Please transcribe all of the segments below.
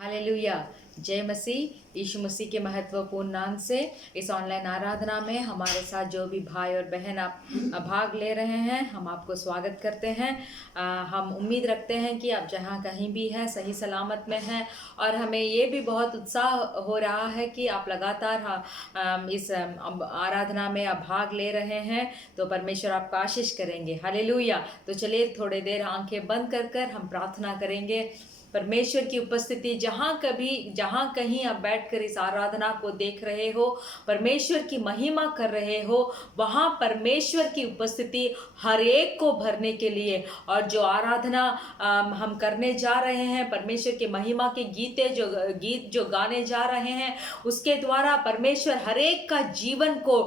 Hallelujah. जय मसीह। यीशु मसीह के महत्वपूर्ण नाम से इस ऑनलाइन आराधना में हमारे साथ जो भी भाई और बहन आप भाग ले रहे हैं, हम आपको स्वागत करते हैं। हम उम्मीद रखते हैं कि आप जहां कहीं भी हैं सही सलामत में हैं, और हमें ये भी बहुत उत्साह हो रहा है कि आप लगातार इस आराधना में आप भाग ले रहे हैं, तो परमेश्वर आपका आशीष करेंगे। हालेलुया। तो चलिए थोड़ी देर आंखें बंद कर कर हम प्रार्थना करेंगे। परमेश्वर की उपस्थिति जहाँ कहीं आप बैठकर इस आराधना को देख रहे हो, परमेश्वर की महिमा कर रहे हो, वहाँ परमेश्वर की उपस्थिति हर एक को भरने के लिए, और जो आराधना हम करने जा रहे हैं, परमेश्वर की महिमा के गीत जो गाने जा रहे हैं, उसके द्वारा परमेश्वर हर एक का जीवन को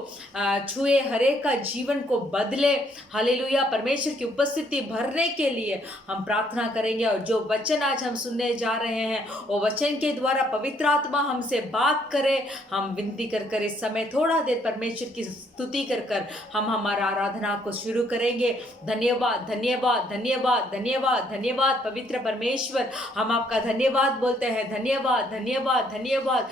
छुए, हर एक का जीवन को बदले। हालेलुया। परमेश्वर की उपस्थिति भरने के लिए हम प्रार्थना करेंगे, और जो वचन आज हम सुनने जा रहे हैं, वो वचन के द्वारा पवित्र आत्मा हमसे बात करे। हम विनती कर कर इस समय थोड़ा देर परमेश्वर की स्तुति कर कर हम हमारा आराधना को शुरू करेंगे। धन्यवाद धन्यवाद धन्यवाद धन्यवाद धन्यवाद पवित्र परमेश्वर, हम आपका धन्यवाद बोलते हैं। धन्यवाद धन्यवाद धन्यवाद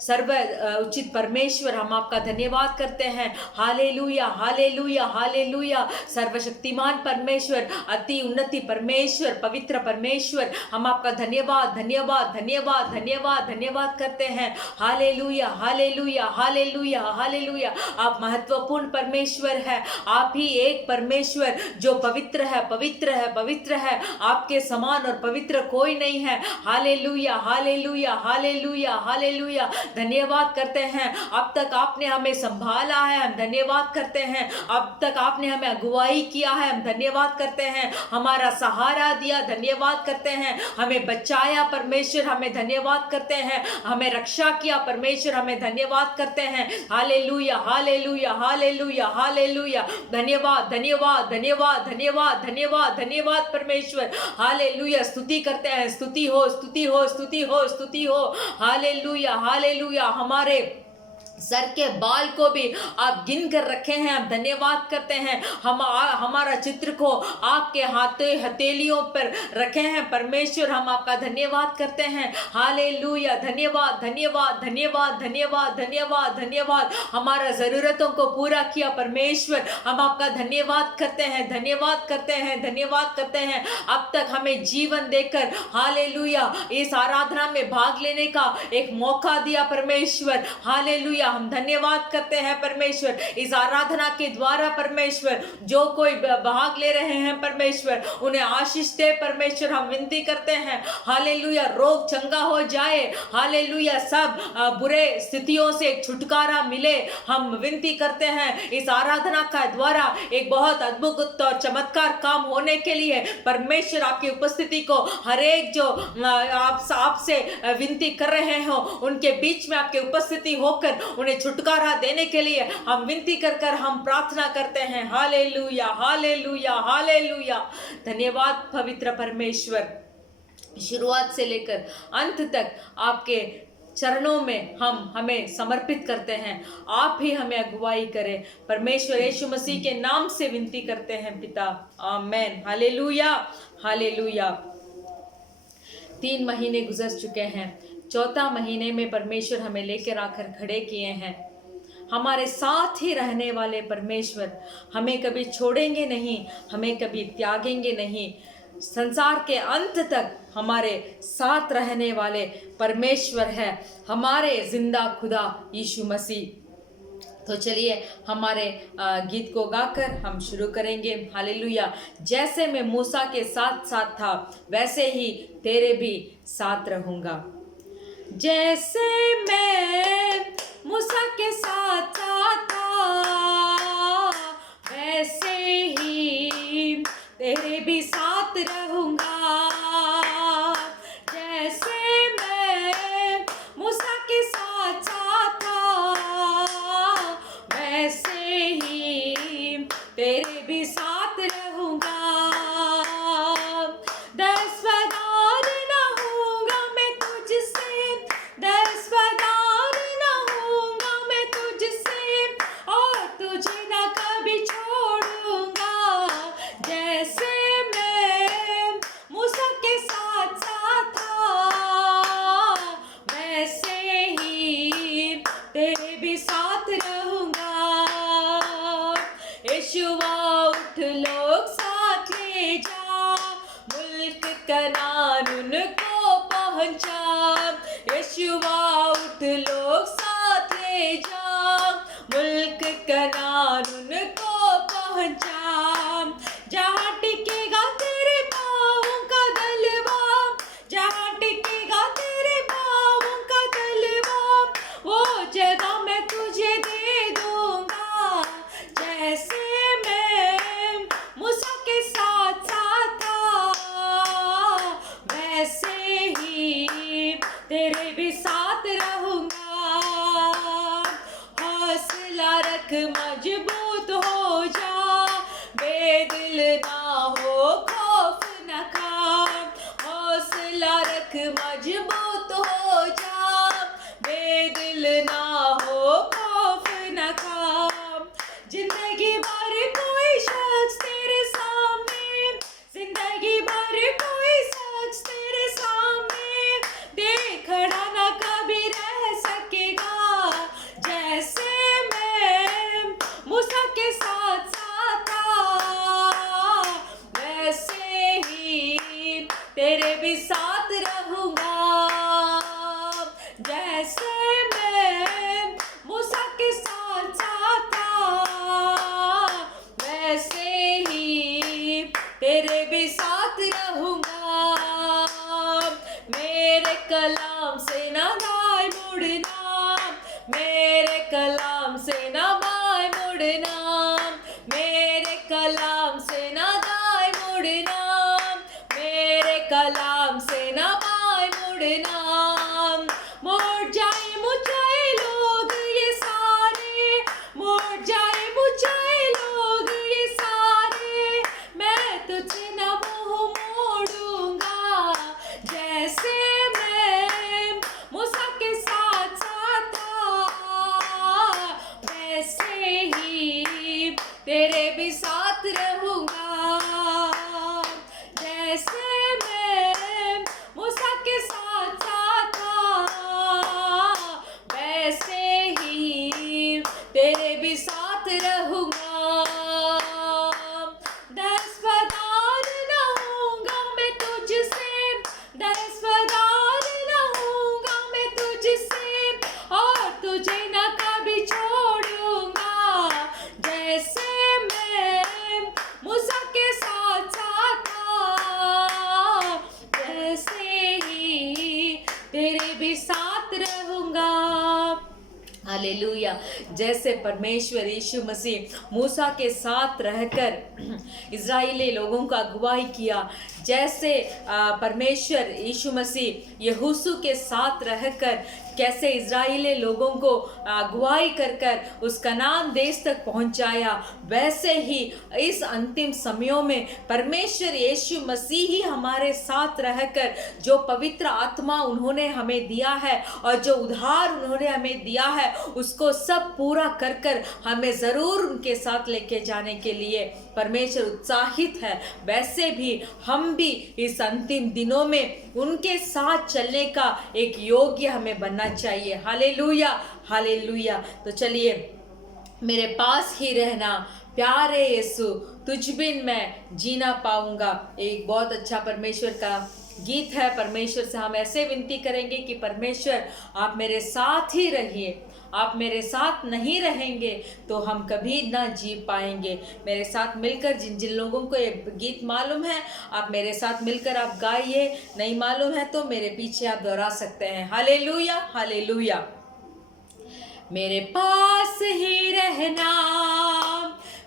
सर्व उचित परमेश्वर, हम आपका धन्यवाद करते हैं। Hallelujah hallelujah hallelujah. सर्वशक्तिमान परमेश्वर, अति उन्नति परमेश्वर, पवित्र परमेश्वर, हम आपका धन्यवाद धन्यवाद धन्यवाद धन्यवाद धन्यवाद करते हैं। Hallelujah hallelujah hallelujah hallelujah. आप महत्वपूर्ण परमेश्वर है। आप ही एक परमेश्वर जो पवित्र है, पवित्र है, पवित्र है। आपके समान और पवित्र कोई नहीं है। Hallelujah hallelujah hallelujah hallelujah. धन्यवाद करते हैं, अब तक आपने हमें संभाला है, हम धन्यवाद करते हैं। अब तक आपने हमें अगुवाई किया है, हम धन्यवाद करते हैं। हमारा सहारा दिया, धन्यवाद करते हैं। हमें बचाया परमेश्वर, हमें धन्यवाद करते हैं। हमें रक्षा किया परमेश्वर, हमें धन्यवाद करते हैं। Hallelujah hallelujah hallelujah hallelujah. धन्यवाद धन्यवाद धन्यवाद धन्यवाद धन्यवाद धन्यवाद परमेश्वर। हालेलुया। स्तुति करते हैं, स्तुति हो स्तुति हो स्तुति हो स्तुति हो। Hallelujah hallelujah. हमारे सर के बाल को भी आप गिन कर रखे हैं, हम धन्यवाद करते हैं। हमारा चित्र को आपके हथेलियों पर रखे हैं परमेश्वर, हम आपका धन्यवाद करते हैं। हालेलुया। धन्यवाद धन्यवाद धन्यवाद धन्यवाद धन्यवाद धन्यवाद। हमारा ज़रूरतों को पूरा किया परमेश्वर, हम आपका धन्यवाद करते हैं, धन्यवाद करते हैं, धन्यवाद करते हैं। अब तक हमें जीवन देकर, हालेलुया, इस आराधना में भाग लेने का एक मौका दिया परमेश्वर। हालेलुया। हम धन्यवाद करते हैं परमेश्वर। इस आराधना के द्वारा परमेश्वर जो कोई भाग ले रहे हैं परमेश्वर, उन्हें आशीष दे परमेश्वर, हम विनती करते हैं। हालेलुया। रोग चंगा हो जाए, हालेलुया। सब बुरे स्थितियों से छुटकारा मिले, हम विनती करते हैं। इस आराधना का द्वारा एक बहुत अद्भुत और चमत्कार काम होने के लिए परमेश्वर आपकी उपस्थिति को हर एक जो आपसे विनती कर रहे हो, उनके बीच में आपकी उपस्थिति होकर उन्हें छुटकारा देने के लिए हम विनती कर कर हम प्रार्थना करते हैं। Hallelujah hallelujah hallelujah. धन्यवाद पवित्र परमेश्वर। शुरुआत से लेकर अंत तक आपके चरणों में हम हमें समर्पित करते हैं। आप ही हमें अगुवाई करें परमेश्वर, यीशु मसीह के नाम से विनती करते हैं पिता, आमीन। Hallelujah hallelujah. 3 महीने गुजर चुके हैं, 4था महीने में परमेश्वर हमें लेकर आकर खड़े किए हैं। हमारे साथ ही रहने वाले परमेश्वर हमें कभी छोड़ेंगे नहीं, हमें कभी त्यागेंगे नहीं। संसार के अंत तक हमारे साथ रहने वाले परमेश्वर है, हमारे जिंदा खुदा यीशु मसीह। तो चलिए हमारे गीत को गाकर हम शुरू करेंगे। हालेलुया। जैसे मैं मूसा के साथ साथ था, वैसे ही तेरे भी साथ रहूँगा। जैसे मैं मूसा के साथ था, वैसे ही तेरे भी साथ रहूँगा। जैसे मैं मूसा के साथ था, वैसे ही तेरे भी साथ रहूँगा। दस्तबरदार न होऊंगा मैं तुझसे, दस्तबरदार न होऊंगा मैं तुझसे, और तुझे न कभी छोड़ूंगा। जैसे मैं भी साथ रहूंगा। हौसला रख मजबूत हो जा, बेदिल ना हो खौफ न खा। हौसला रख मजबूत हो जा, बेदिल ना हो खौफ न खा। जिंदगी भर कोई शख्स तेरे सामने, जिंदगी भर कोई शख्स तेरे सामने देख खड़ा ना कभी रह सकेगा। जैसे मैं मूसा के साथ साथ था, वैसे ही तेरे भी साथ रहूंगा। जैसे मैं मूसा के साथ साथ था, वैसे ही तेरे भी साथ रहूंगा। मेरे कलाम से ना दाएं मुड़ना, मेरे कलाम से ना बाएं मुड़ना, मेरे कलाम से ना दाएं मुड़ना, मेरे कलाम से ना बाएं मुड़ना। मुड़ जाए मुझे लोग ये सारे, मुड़ जाए मुझे लोग ये सारे, मैं तुझे ना मुंह मोड़ूंगा। जैसे मैं मूसा के साथ साथ था, वैसे ही तेरे भी साथ रहूंगा। जैसे मैं मूसा के साथ साथ था, वैसे ही तेरे भी साथ रहूंगा। दस्तबरदार न होऊंगा मैं तुझसे, दस्तबरदार न होऊंगा मैं तुझसे, और तुझे न कभी छोड़ूंगा। जैसे मैं मूसा के साथ साथ था, वैसे ही तेरे भी साथ रहूंगा। हालेलुया। जैसे परमेश्वर यीशु मसीह मूसा के साथ रहकर इज़राइली लोगों का अगुवाई किया, जैसे परमेश्वर यीशु मसीह यहोशू के साथ रहकर कैसे इज़राइली लोगों को अगुवाई कर कर उस कनान देश तक पहुंचाया, वैसे ही इस अंतिम समयों में परमेश्वर यीशु मसीह ही हमारे साथ रहकर जो पवित्र आत्मा उन्होंने हमें दिया है और जो उद्धार उन्होंने हमें दिया है, उसको सब पूरा कर कर हमें ज़रूर उनके साथ लेके जाने के लिए परमेश्वर उत्साहित है। वैसे भी हम भी इस अंतिम दिनों में उनके साथ चलने का एक योग्य हमें बनना चाहिए। Hallelujah, hallelujah. तो चलिए, मेरे पास ही रहना प्यारे यीशु, तुझ बिन मैं जीना पाऊंगा, एक बहुत अच्छा परमेश्वर का गीत है। परमेश्वर से हम ऐसे विनती करेंगे कि परमेश्वर आप मेरे साथ ही रहिए, आप मेरे साथ नहीं रहेंगे तो हम कभी ना जी पाएंगे। मेरे साथ मिलकर जिन जिन लोगों को ये गीत मालूम है, आप मेरे साथ मिलकर आप गाइए, नहीं मालूम है तो मेरे पीछे आप दोहरा सकते हैं। Hallelujah, hallelujah. मेरे पास ही रहना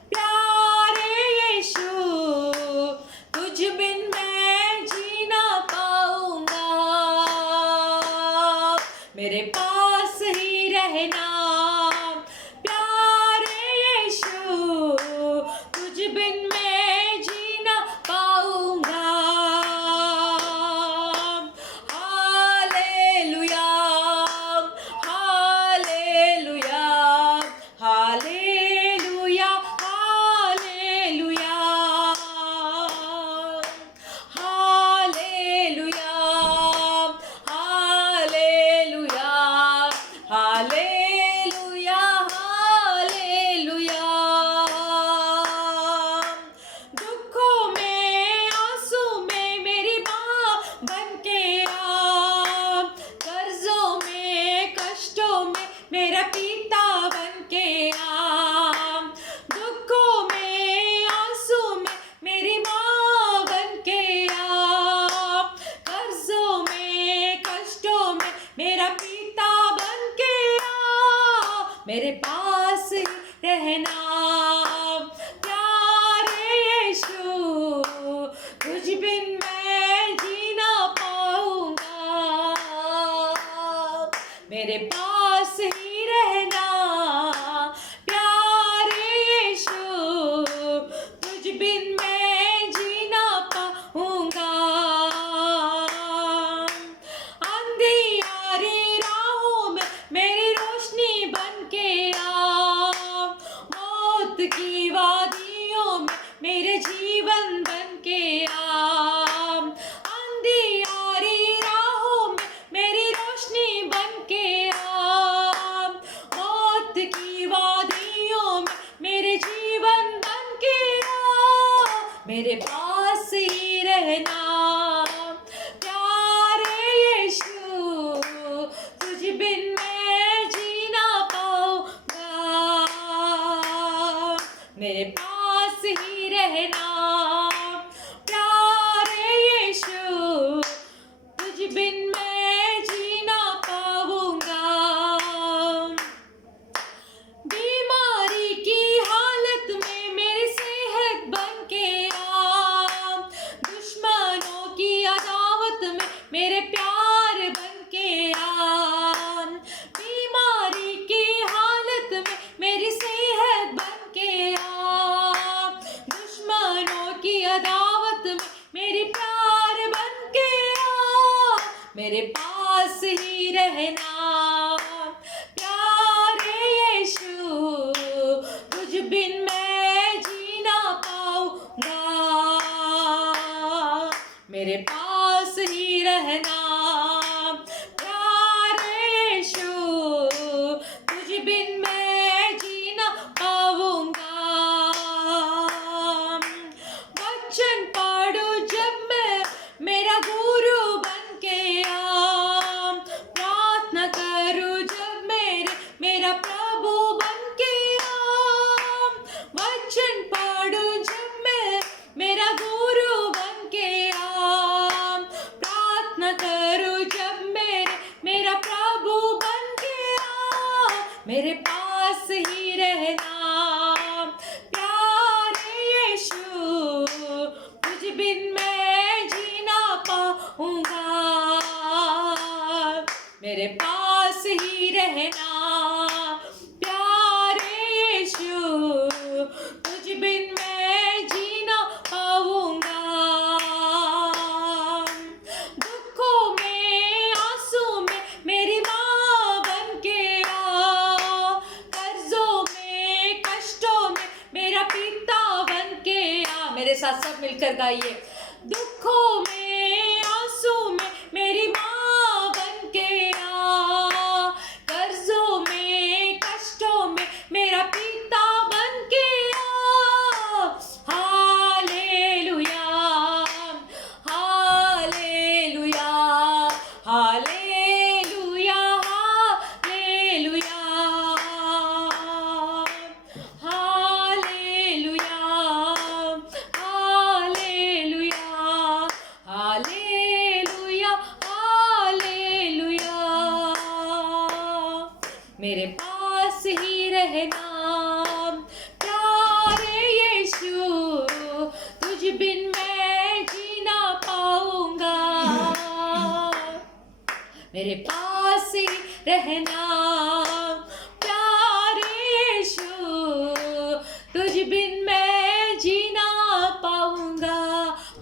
प्यारे यीशु, तुझ बिन मैं जी ना पाऊंगा। मेरे पास ही रहना प्यारे यीशु, तुझ बिन मैं जी ना पाऊंगा। Hallelujah, hallelujah, hallelujah, hallelujah, hallelujah, hallelujah, hallelujah, hallelujah. दुखों में आंसू में मेरी माँ बन के आ, कर्जों में कष्टों में मेरा पिता बन के आ। दुखों में आंसू में मेरी माँ बन के आ, कर्जों में कष्टों में मेरा पिता बन के आ। मेरे पास ही रहना प्यारे यीशु, तुझ बिन मैं जी ना पाऊंगा। मेरे पास ही रहना प्यारे यीशु, तुझ बिन मैं जी ना पाऊंगा। अंधियारी राहों में मेरी रोशनी बन के आ, मौत की वादियों में मेरे जीवन बन के आ। अंधियारी राहों में मेरी रोशनी बन के आ, मौत की वादियों में मेरे जीवन बन के आ। मेरे पास ही रहना प्यारे यीशु, तुझ बिन मैं जी ना पाऊंगा। मेरे पास ही रहना प्यारे यीशु, तुझ बिन मैं जी ना पाऊंगा। बीमारी की हालत में मेरी सेहत बन के आ, दुश्मनों की अदावत में मेरे प्यार बन के आ। बीमारी की हालत में मेरी सेहत बन के आ, दुश्मनों की अदावत में मेरी प्यार बन के आ। मेरे पास ही रहना प्यारे यीशु, तुझ बिन मैं जी ना पाऊंगा। मेरे पास ही रहना प्यारे यीशु, तुझ बिन मैं जी ना पाऊंगा। वचन पढ़ूं जब मैं मेरा गुरु बन के आ, प्रार्थना करूं जब मेरा प्रभु बन के आ। वचन पढ़ूं जब मैं मेरा गुरु बन के आ, प्रार्थना करूं जब मेरा प्रभु बन के आ। मेरे पास ही रहना प्यारे यीशु, तुझ बिन मैं जी ना पाऊंगा। मेरे पास ही रहना प्यारे यीशु, तुझ बिन मैं जी ना पाऊंगा। दुखों में आंसू में मेरी माँ बन के आ, कर्जों में कष्टों में मेरा पिता बन के आ। मेरे साथ सब मिलकर गाइए। दुखों में आंसू में मेरी माँ बन के आ, कर्जों में कष्टों में मेरा पिता बन के आ। Hallelujah, hallelujah, hallelujah, hallelujah, hallelujah, hallelujah, hallelujah, hallelujah. मेरे पास ही रहना प्यारे यीशु, तुझ बिन मैं जी ना पाऊंगा। मेरे पास ही रहना प्यारे यीशु, तुझ बिन मैं जी ना पाऊंगा।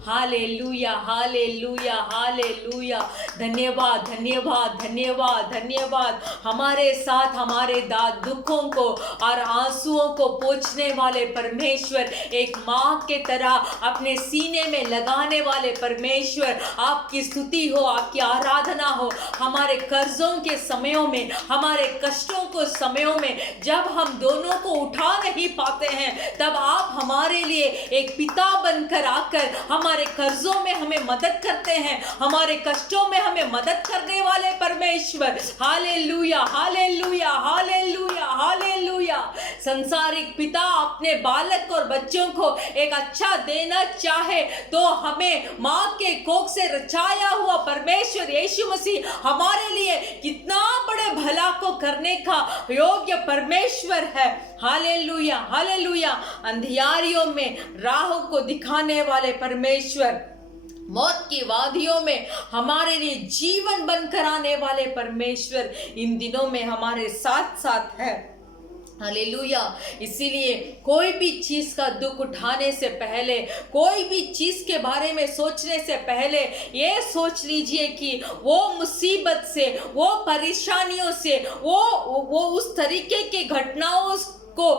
Hallelujah, hallelujah, hallelujah. धन्यवाद, धन्यवाद, धन्यवाद, धन्यवाद। हमारे साथ हमारे दुखों को और आंसुओं को पोंछने वाले परमेश्वर, एक माँ के तरह अपने सीने में लगाने वाले परमेश्वर, आपकी स्तुति हो, आपकी आराधना हो। हमारे कर्जों के समयों में, हमारे कष्टों को समयों में जब हम दोनों को उठा नहीं पाते हैं, तब आप हमारे लिए एक पिता बनकर आकर हमारे कर्जों में हमें मदद करते हैं, हमारे कष्टों में हमें मदद करने वाले परमेश्वर। Hallelujah, hallelujah, hallelujah, hallelujah. संसारिक पिता अपने बालक और बच्चों को एक अच्छा देना चाहे तो हमें माँ के कोख से रचाया हुआ परमेश्वर यीशु मसीह हमारे लिए कितना बड़े भला को करने का योग्य परमेश्वर है। Hallelujah, hallelujah. अंधियारियों में राह को दिखाने वाले परमेश्वर, मौत की वादियों में हमारे लिए जीवन बनकर आने वाले परमेश्वर इन दिनों में हमारे साथ साथ है। हालेलुया। इसीलिए कोई भी चीज का दुख उठाने से पहले, कोई भी चीज के बारे में सोचने से पहले ये सोच लीजिए कि वो मुसीबत से, वो परेशानियों से, वो उस तरीके के घटनाओं को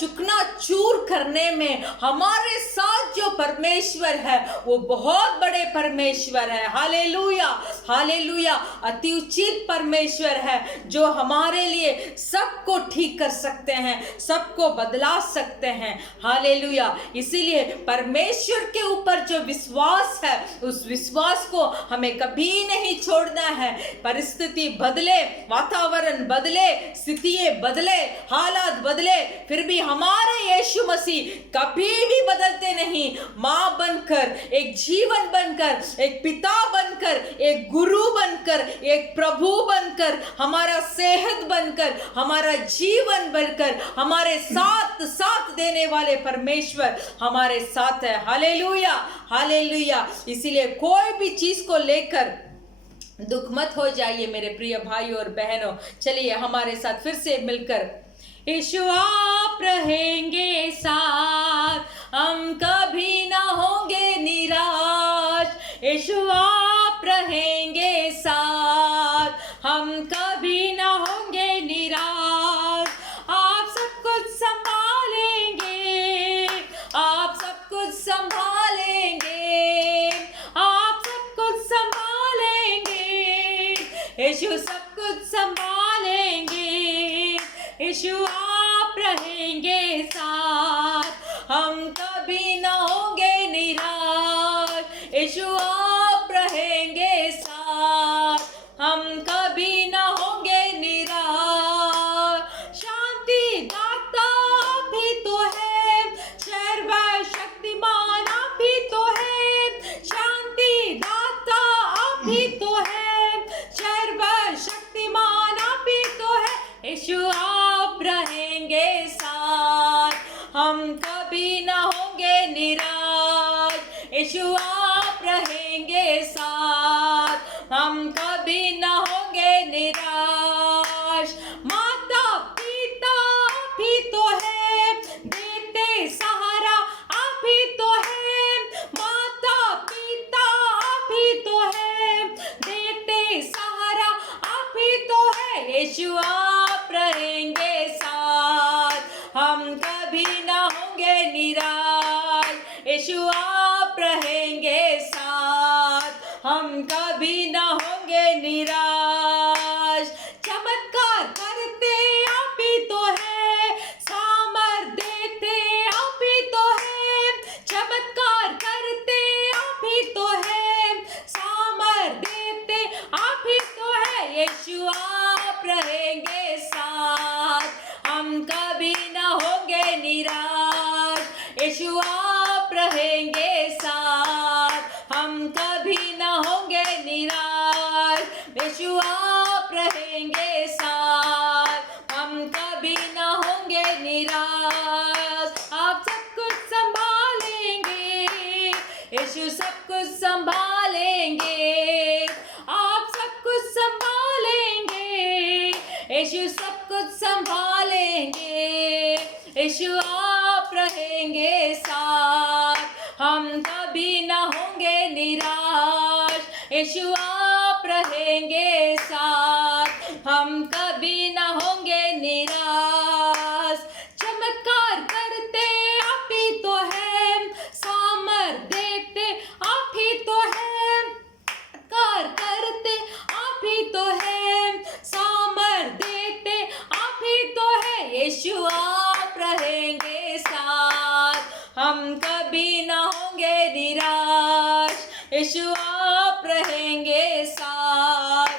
चुकना चूर करने में हमारे साथ जो परमेश्वर है वो बहुत बड़े परमेश्वर है। Hallelujah, hallelujah. अति उचित परमेश्वर है जो हमारे लिए सबको ठीक कर सकते हैं, सबको बदला सकते हैं। हालेलुया। इसीलिए परमेश्वर के ऊपर जो विश्वास है उस विश्वास को हमें कभी नहीं छोड़ना है। परिस्थिति बदले, वातावरण बदले, स्थितियां बदले, हालात बदले, फिर भी हमारे यीशु मसीह कभी भी बदलते नहीं। मां बनकर, एक जीवन बनकर, एक पिता बनकर, एक गुरु बनकर, एक प्रभु बनकर, हमारा सेहत बनकर, हमारा जीवन बनकर, हमारे साथ साथ देने वाले परमेश्वर हमारे साथ है। Hallelujah, hallelujah. इसीलिए कोई भी चीज को लेकर दुख मत हो जाइए मेरे प्रिय भाइयों और बहनों। चलिए हमारे साथ फिर से मिलकर, यीशु आप रहेंगे साथ, हम कभी ना होंगे निराश। यीशु आप रहेंगे साथ, हम कभी ना होंगे निराश। आप सब कुछ संभालेंगे, आप सब कुछ संभालेंगे, आप सब कुछ संभालेंगे। यीशु सब कुछ संभालेंगे। यीशु आप रहेंगे साथ, हम कभी ना होंगे निराश। यीशु आप रहेंगे साथ, हम कभी ना होंगे निराश। शांति दाता आप ही तो है, सर्व शक्तिमान आप ही तो है। शांति दाता आप ही तो है, सर्व शक्तिमान आप ही तो है। यीशु आप रहेंगे साथ, हम कभी ना होंगे निराश। यीशु आप रहेंगे साथ, हम कभी ना होंगे निराश। माता पिता आप ही तो है, देते सहारा आप ही तो है। माता पिता आप ही तो है, देते सहारा आप ही तो है। यीशु आप रहेंगे साथ, हम कभी ना होंगे निराश। यीशु आप रहेंगे साथ, हम कभी ना होंगे निराश। चमत्कार करते आप ही तो है, सामर्थ देते आप ही तो है। चमत्कार करते आप ही तो है, सामर्थ देते आप ही तो है। यीशु आप रहेंगे साथ, हम कभी ना होंगे निराश। यीशु आप रहेंगे साथ, हम कभी ना होंगे निराश। यीशु आप रहेंगे साथ, हम कभी ना होंगे निराश। आप सब कुछ संभालेंगे, यीशु सब कुछ संभालेंगे। आप सब कुछ संभालेंगे, यीशु सब कुछ संभालेंगे। यीशु आप रहेंगे साथ, हम कभी ना होंगे निराश। यीशु आप रहेंगे साथ, हम कभी ना होंगे निराश। चमत्कार करते आप ही तो है, सामर्थ देते आप ही तो है। कार करते आप ही तो है, सामर्थ देते आप ही तो है। यीशु आप रहेंगे साथ, हम कभी ना होंगे निराश। यीशु आप रहेंगे साथ,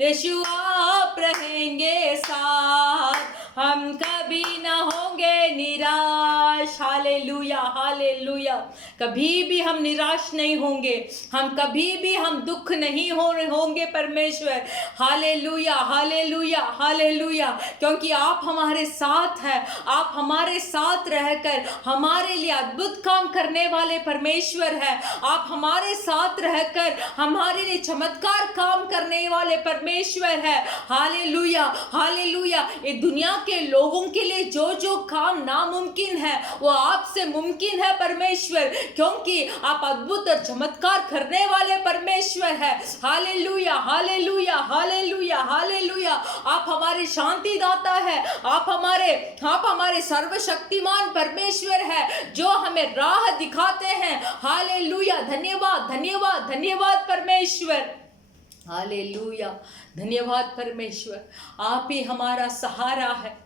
यीशु आप रहेंगे साथ, हम कभी ना होंगे निराश। Hallelujah hallelujah. कभी भी हम निराश नहीं होंगे, हम कभी भी हम दुख नहीं होंगे परमेश्वर। Hallelujah hallelujah hallelujah. क्योंकि आप हमारे साथ हैं, आप हमारे साथ रहकर हमारे लिए अद्भुत काम करने वाले परमेश्वर हैं। आप हमारे साथ रहकर हमारे लिए चमत्कार काम करने वाले परमेश्वर है। Hallelujah hallelujah. ये दुनिया के लोगों के लिए जो जो काम नामुमकिन है वो आपसे मुमकिन है परमेश्वर, क्योंकि आप अद्भुत और चमत्कार करने वाले परमेश्वर है। Hallelujah hallelujah hallelujah hallelujah. आप हमारे शांति दाता है, आप हमारे सर्वशक्तिमान परमेश्वर है जो हमें राह दिखाते हैं। हालेलुया। धन्यवाद धन्यवाद धन्यवाद परमेश्वर। हालेलुया। धन्यवाद परमेश्वर। आप ही हमारा सहारा है,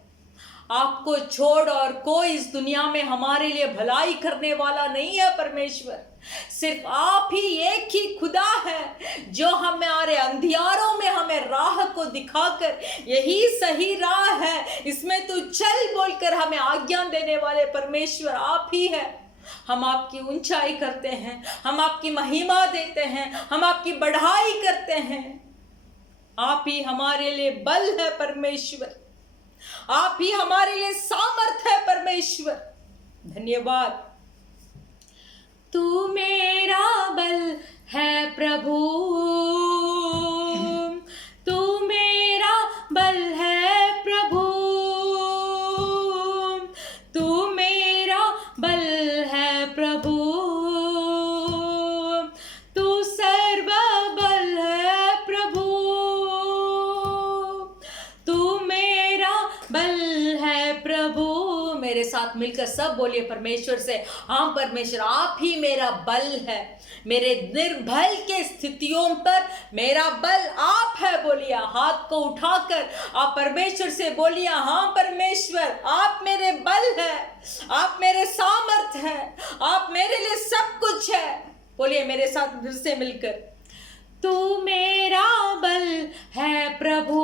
आपको छोड़ और कोई इस दुनिया में हमारे लिए भलाई करने वाला नहीं है परमेश्वर। सिर्फ आप ही एक ही खुदा है जो हमारे अंधियारों में हमें राह को दिखाकर यही सही राह है, इसमें तू चल बोलकर हमें आज्ञा देने वाले परमेश्वर आप ही है। हम आपकी ऊंचाई करते हैं, हम आपकी महिमा देते हैं, हम आपकी बढ़ाई करते हैं। आप ही हमारे लिए बल है परमेश्वर, आप ही हमारे लिए सामर्थ है परमेश्वर। धन्यवाद। तू मेरा बल है प्रभु, तू मेरा बल है प्रभु, तू मेरा बल है प्रभु, तू सर्व बल है प्रभु, तू मेरा बल है प्रभु। मेरे साथ मिलकर सब बोलिए परमेश्वर से, हाँ परमेश्वर आप ही मेरा बल है, मेरे निर्बल के स्थितियों पर मेरा बल आप है। बोलिए हाथ को उठाकर आप परमेश्वर से बोलिए, हाँ परमेश्वर आप मेरे बल है, आप मेरे सामर्थ है, आप मेरे लिए सब कुछ है। बोलिए मेरे साथ फिर से मिलकर, तू मेरा बल है प्रभु,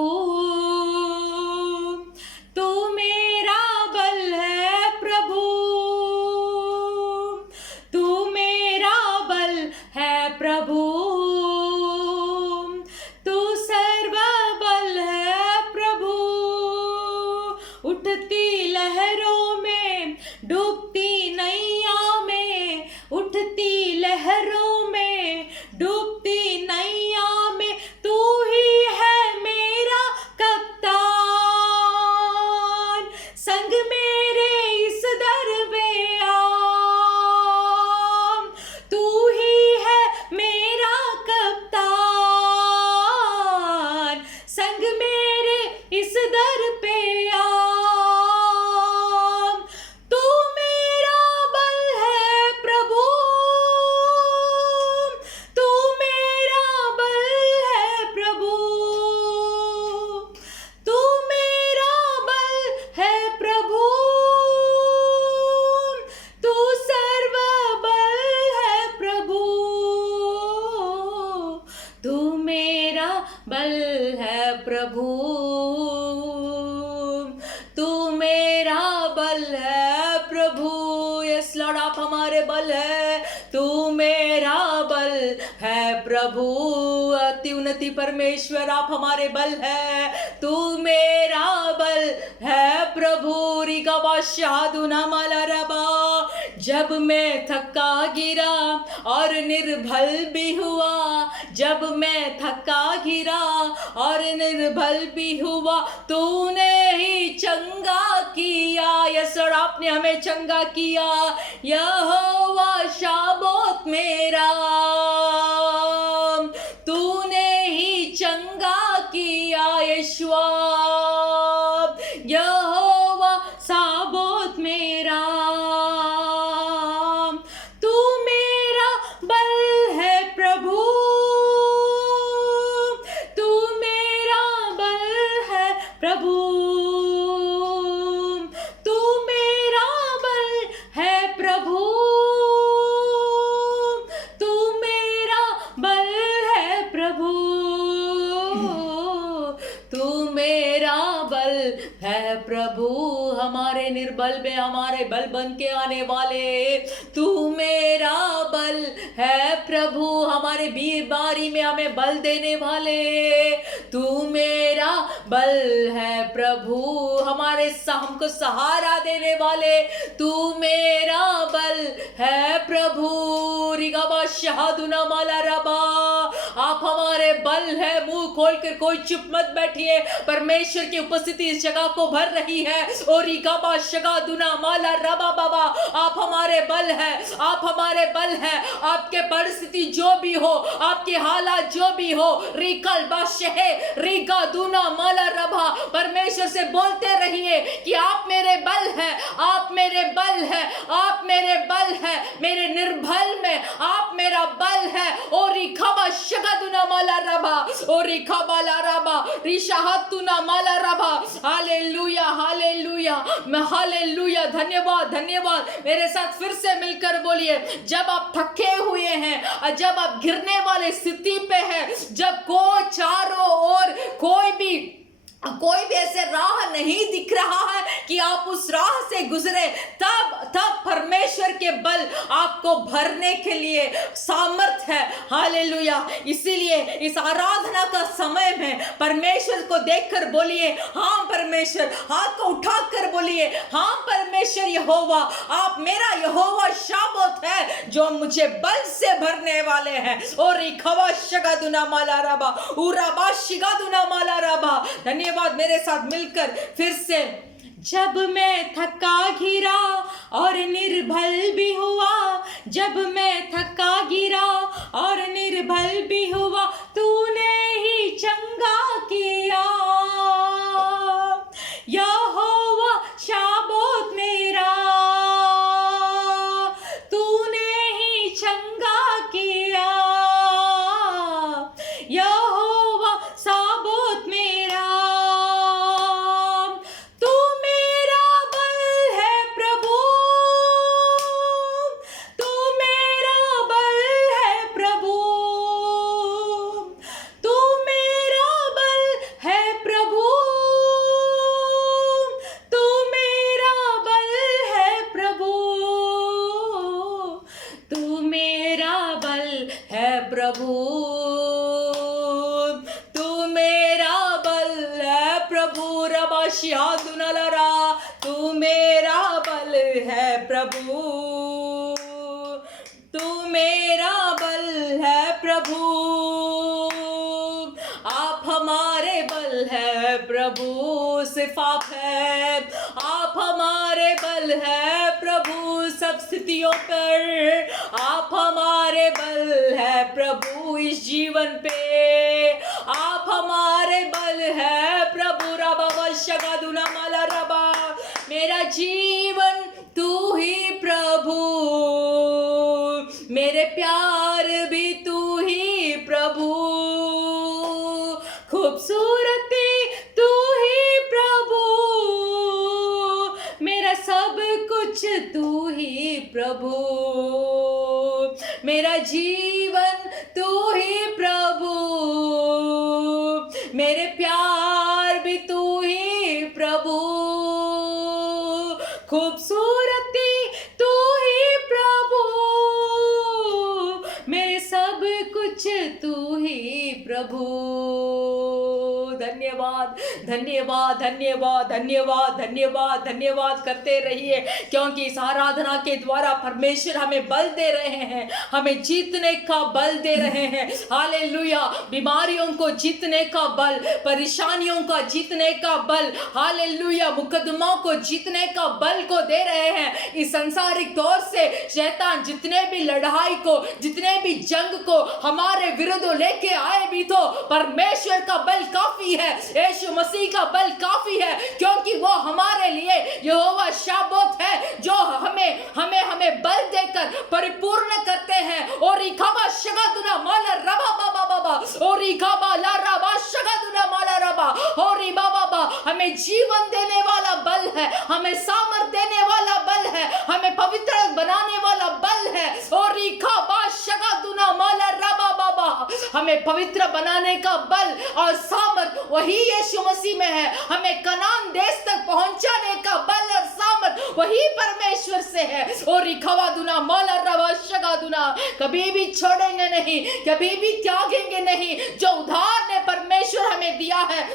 तू मेरा बल है प्रभु, तू मेरा बल है प्रभु, तू सर्व बल है प्रभु। उठती लहरों में, डूबती नैया में, उठती लहरों में, डूबती नैया में, तू ही है मेरा कप्तान। संग मेरे इस दरमियान, तू ही है मेरा कप्तान। संग मेरे इस दर पे आम, तू मेरा बल है प्रभु, तू मेरा बल है प्रभु, तू मेरा बल है प्रभु, तू सर्व बल है प्रभु, तू मेरा बल है प्रभु, तू मेरा बल है प्रभु। यस लॉर्ड आप हमारे बल है, तू मेरा बल है प्रभु। अति उन्नति परमेश्वर आप हमारे बल है, तू मेरा बल है प्रभु। रिगवा शादुना मलरबा। जब मैं थका गिरा और निर्बल भी हुआ, जब मैं थका गिरा और निर्बल भी हुआ, तूने ही चंगा किया। यस और आपने हमें चंगा किया। यहोवा शाबोत मेरा, तूने ही चंगा किया। यशुआ यहोवा साबोत मेरा, तू मेरा बल है प्रभु, तू मेरा बल है प्रभु, तू मेरा बल है प्रभु, तू मेरा बल है प्रभु। है प्रभु, हमारे निर्बल में हमारे बल बन के आने वाले। तू मेरा बल है प्रभु, हमारे बीमारी में हमें बल देने वाले। तू मेरा बल है प्रभु, हमारे हमको सहारा देने वाले। तू मेरा बल है प्रभु, रिगाबा शहादुना माला रबा। आप हमारे बल है। मुंह खोलकर कोई चुप मत बैठिए, परमेश्वर की उपस्थिति इस जगह को भर रही है। और रिगाबा शगादुना माला रबा बाबा, आप हमारे बल है, आप हमारे बल है। आपके परिस्थिति जो भी हो, आपके हालात जो भी हो, रिकल बाशहे रिगा दुना माला रबा, परमेश्वर से बोलते रहिए कि आप मेरे बल है, आप मेरे बल है, आप मेरे बल है। मेरे निर्बल में आप मेरा बल है। और रिखाबा शगादुना माला रबा, और रिखाबाला रबा रिशाहतुना माला रबा। Hallelujah hallelujah hallelujah. धन्यवाद धन्यवाद। मेरे साथ फिर से मिलकर बोलिए, जब आप थके हुए हैं, जब आप गिरने वाले स्थिति पे है, जब को चारों ओर कोई भी ऐसे राह नहीं दिख रहा है कि आप उस राह से गुजरे, तब परमेश्वर के बल आपको भरने के लिए सामर्थ है। हालेलुया। इसीलिए इस आराधना का समय में परमेश्वर को देखकर बोलिए, हाँ परमेश्वर। हाथ को उठाकर बोलिए, हाँ परमेश्वर यहोवा, आप मेरा यहोवा शाबोत है जो मुझे बल से भरने वाले हैं। और रिखवा शगादुना माला रबा, उराबा शिगादुना माला रबा। धन्यवाद। मेरे साथ मिलकर फिर से, जब मैं थका घिरा और निर्बल भी हुआ, जब मैं थका गिरा और निर्बल भी हुआ, तूने ही चंगा किया। यहोवा शाबोत मेरा, तूने ही चंगा किया। यहोवा शाबोत मेरा, तू मेरा बल है प्रभु, तू मेरा बल है प्रभु, तू मेरा बल है प्रभु, तू मेरा बल है प्रभु, तू मेरा बल है प्रभु, तू मेरा बल है प्रभु। रबा शिहादुना लरा, तू मेरा बल है प्रभु, तू मेरा बल है प्रभु। आप हमारे बल है प्रभु, सिर्फ आप है। आप हमारे बल है प्रभु सब स्थितियों पर। आप हमारे बल है प्रभु इस जीवन पे। आप हमारे बल है प्रभु। रबा शगादुना माला रबा, मेरा जीवन तू ही प्रभु, मेरे प्यार भी तू ही प्रभु, खूबसूरती तू ही प्रभु, मेरा सब कुछ तू ही प्रभु, मेरा जीवन तू ही प्रभु, मेरे प्यार भी तू ही प्रभु, खूबसूरती तू ही प्रभु, मेरे सब कुछ तू ही प्रभु। धन्यवाद धन्यवाद धन्यवाद धन्यवाद धन्यवाद धन्यवाद करते रहिए, क्योंकि इस आराधना के द्वारा परमेश्वर हमें बल दे रहे हैं, हमें जीतने का बल दे रहे हैं। हालेलुया। बीमारियों को जीतने का बल, परेशानियों का जीतने का बल, हालेलुया, मुकदमों को जीतने का बल को दे रहे हैं। इस संसारिक तौर से शैतान जितने भी लड़ाई को, जितने भी जंग को हमारे विरुद्ध लेके आए भी तो परमेश्वर का बल काफी है, यीशु मसीह का बल काफी है, क्योंकि वो हमारे लिए यहोवा शाबोत है जो हमें हमें हमें बल देकर परिपूर्ण करते हैं। और रिखाबा शगादुना माला रबा बाबा बाबा, और रिखाबा ला रबा शगादुना माला रबा, और री बाबा बाबा हमें जीवन देने वाला बल है, हमें सामर्थ देने वाला बल है, हमें पवित्र बनाने वाला बल है। और रिखाबा शगादुना माला रबा बाबा, हमें पवित्र बनाने का बल और सामर्थ वही यीशु मसीह में है। हमें कनान देश तक पहुंचाने का बल और सामर्थ वही परमेश्वर से है। और रिखवा दुना माला रवा शगा दुना, कभी भी छोड़ेंगे नहीं, कभी भी त्यागेंगे नहीं। जो उधार ने परमेश्वर हमें दिया है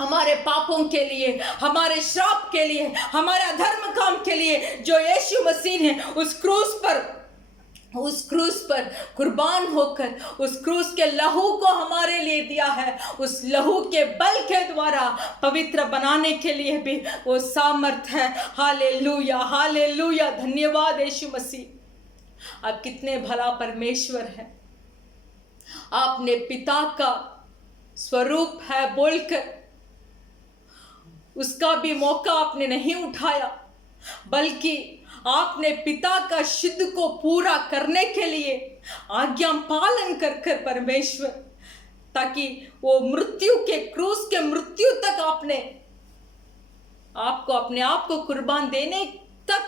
हमारे पापों के लिए, हमारे श्राप के लिए, हमारे अधर्म काम के लिए, जो यीशु मसीह ने उस क्रूस पर कुर्बान होकर उस क्रूस के लहू को हमारे लिए दिया है, उस लहू के बल के द्वारा पवित्र बनाने के लिए भी वो सामर्थ है। हालेलुया, हालेलुया, धन्यवाद यीशु मसीह। आप कितने भला परमेश्वर है। आपने पिता का स्वरूप है बोलकर उसका भी मौका आपने नहीं उठाया, बल्कि आपने पिता का शुद्ध को पूरा करने के लिए आज्ञा पालन कर कर परमेश्वर, ताकि वो मृत्यु के क्रूस के मृत्यु तक आपने आपको अपने आप को कुर्बान देने तक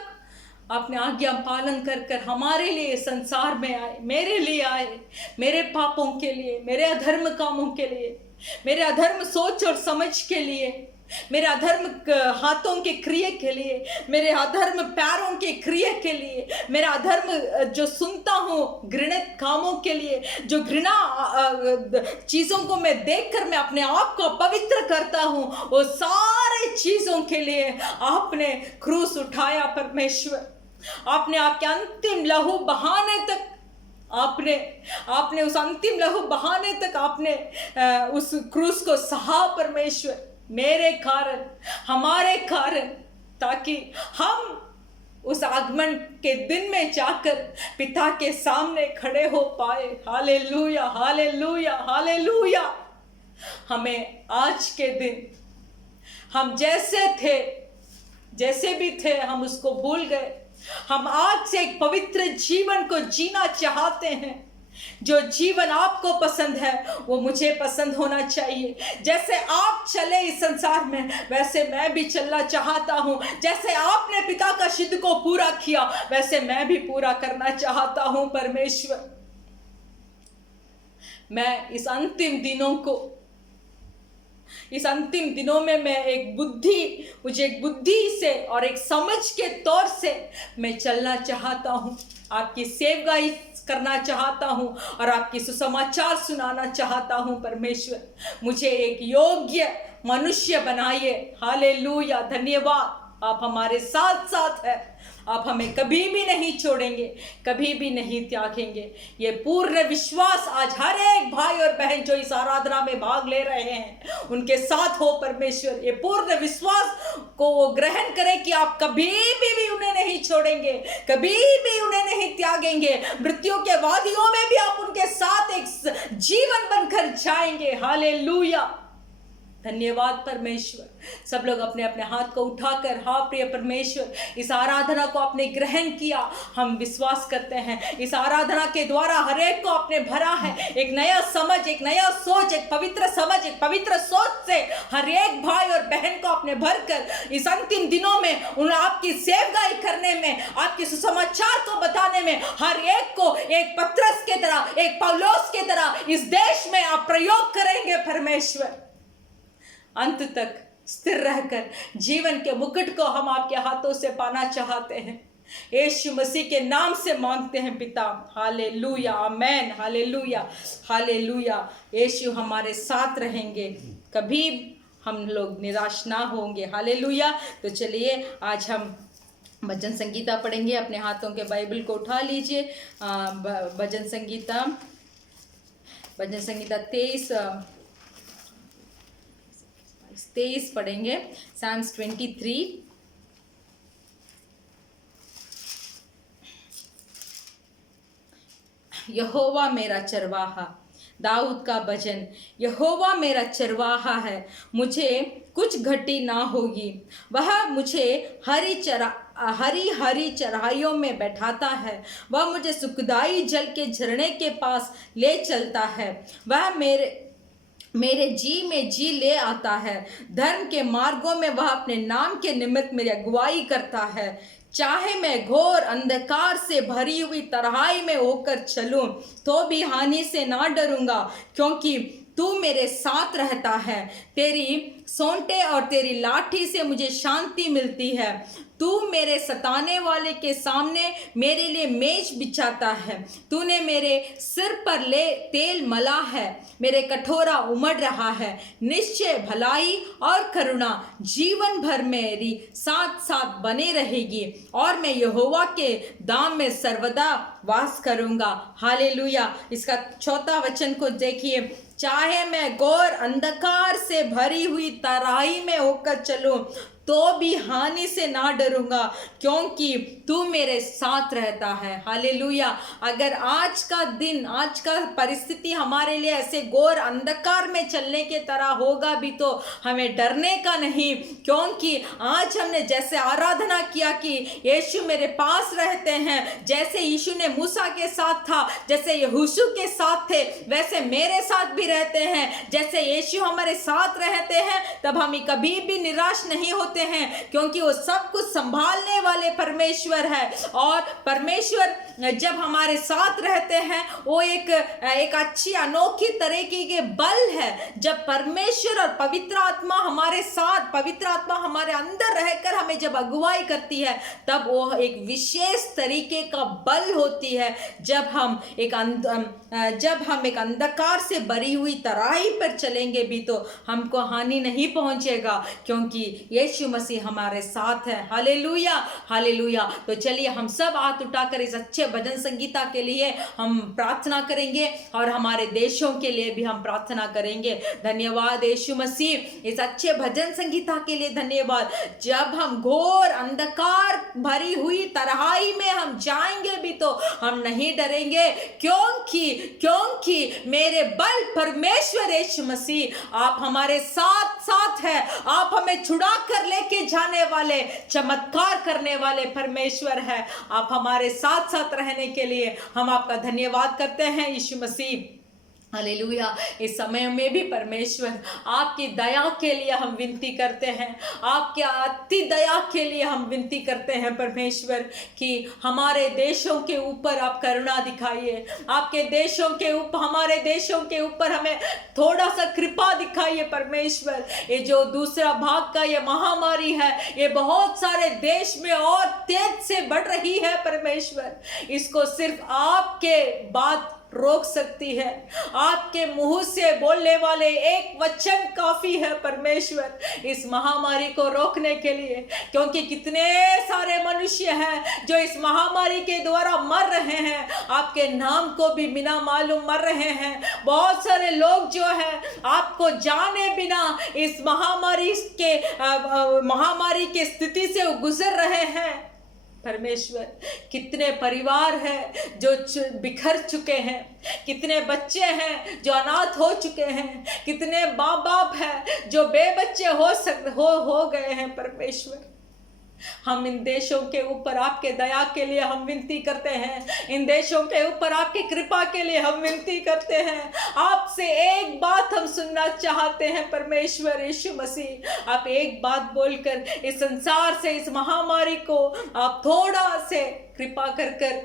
आपने आज्ञा पालन कर कर हमारे लिए संसार में आए, मेरे लिए आए, मेरे पापों के लिए, मेरे अधर्म कामों के लिए, मेरे अधर्म सोच और समझ के लिए, मेरे अधर्म हाथों के क्रिया के लिए, मेरे अधर्म पैरों के क्रिया के लिए, मेरा अधर्म जो सुनता हूँ घृणित कामों के लिए, जो घृणा चीज़ों को मैं देखकर मैं अपने आप को पवित्र करता हूँ, वो सारे चीज़ों के लिए आपने क्रूस उठाया परमेश्वर। आपने आपके अंतिम लहू बहाने तक आपने उस अंतिम लहू बहाने तक आपने उस क्रूस को सहा परमेश्वर, मेरे कारण, हमारे कारण, ताकि हम उस आगमन के दिन में जाकर पिता के सामने खड़े हो पाए। Hallelujah, hallelujah, hallelujah. हमें आज के दिन हम जैसे भी थे हम उसको भूल गए। हम आज से एक पवित्र जीवन को जीना चाहते हैं। जो जीवन आपको पसंद है वो मुझे पसंद होना चाहिए। जैसे आप चले इस संसार में वैसे मैं भी चलना चाहता हूँ। जैसे आपने पिता का शुद्ध को पूरा किया वैसे मैं भी पूरा करना चाहता हूँ परमेश्वर। मैं इस अंतिम दिनों में मुझे एक बुद्धि से और एक समझ के तौर से मैं चलना चाहता हूँ, आपकी सेवकाई करना चाहता हूँ और आपकी सुसमाचार सुनाना चाहता हूँ परमेश्वर। मुझे एक योग्य मनुष्य बनाइए। हालेलुया, धन्यवाद। आप हमारे साथ साथ हैं, आप हमें कभी भी नहीं छोड़ेंगे, कभी भी नहीं त्यागेंगे। ये पूर्ण विश्वास आज हर एक भाई और बहन जो इस आराधना में भाग ले रहे हैं उनके साथ हो परमेश्वर। ये पूर्ण विश्वास को वो ग्रहण करें कि आप कभी भी उन्हें नहीं छोड़ेंगे, कभी भी उन्हें नहीं त्यागेंगे। मृत्यु के वादियों में भी आप उनके साथ एक जीवन बनकर जाएंगे। हालेलुया, धन्यवाद परमेश्वर। सब लोग अपने अपने हाथ को उठाकर, हाँ प्रिय परमेश्वर, इस आराधना को आपने ग्रहण किया। हम विश्वास करते हैं इस आराधना के द्वारा हर एक को आपने भरा है। एक नया समझ, एक नया सोच, एक पवित्र समझ, एक पवित्र सोच से हर एक भाई और बहन को आपने भरकर इस अंतिम दिनों में उन्हें आपकी सेवकाई करने में, आपके सुसमाचार को बताने में हर एक को एक पत्रस के तरह, एक पौलुस के तरह इस देश में आप प्रयोग करेंगे परमेश्वर। अंत तक स्थिर रहकर जीवन के मुकुट को हम आपके हाथों से पाना चाहते हैं। यीशु मसीह के नाम से मांगते हैं पिता। हालेलुया, आमेन, हालेलुया, हालेलुया। यीशु हमारे साथ रहेंगे, कभी हम लोग निराश ना होंगे। हालेलुया। तो चलिए आज हम भजन संगीता पढ़ेंगे। अपने हाथों के बाइबल को उठा लीजिए। भजन संगीता 23 पढ़ेंगे। Psalms 23। यहोवा मेरा चरवाहा, दाऊद का भजन। यहोवा मेरा चरवाहा है, मुझे कुछ घटी ना होगी। वह मुझे हरी हरी चराइयों में बैठाता है। वह मुझे सुखदाई जल के झरने के पास ले चलता है। वह मेरे जी में जी ले आता है। धर्म के मार्गों में वह अपने नाम के निमित्त मेरी अगुवाई करता है। चाहे मैं घोर अंधकार से भरी हुई तराई में होकर चलूं तो भी हानि से ना डरूंगा, क्योंकि तू मेरे साथ रहता है। तेरी सोंटे और तेरी लाठी से मुझे शांति मिलती है। तू मेरे सताने वाले के सामने मेरे लिए मेज बिछाता है। तूने मेरे सिर पर तेल मला है, मेरे कटोरा उमड़ रहा है। निश्चय भलाई और करुणा जीवन भर मेरी साथ साथ बने रहेगी, और मैं यहोवा के धाम में सर्वदा वास करूंगा। हालेलुया। इसका 4वां वचन को देखिए, चाहे मैं घोर अंधकार से भरी हुई तराई में होकर चलूं तो भी हानि से ना डरूंगा, क्योंकि तू मेरे साथ रहता है। हालेलुया। अगर आज का दिन, आज का परिस्थिति हमारे लिए ऐसे घोर अंधकार में चलने के तरह होगा भी तो हमें डरने का नहीं, क्योंकि आज हमने जैसे आराधना किया कि यीशु मेरे पास रहते हैं, जैसे यीशु ने मूसा के साथ था, जैसे यहोशू के साथ थे, वैसे मेरे साथ भी रहते हैं। जैसे यीशु हमारे साथ रहते हैं तब हम कभी भी निराश नहीं होते हैं, क्योंकि वो सब कुछ संभालने वाले परमेश्वर है। और परमेश्वर जब हमारे साथ रहते हैं वो एक अच्छी अनोखी तरीके के बल है। जब परमेश्वर और पवित्र आत्मा हमारे साथ, पवित्र आत्मा हमारे अंदर रहकर हमें जब अगुवाई करती है, तब वो एक विशेष तरीके का बल होती है। जब हम एक अंधकार से भरी हुई तराई पर चलेंगे भी तो हमको हानि नहीं पहुंचेगा, क्योंकि यीशु मसीह हमारे साथ है। Hallelujah, hallelujah. तो चलिए हम सब हाथ उठाकर इस अच्छे भजन संगीता के लिए हम प्रार्थना करेंगे, और हमारे देशों के लिए भी हम प्रार्थना करेंगे। धन्यवाद यीशु मसीह, इस अच्छे भजन संगीता के लिए धन्यवाद। जब हम घोर अंधकार भरी हुई तराई में हम जाएंगे भी तो हम नहीं डरेंगे, क्योंकि मेरे बल परमेश्वर यीशु मसीह आप हमारे साथ साथ है। आप हमें छुड़ा कर लेके जाने वाले, चमत्कार करने वाले परमेश्वर है। आप हमारे साथ साथ रहने के लिए हम आपका धन्यवाद करते हैं यीशु मसीह। हालेलुया। इस समय में भी परमेश्वर आपकी दया के लिए हम विनती करते हैं, आपके अति दया के लिए हम विनती करते हैं परमेश्वर, कि हमारे देशों के ऊपर आप करुणा दिखाइए। आपके देशों के ऊपर, हमारे देशों के ऊपर हमें थोड़ा सा कृपा दिखाइए परमेश्वर। ये जो दूसरा भाग का ये महामारी है, ये बहुत सारे देश में और तेज से बढ़ रही है परमेश्वर। इसको सिर्फ आपके बात रोक सकती है। आपके मुंह से बोलने वाले एक वचन काफी है परमेश्वर इस महामारी को रोकने के लिए, क्योंकि कितने सारे मनुष्य हैं जो इस महामारी के द्वारा मर रहे हैं, आपके नाम को भी बिना मालूम मर रहे हैं। बहुत सारे लोग जो है आपको जाने बिना इस महामारी के स्थिति से गुजर रहे हैं परमेश्वर। कितने परिवार हैं जो बिखर चुके हैं, कितने बच्चे हैं जो अनाथ हो चुके हैं, कितने माँ बाप हैं जो बेबच्चे हो गए हैं परमेश्वर। हम इन देशों के ऊपर आपके दया के लिए हम विनती करते हैं, इन देशों के ऊपर आपकी कृपा के लिए हम विनती करते हैं। आपसे एक बात हम सुनना चाहते हैं परमेश्वर यीशु मसीह। आप एक बात बोलकर इस संसार से, इस महामारी को आप थोड़ा से कृपा कर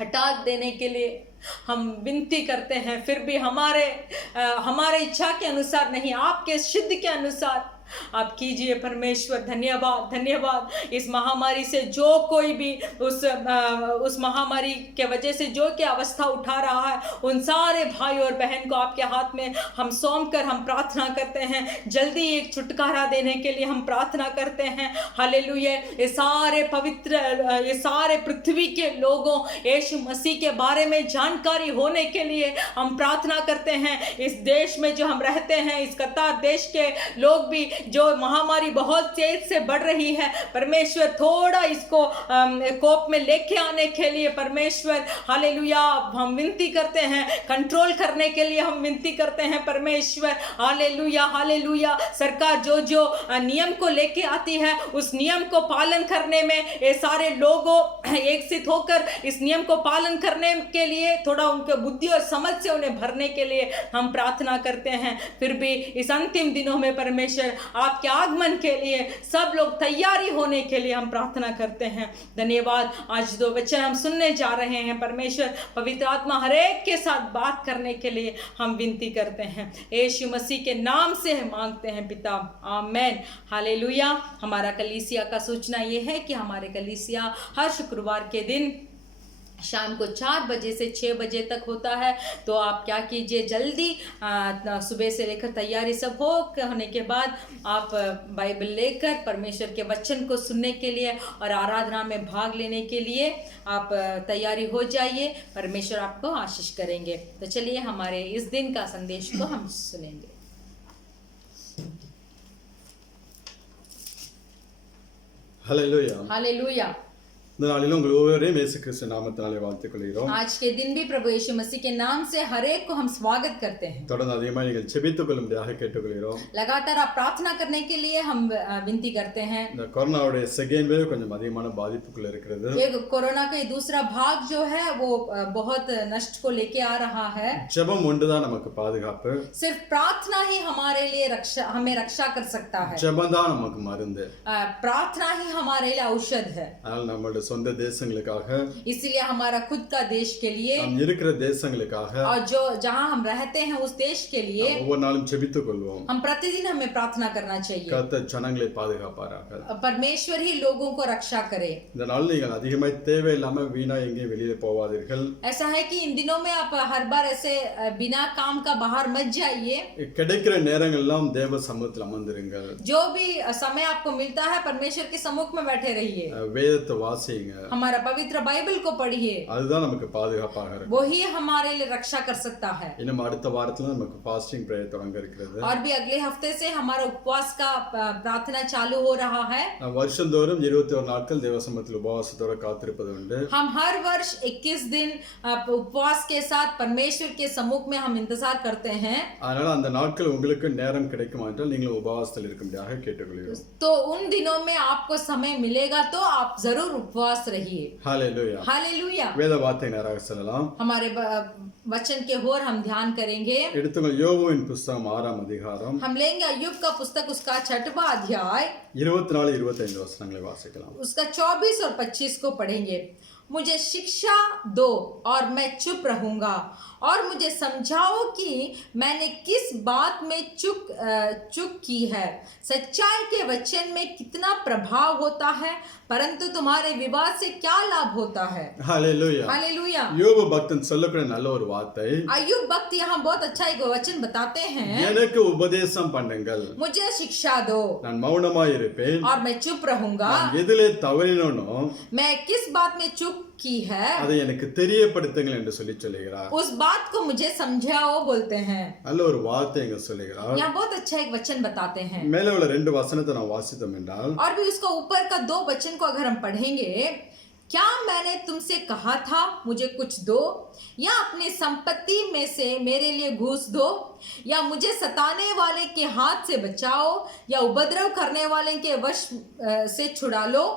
हटा देने के लिए हम विनती करते हैं। फिर भी हमारे इच्छा के अनुसार नहीं, आपके सिद्ध के अनुसार आप कीजिए परमेश्वर। धन्यवाद, धन्यवाद। इस महामारी से जो कोई भी उस महामारी के वजह से जो क्या अवस्था उठा रहा है, उन सारे भाई और बहन को आपके हाथ में हम सौंप कर हम प्रार्थना करते हैं। जल्दी एक छुटकारा देने के लिए हम प्रार्थना करते हैं। हालेलुया। ये सारे पवित्र, ये सारे पृथ्वी के लोगों यीशु मसीह के बारे में जानकारी होने के लिए हम प्रार्थना करते हैं। इस देश में जो हम रहते हैं, इस कतार देश के लोग भी, जो महामारी बहुत तेज से बढ़ रही है परमेश्वर, थोड़ा इसको कोप में लेके आने के लिए परमेश्वर हालेलुया हम विनती करते हैं। कंट्रोल करने के लिए हम विनती करते हैं परमेश्वर। Hallelujah, hallelujah. सरकार जो नियम को लेके आती है, उस नियम को पालन करने में ये सारे लोगों एकसित होकर इस नियम को पालन करने के लिए थोड़ा उनके बुद्धि और समझ से उन्हें भरने के लिए हम प्रार्थना करते हैं। फिर भी इस अंतिम दिनों में परमेश्वर आपके आगमन के लिए सब लोग तैयारी होने के लिए हम प्रार्थना करते हैं। धन्यवाद। आज 2 वचन हम सुनने जा रहे हैं। परमेश्वर पवित्र आत्मा हर एक के साथ बात करने के लिए हम विनती करते हैं। यीशु मसीह के नाम से मांगते हैं पिता, आमीन, हालेलुया। हमारा कलीसिया का सूचना ये है कि हमारे कलीसिया हर शुक्रवार के दिन शाम को 4 बजे से 6 बजे तक होता है। तो आप क्या कीजिए, जल्दी सुबह से लेकर तैयारी सब होने के बाद आप बाइबल लेकर परमेश्वर के वचन को सुनने के लिए और आराधना में भाग लेने के लिए आप तैयारी हो जाइए। परमेश्वर आपको आशीष करेंगे। तो चलिए हमारे इस दिन का संदेश को हम सुनेंगे। Hallelujah, hallelujah. இந்த நாளிலும் உங்கள் ஒவ்வொருவரையும் இயேசு கிறிஸ்து நாமத்தினாலே வாழ்த்துக் கொள்கிறோம். आज के दिन भी प्रभु यीशु मसीह के नाम से हर एक को हम स्वागत करते हैं। தொடர்ந்து அதிகமாக நீங்கள் ஜெபித்துக் கொள்ளும்படியாக கேட்டுக்கொள்கிறோம். लगातार आप प्रार्थना करने के लिए हम विनती करते हैं। இந்த கொரோனாவுடைய செகண்ட் வேவ் கொஞ்சம் அதிகமான பாதிப்புக்குள்ள இருக்கிறது. ये कोरोना का दूसरा भाग जो है वो बहुत नष्ट को लेके आ रहा है। ஜெபம் ஒன்றுதான் நமக்கு பாதுகாப்பு. सिर्फ प्रार्थना ही हमारे लिए हमें रक्षा कर सकता है। ஜெபம் தான் நமக்கு மருந்து. प्रार्थना ही हमारे लिए औषध है। அதனால நம்மளுடைய சொந்த தேசங்களுக்காக, इसलिए हमारा खुद का देश के लिए, நாம் இருக்கிற தேசங்களுக்காக और जो जहां हम रहते हैं उस देश के लिए ஒவ்வொரு நாளும் ஜெபித்துக் கொள்வோம். हम प्रतिदिन हमें प्रार्थना करना चाहिए। கர்த்தர் ஜனங்களை பாதுகாப்பாராக. परमेश्वर ही लोगों को रक्षा करे। இந்த நாள் நீங்கள் அதிகமாக தேவையில்லாம வீணா எங்கேயும் வெளியில போவாதீர்கள். ऐसा है कि इन दिनों में आप हर बार ऐसे बिना काम का बाहर मत जाइए। கிடைக்கிற நேரங்கள்லாம் தேவ சமூகத்தில் அமர்ந்திருங்கள். जो भी समय आपको मिलता है परमेश्वर के सम्मुख में बैठे रहिए। வேதத்தை வாசிங்க. हमारा पवित्र बाइबल को पढ़िए। அதுதான் நமக்கு பாதுகாப்பாக இருக்கும். वही हमारे लिए रक्षा कर सकता है। இன்னும் அடுத்த வாரத்துல நமக்கு ஃபாஸ்டிங் பிரேயர் தொடங்க இருக்கிறது. और भी अगले हफ्ते से हमारा उपवास का प्रार्थना चालू हो रहा है। வருஷந்தோறும் 21 நாட்கள் தேவ சமூகத்தில் உபவாசத்தோட காத்திருப்பது உண்டு. हम हर वर्ष 21 दिन उपवास के साथ परमेश्वर के सम्मुख में हम इंतजार करते हैं। அதனால அந்த நாட்கள் உங்களுக்கு நேரம் கிடைக்குமா என்றால் நீங்கள் உபவாசத்தில் இருக்கும்படியாக கேட்டுக்கொள்கிறோம். तो उन दिनों में आपको समय मिलेगा तो आप जरूर उपवास रहिए। Hallelujah, hallelujah. வேத வார்த்தை நேராக செல்லலாம். हमारे वचन के होर हम ध्यान करेंगे। எடுத்துங்கள் யோபுவின் புத்தகம் 6ஆம் அதிகாரம். हम लेंगे अय्यूब का पुस्तक उसका 6वां अध्याय 24-25 वचनங்களை வாசிக்கலாம். उसका 24 और 25 को पढ़ेंगे। मुझे शिक्षा दो और मैं चुप रहूंगा, और मुझे समझाओ कि मैंने किस बात में चूक की है। सच्चाई के वचन में कितना प्रभाव होता है, परंतु तुम्हारे विवाद से क्या लाभ होता है। Hallelujah, hallelujah. யோபு பக்தன் சொல்லக்கூடிய நல்ல ஒரு வார்த்தை. अय्यूब भक्त यहाँ बहुत अच्छा एक वचन बताते हैं। எனக்கு உபதேசம் பண்ணுங்கள், मुझे शिक्षा दो, நான் மௌனமாய் இருப்பேன், और मैं चुप रहूंगा। நான் எதிலே தவறினேனோ मैं किस बात में चूक की है அதை எனக்கு தெரியப்படுத்துங்கள் என்று சொல்லுகிறார். उस बात को मुझे समझाओ बोलते हैं। நல்ல ஒரு வார்த்தை இங்க சொல்லுகிறார். यहाँ बहुत अच्छा एक वचन बताते हैं। மேலே உள்ள 2 வசனத்தை நான் வாசித்தோம் என்றால், और भी उसका ऊपर का 2 वचन को अगर हम पढ़ेंगे, क्या मैंने तुमसे कहा था मुझे कुछ दो, या अपनी संपत्ति में से मेरे लिए घूस दो, या मुझे सताने वाले के हाथ से बचाओ, या उपद्रव करने वाले के वश से छुड़ा लो।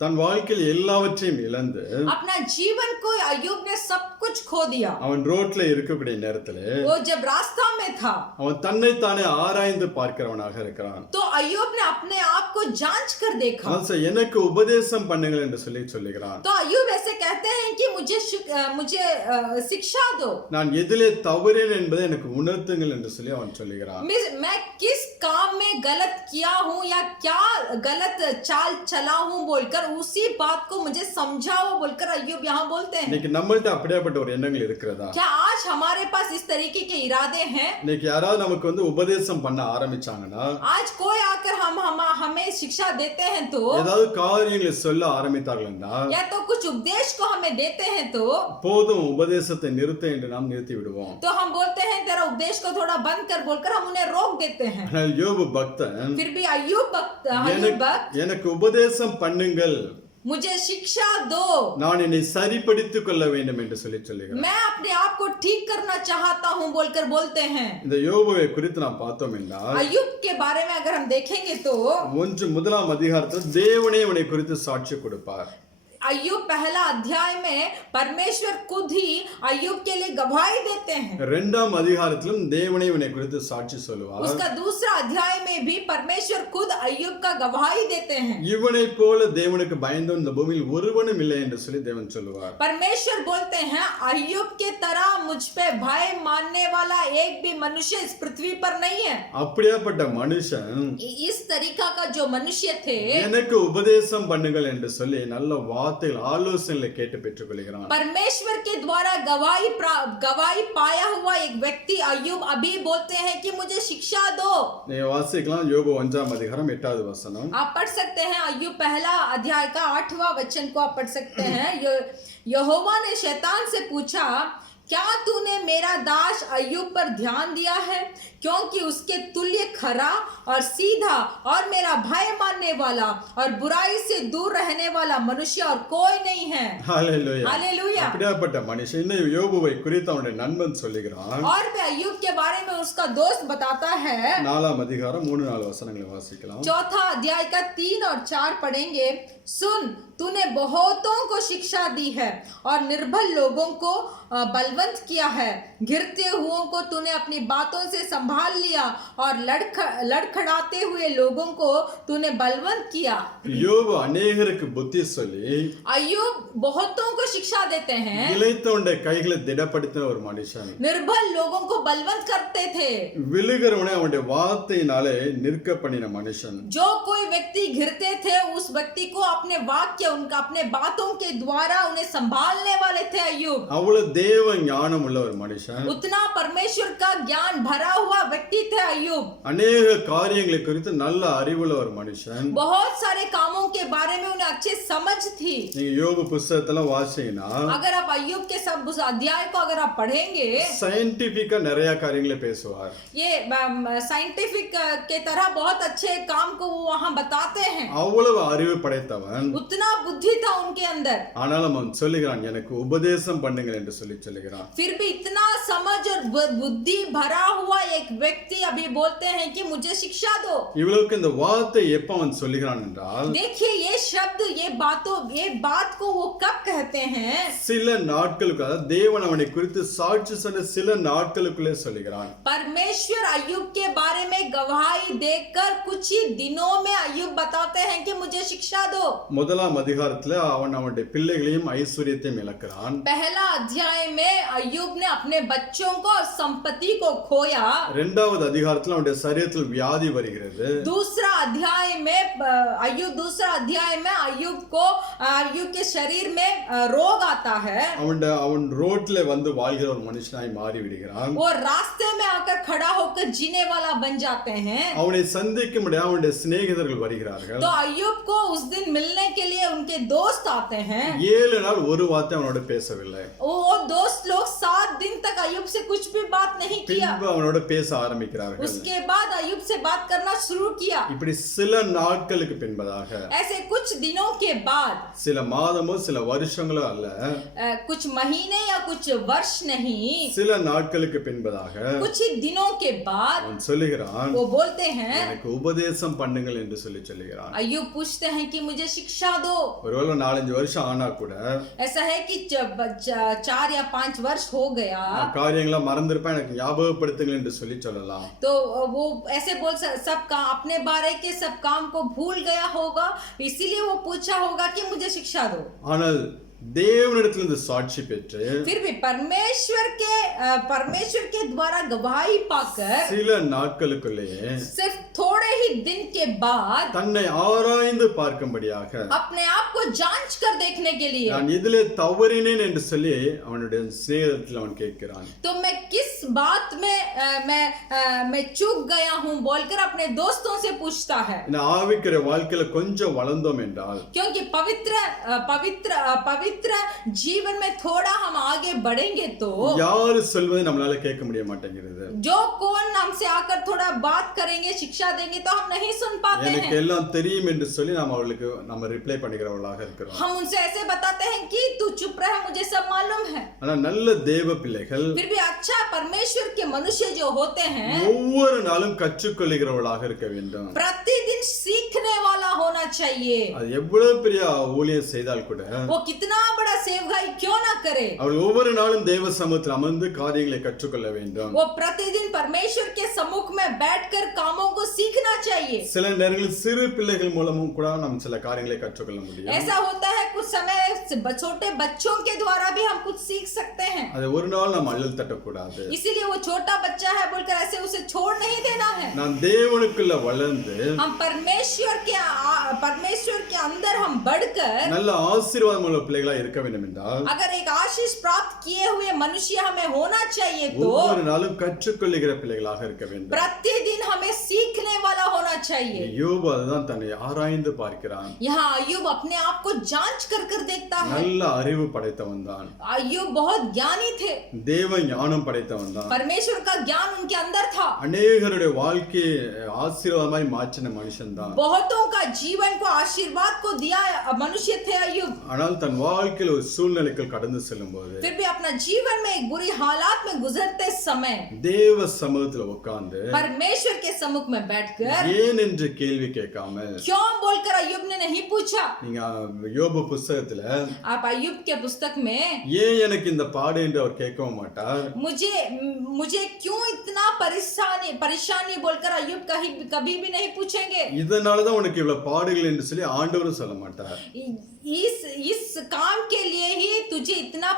தன் வாழ்க்கையில் எல்லாவற்றையும் இழந்து अपना जीवन को अय्यूब ने सब कुछ खो दिया। அவன் ரோட்ல இருக்கக்கூடிய நேரத்திலே वो जब रास्ता में था அவன் தன்னை தானே ஆராய்ந்து பார்க்கிறவனாக இருக்கிறான். तो अय्यूब ने अपने आप को जांच कर देखा। அவன் எனக்கு உபதேசம் பண்ணுங்கள் என்று சொல்லுகிறான். तो अय्यूब ऐसे कहते हैं कि मुझे शिक्षा दो, நான் எதிலே தவறேன் என்பதை எனக்கு உணர்த்துங்கள் என்று அவன் சொல்லுகிறான். मैं किस काम में गलत किया हूँ या क्या गलत चाल चला हूँ बोलकर उसी बात को मुझे समझाओ बोलकर अय्यूब यहाँ बोलते हैं। இன்னைக்கு நம்மள்ட்ட அப்படியேப்பட்ட ஒரு எண்ணங்கள் இருக்கிறதா? क्या आज हमारे पास इस तरीके के इरादे हैं? இன்னைக்கு யாராவது நமக்கு உபதேசம் பண்ண ஆரம்பிச்சாங்கன்னா, आज कोई आकर हमें शिक्षा देते हैं तो, ஏதாவது காரியங்களை சொல்ல ஆரம்பித்தார்கள் என்றால், या तो कुछ उपदेश को हमें देते हैं तो போதும் உபதேசத்தை நிறுத்த என்று நாம் நிறுத்தி விடுவோம். तो हम बोलते हैं तेरा उपदेश को थोड़ा बंद कर बोलकर हम उन्हें रोक देते हैं। ஆனால் யோபு பக்தன், फिर भी अय्यूब भक्त எனக்கு உபதேசம் பண்ணுங்கள், मुझे शिक्षा दो, நான் என்னை சரிப்படுத்திக் கொள்ள வேண்டும் என்று சொல்லுகிறார். मैं अपने आप को ठीक करना चाहता हूँ बोलकर बोलते हैं। இந்த யோபுவை குறித்து நாம் பார்த்தோம் என்றால், अय्यूब के बारे में अगर हम देखेंगे तो 1 அதிகாரத்தில் தேவனே இவனை குறித்து சாட்சி கொடுப்பார். अय्यूब पहला अध्याय में परमेश्वर खुद ही अय्यूब के लिए गवाही देते हैं। 2ஆம் அதிகாரத்திலும் தேவனே இவனை குறித்து சாட்சி சொல்லுவார். उसका दूसरा अध्याय में में भी परमेश्वर खुद अय्यूब का गवाही देते हैं। இவனை போல தேவனுக்கு பயந்தவன் இந்த பூமியில் ஒருவனும் இல்லை என்று சொல்லி தேவன் சொல்லுவார். परमेश्वर बोलते हैं अय्यूब के तरह मुझ पे भय मानने वाला एक भी मनुष्य इस पृथ्वी पर नहीं है। அப்படியாப்பட்ட மனுஷன் इस तरीका का जो मनुष्य थे எனக்கு உபதேசம் பண்ணுங்கள் என்று சொல்லி நல்ல வார்த்தைகள் ஆலோசனைகளை கேட்டு பெற்றுக்கொள்கிறான். परमेश्वर के द्वारा गवाही पाया हुआ एक व्यक्ति अय्यूब अभी बोलते हैं कि मुझे शिक्षा दो। நீங்க வாசிக்கலாம் யோபு 1ஆம் அதிகாரம் 8வது வசனம். आप पढ़ सकते हैं अय्यूब पहला अध्याय का 8वां वचन को आप पढ़ सकते हैं। यहोवा ने शैतान से पूछा, क्या तूने मेरा दास अय्यूब पर ध्यान दिया है, क्योंकि उसके तुल्य खरा और सीधा और मेरा भय मानने वाला और बुराई से दूर रहने वाला मनुष्य और कोई नहीं है। ஹalleluya. हालेलुया। அப்படியாப்பட்ட மனுஷன் இன்னும் யோபுவை குறித்து அவனுடைய நண்பன் சொல்லுகிறான். और भी अय्यूब के बारे में उसका दोस्त बताता है। 4ஆம் அதிகாரம் 3-4 வசனங்களை வாசிக்கலாம். चौथा अध्याय का 3 और 4 पढ़ेंगे। सुन, तूने बहुतों को शिक्षा दी है और निर्बल लोगों को बलवंत किया है। गिरते हुओं को तूने अपनी बातों से संभाल लिया और लड़खड़ाते हुए लोगों को तूने बलवंत किया। யோபு அநேகருக்கு புத்தி சொல்லி अय्यूब बहुतों को शिक्षा देते हैं। இளைத்தவனுடைய கைகளை திடப்படுத்தின ஒரு மனுஷன். निर्बल लोगों को बलवंत करते थे। விழுகிறவனை அவனுடைய வார்த்தையினாலே நிற்க பண்ணின மனுஷன். जो कोई व्यक्ति गिरते थे उस व्यक्ति को अपने वाक्य उनका अपने बातों के द्वारा उन्हें संभालने वाले थे अय्यूब। அவ்வளவு தேவ ஞானம் உள்ள ஒரு மனுஷன். उतना परमेश्वर का ज्ञान भरा हुआ व्यक्ति थे अय्यूब। அநேக காரியங்களை குறித்து நல்ல அறிவுள்ள ஒரு மனுஷன். बहुत सारे कामों के बारे में उन्हें अच्छे समझ थी। நீங்க யோபு புத்தகத்துல வாசிங்கன்னா अगर आप अय्यूब के सब उस अध्याय को अगर आप पढ़ेंगे சயின்டிபிக்கா நிறைய காரியங்களை பேசுவார். ये साइंटिफिक के तरह बहुत अच्छे काम को वो वहाँ बताते हैं। அவ்வளவு அறிவு படைத்தவன். उतना बुद्धि था उनके अंदर। ஆனாலும் அவன் சொல்லுகிறான் எனக்கு உபதேசம் பண்ணுங்கள் என்று சொல்லுகிறான். फिर भी इतना समझ और बुद्धि भरा हुआ एक व्यक्ति अभी बोलते हैं कि मुझे शिक्षा दो। இவளுக்கு இந்த வார்த்தை எப்ப அவன் சொல்லுகிறான் என்றால் देखिए ये शब्द ये बात को वो कब कहते हैं? சில நாட்களுக்கு அதாவது தேவன் அவனை குறித்து சாட்சி சொன்ன சில நாட்களுக்குள்ளே சொல்லுகிறான். परमेश्वर अय्यूब के बारे में गवाही देकर कुछ ही दिनों में अय्यूब बताते हैं कि मुझे शिक्षा दो। முதலாம் அதிகாரத்துல அவன் அவனுடைய பிள்ளைகளையும் ஐஸ்வர்யத்தையும் இழக்கிறான். पहला अध्याय में अय्यूब ने अपने बच्चों को और संपत्ति को खोया। இரண்டாவது அதிகாரத்துல அவனுடைய சரீரத்தில் வியாதி வருகிறது. दूसरा अध्याय में अय्यूब के शरीर में रोग आता है। அவன் ரோட்ல வந்து வாழ்கிற ஒரு மனுஷனாய் மாறி விடுகிறான். वो रास्ते में आकर खड़ा होकर जीने वाला बन जाते हैं। அவனை சந்திக்க முடியாத அவனுடைய சிநேகிதர்கள் வருகிறார்கள். तो अय्यूब को उस दिन मिलने के लिए उनके दोस्त आते हैं। 7 நாள் ஒரு வார்த்தை அவனோட பேசவில்லை. वो दोस्त लोग 7 दिन तक अय्यूब से कुछ भी बात नहीं किया। பின்பு அவனோட பேச ஆரம்பிக்கிறார்கள். उसके बाद अय्यूब से बात करना शुरू किया। இப்படி சில நாட்களுக்கு பின்பதாக ऐसे कुछ दिनों के बाद சில மாதமோ சில வருஷங்களோ அல்ல कुछ महीने या कुछ वर्ष नहीं சில நாட்களுக்கு பின்பதாக कुछ ही दिनों के बाद அவன் சொல்லுகிறான் वो बोलते हैं எனக்கு உபதேசம் பண்ணுங்கள் என்று சொல்லுகிறான். अय्यूब पूछते हैं कि मुझे शिक्षा दो। ஒருவேளை 4-5 வருஷம் ஆனா கூட ऐसा है कि 4 या 5 वर्ष हो गया காரியங்களை மறந்திருப்பேன் எனக்கு ஞாபகப்படுத்துங்கள் என்று சொல்லலாம். तो वो ऐसे बोल सब का अपने बारे के सब काम को भूल गया होगा, इसीलिए वो पूछा होगा कि मुझे शिक्षा दो। ஆனால் தேவனிடத்திலிருந்து சாட்சி பெற்று फिर भी परमेश्वर के द्वारा गवाही पाकर சில நாட்களுக்குள்ளேயே सिर्फ थोड़े ही दिन के बाद தன்னை ஆராய்ந்து பார்க்கும்படியாக अपने आप को जांच कर देखने के लिए நான் இதிலே தவறினேன் என்று சொல்லி அவனுடைய சிநேகிதத்தில் அவன் கேட்கிறான். तो मैं किस बात में मैं चूक गया हूँ बोलकर अपने दोस्तों से पूछता है। இந்த ஆவிக்கிற வாழ்க்கையில கொஞ்சம் வளர்ந்தோம் என்றால் क्योंकि पवित्र जीवन में थोड़ा हम आगे बढ़ेंगे तो யாரு சொல்வதை நம்மளால கேட்க முடிய மாட்டேங்கிறது. जो कौन हमसे आकर थोड़ा बात करेंगे शिक्षा देंगे तो हम नहीं सुन पाते எனக்கு हैं। எல்லாம் தெரியும் என்று சொல்லி நம்ம ரிப்ளை பண்ணிக்கிறவர்களாக இருக்கிறோம். हम उनसे ऐसे बताते हैं कि तू चुप रह मुझे सब मालूम है। ஆனா நல்ல தேவ பிள்ளைகள் फिर भी अच्छा परमेश्वर के मनुष्य जो होते हैं ஒவ்வொரு நாளும் கற்றுக்கொள்கிறவர்களாக இருக்க வேண்டும். प्रतिदिन सीखने वाला होना चाहिए। அது எவ்வளவு பெரிய ஊழியம் செய்தால் கூட वो कितना बड़ा सेवकाई क्यों ना करे, அவர்கள் ஒவ்வொரு நாளும் தேவ சமூகத்தில் அமர்ந்து காரியங்களை கற்றுக்கொள்ள வேண்டும். वो प्रतिदिन परमेश्वर के सम्मुख में बैठकर कामों को सीखना चाहिए। चाहिए। சில நேரங்களில் சிறு பிள்ளைகள் மூலமும் கூட நாம் சில காரியங்களை கற்றுக்கொள்ள முடியும். ऐसा होता है कुछ समय छोटे बच्चों के द्वारा भी हम कुछ सीख सकते हैं। அதை ஒரு நாள் நாம் அள்ளல் தட்டக்கூடாது. इसीलिए वो छोटा बच्चा है बोलकर ऐसे उसे छोड़ नहीं देना है। நாம் தேவனுக்குள்ள வளர்ந்து हम परमेश्वर के अंदर हम बढ़कर நல்ல ஆசீர்வாதமுள்ள பிள்ளைகளா இருக்க வேண்டும் என்றால் अगर एक आशीष प्राप्त किए हुए मनुष्य हमें होना चाहिए तो ஒவ்வொரு நாளும் கற்றுக்கொள்ளுகிற பிள்ளைகளாக இருக்க வேண்டும். प्रतिदिन हमें सीखने वाला होना चाहिए। யோபு அதுதான் தன்னை ஆராய்ந்து பார்க்கிறான். यहाँ अय्यूब अपने आप को जांच कर देखता है। நல்ல அறிவு படைத்தவன் தான். अय्यूब बहुत ज्ञानी थे। தேவ ஞானம் படைத்தவன் தான். परमेश्वर का ज्ञान उनके अंदर था। அநேகருடைய வாழ்க்கையை ஆசீர்வாதமாய் மாற்றின மனுஷன் தான். बहुतों का जीवन को आशीर्वाद को दिया मनुष्य थे अय्यूब। ஆனால் தன் வாழ்க்கையில் ஒரு சூழ்நிலைக்குள் கடந்து செல்லும்போது फिर भी अपना जीवन में एक बुरी हालात में गुजरते समय தேவ சமூகத்துல உட்கார்ந்து परमेश्वर के सम्मुख में बैठकर ஏன் என்று கேள்வி கேட்காமல் क्यों बोलकर अय्यूब ने नहीं पूछा। நீங்க யோபு புத்தகத்துல आप अय्यूब के पुस्तक में ஏன் எனக்கு இந்த பாடு என்று அவர் கேட்கவும் மாட்டார். मुझे क्यों इतना परेशानी बोलकर अय्यूब कभी भी नहीं पूछेंगे। இதனாலதான் உனக்கு இவ்வளவு பாடுகள் என்று சொல்லி ஆண்டவரும் சொல்ல மாட்டார். इस काम के लिए ही तुझे इतना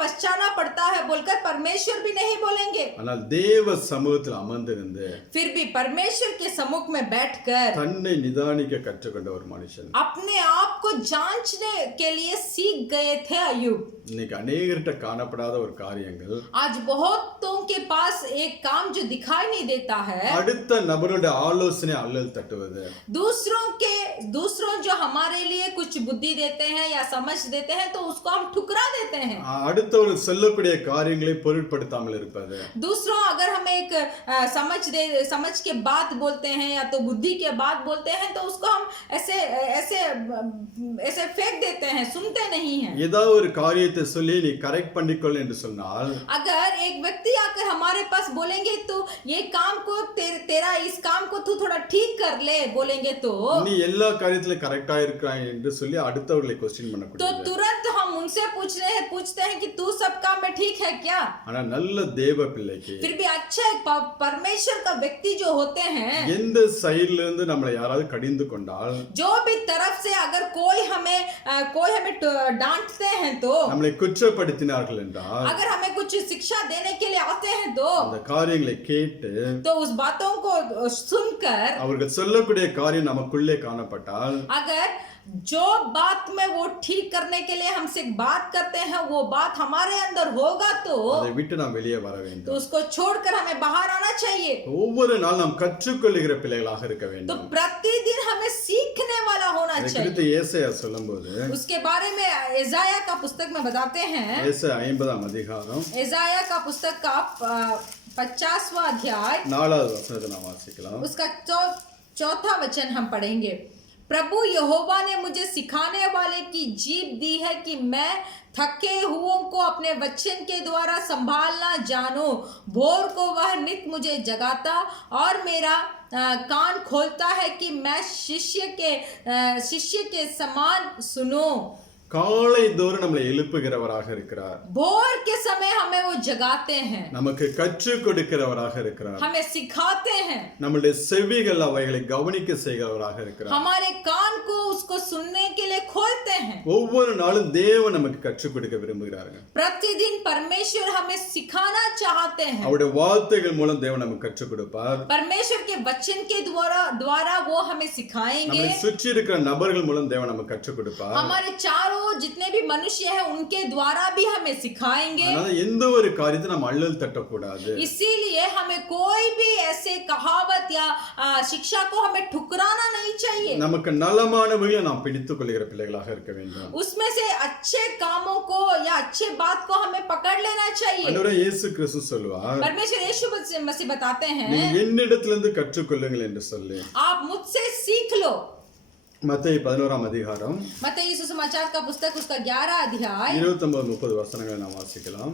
पश्चाताप पड़ता है बोलकर परमेश्वर भी नहीं बोलेंगे। ஆனால் தேவ சமூகத்தில் அமர்ந்திருந்து फिर भी परमेश्वर के सम्मुख में बैठकर தன்னை நிதானிக்க கற்றுக்கொண்ட ஒரு மனுஷன் अपने आप को जांचने के लिए सीख गए थे अय्यूब। இன்னைக்கு अनेகர்ட்ட காணப்படாத ஒரு காரியங்கள் आज बहुतों के पास एक काम जो दिखाई नहीं देता है, அடுத்த நபருடைய ஆலோசனை அல்லல் தட்டுவது. दूसरों जो हमारे लिए कुछ बुद्धि देते हैं या समझ देते हैं तो उसको हम ठुकरा देते हैं। அடுத்தவர் சொல்லக்கூடிய காரியங்களை பொருட்படுத்தாமல் இருப்பது. दूसरों अगर हमें एक समझ के बात बोलते हैं या तो बुद्धि के बात बोलते हैं तो उसको हम ऐसे फेंक देते हैं, सुनते नहीं हैं। ஏதாவது ஒரு காரியத்தை சொல்லி நீ கரெக்ட் பண்ணிக்கொள் என்று சொன்னால் अगर एक व्यक्ति आकर हमारे पास बोलेंगे तो ये काम को तेरा इस काम को तू थोड़ा ठीक कर ले बोलेंगे तो நீ எல்லா காரியத்திலும் கரெக்டா இருக்கிறாய் என்று சொல்லி அடுத்தவர்களை क्वेश्चन तो பண்ணக்கூடாது. तुरंत हम उनसे पूछते हैं कि तू सब काम में ठीक है क्या। ஆனா நல்ல தேவ பிள்ளைக்கு फिर भी अच्छा एक परमेश्वर का व्यक्ति जो होते हैं, எந்த சைடுல இருந்து நம்மளை யாராவது கடிந்து கொண்டால் जो भी तरफ से अगर कोई हमें डांटते हैं तो நம்மளை குற்றப்படுத்தினார்கள் என்றால் अगर हमें कुछ शिक्षा देने के लिए आते हैं तो அந்த காரியங்களை கேட்டு तो उस बातों को सुनकर அவர்கள் சொல்லக்கூடிய காரியம் நமக்குள்ளே காணப்பட்டால் अगर जो बात में वो ठीक करने के लिए हमसे बात करते हैं वो बात हमारे अंदर होगा तो அதை விட்டு நாம் வெளியே வர तो வேண்டும். उसको छोड़कर हमें बाहर आना चाहिए। ஒவ்வொரு நாள் நாம் கற்றுக்கொள்ளுகிற பிள்ளைகளாக இருக்க तो வேண்டும். प्रतिदिन हमें सीखने वाला होना இதை चाहिए। குறித்து ஏசாயா சொல்லும்போது उसके बारे में एसाया का पुस्तक में बताते हैं, ஏசாயா 50ஆம் அதிகாரம் एसाया का पुस्तक का 50वां अध्याय 4வது வசனத்தை நாம் வாசிக்கலாம். उसका चौथा वचन हम पढ़ेंगे। प्रभु यहोवा ने मुझे सिखाने वाले की जीभ दी है कि मैं थके हुओं को अपने वचन के द्वारा संभालना जानूं। भोर को वह नित मुझे जगाता और मेरा कान खोलता है कि मैं शिष्य के समान सुनूं। காலை தோறும் நம்மளை எழுப்புகிறவராக இருக்கிறார். भोर के समय हमें वो जगाते हैं, நமக்கு கற்றுக் கொடுக்கிறவராக இருக்கிறார். हमें सिखाते हैं, நம்முடைய செவிகள் அவைகளை கவனிக்க செய்கிறவராக இருக்கிறார். हमारे कान को उसको सुनने के लिए खोलते हैं। ஒவ்வொரு நாளும் தேவன் நமக்கு கற்றுக் கொடுக்க விரும்புகிறார்கள். प्रतिदिन परमेश्वर हमें सिखाना चाहते हैं। அவருடைய வார்த்தைகள் மூலம் தேவன் நமக்கு கற்றுக் கொடுப்பார். परमेश्वर के वचन के द्वारा वो हमें सिखाएंगे। நம்மை சுற்றி இருக்கிற நபர்கள் மூலம் தேவன் நமக்கு கற்றுக் கொடுப்பார். हमारे चारों जितने भी मनुष्य हैं उनके द्वारा भी हमें सिखाएंगे। அதனால எந்த ஒரு காரியத்தை நாம் அள்ளல் தட்டக்கூடாது. इसीलिए हमें कोई भी ऐसे कहावत या शिक्षा को हमें ठुकराना नहीं चाहिए। நமக்கு நலமானவைகளை நாம் பிடித்துக் கொள்கிற பிள்ளைகளாக இருக்க வேண்டும். उसमें से अच्छे कामों को या अच्छे बात को हमें पकड़ लेना चाहिए। ஆண்டவரே இயேசு கிறிஸ்து சொல்வார், परमेश्वर यीशु मसीह बताते हैं, நீங்கள் என்னிடத்திலிருந்து கற்றுக்கொள்ளுங்கள் என்று சொல்லி. आप मुझसे सीख लो। மத்தேயு 11ஆம் அதிகாரம் मत्ती सुसमाचार का पुस्तक उसका 11 अध्याय 29-30 வசனங்களை நாம் வாசிக்கலாம்.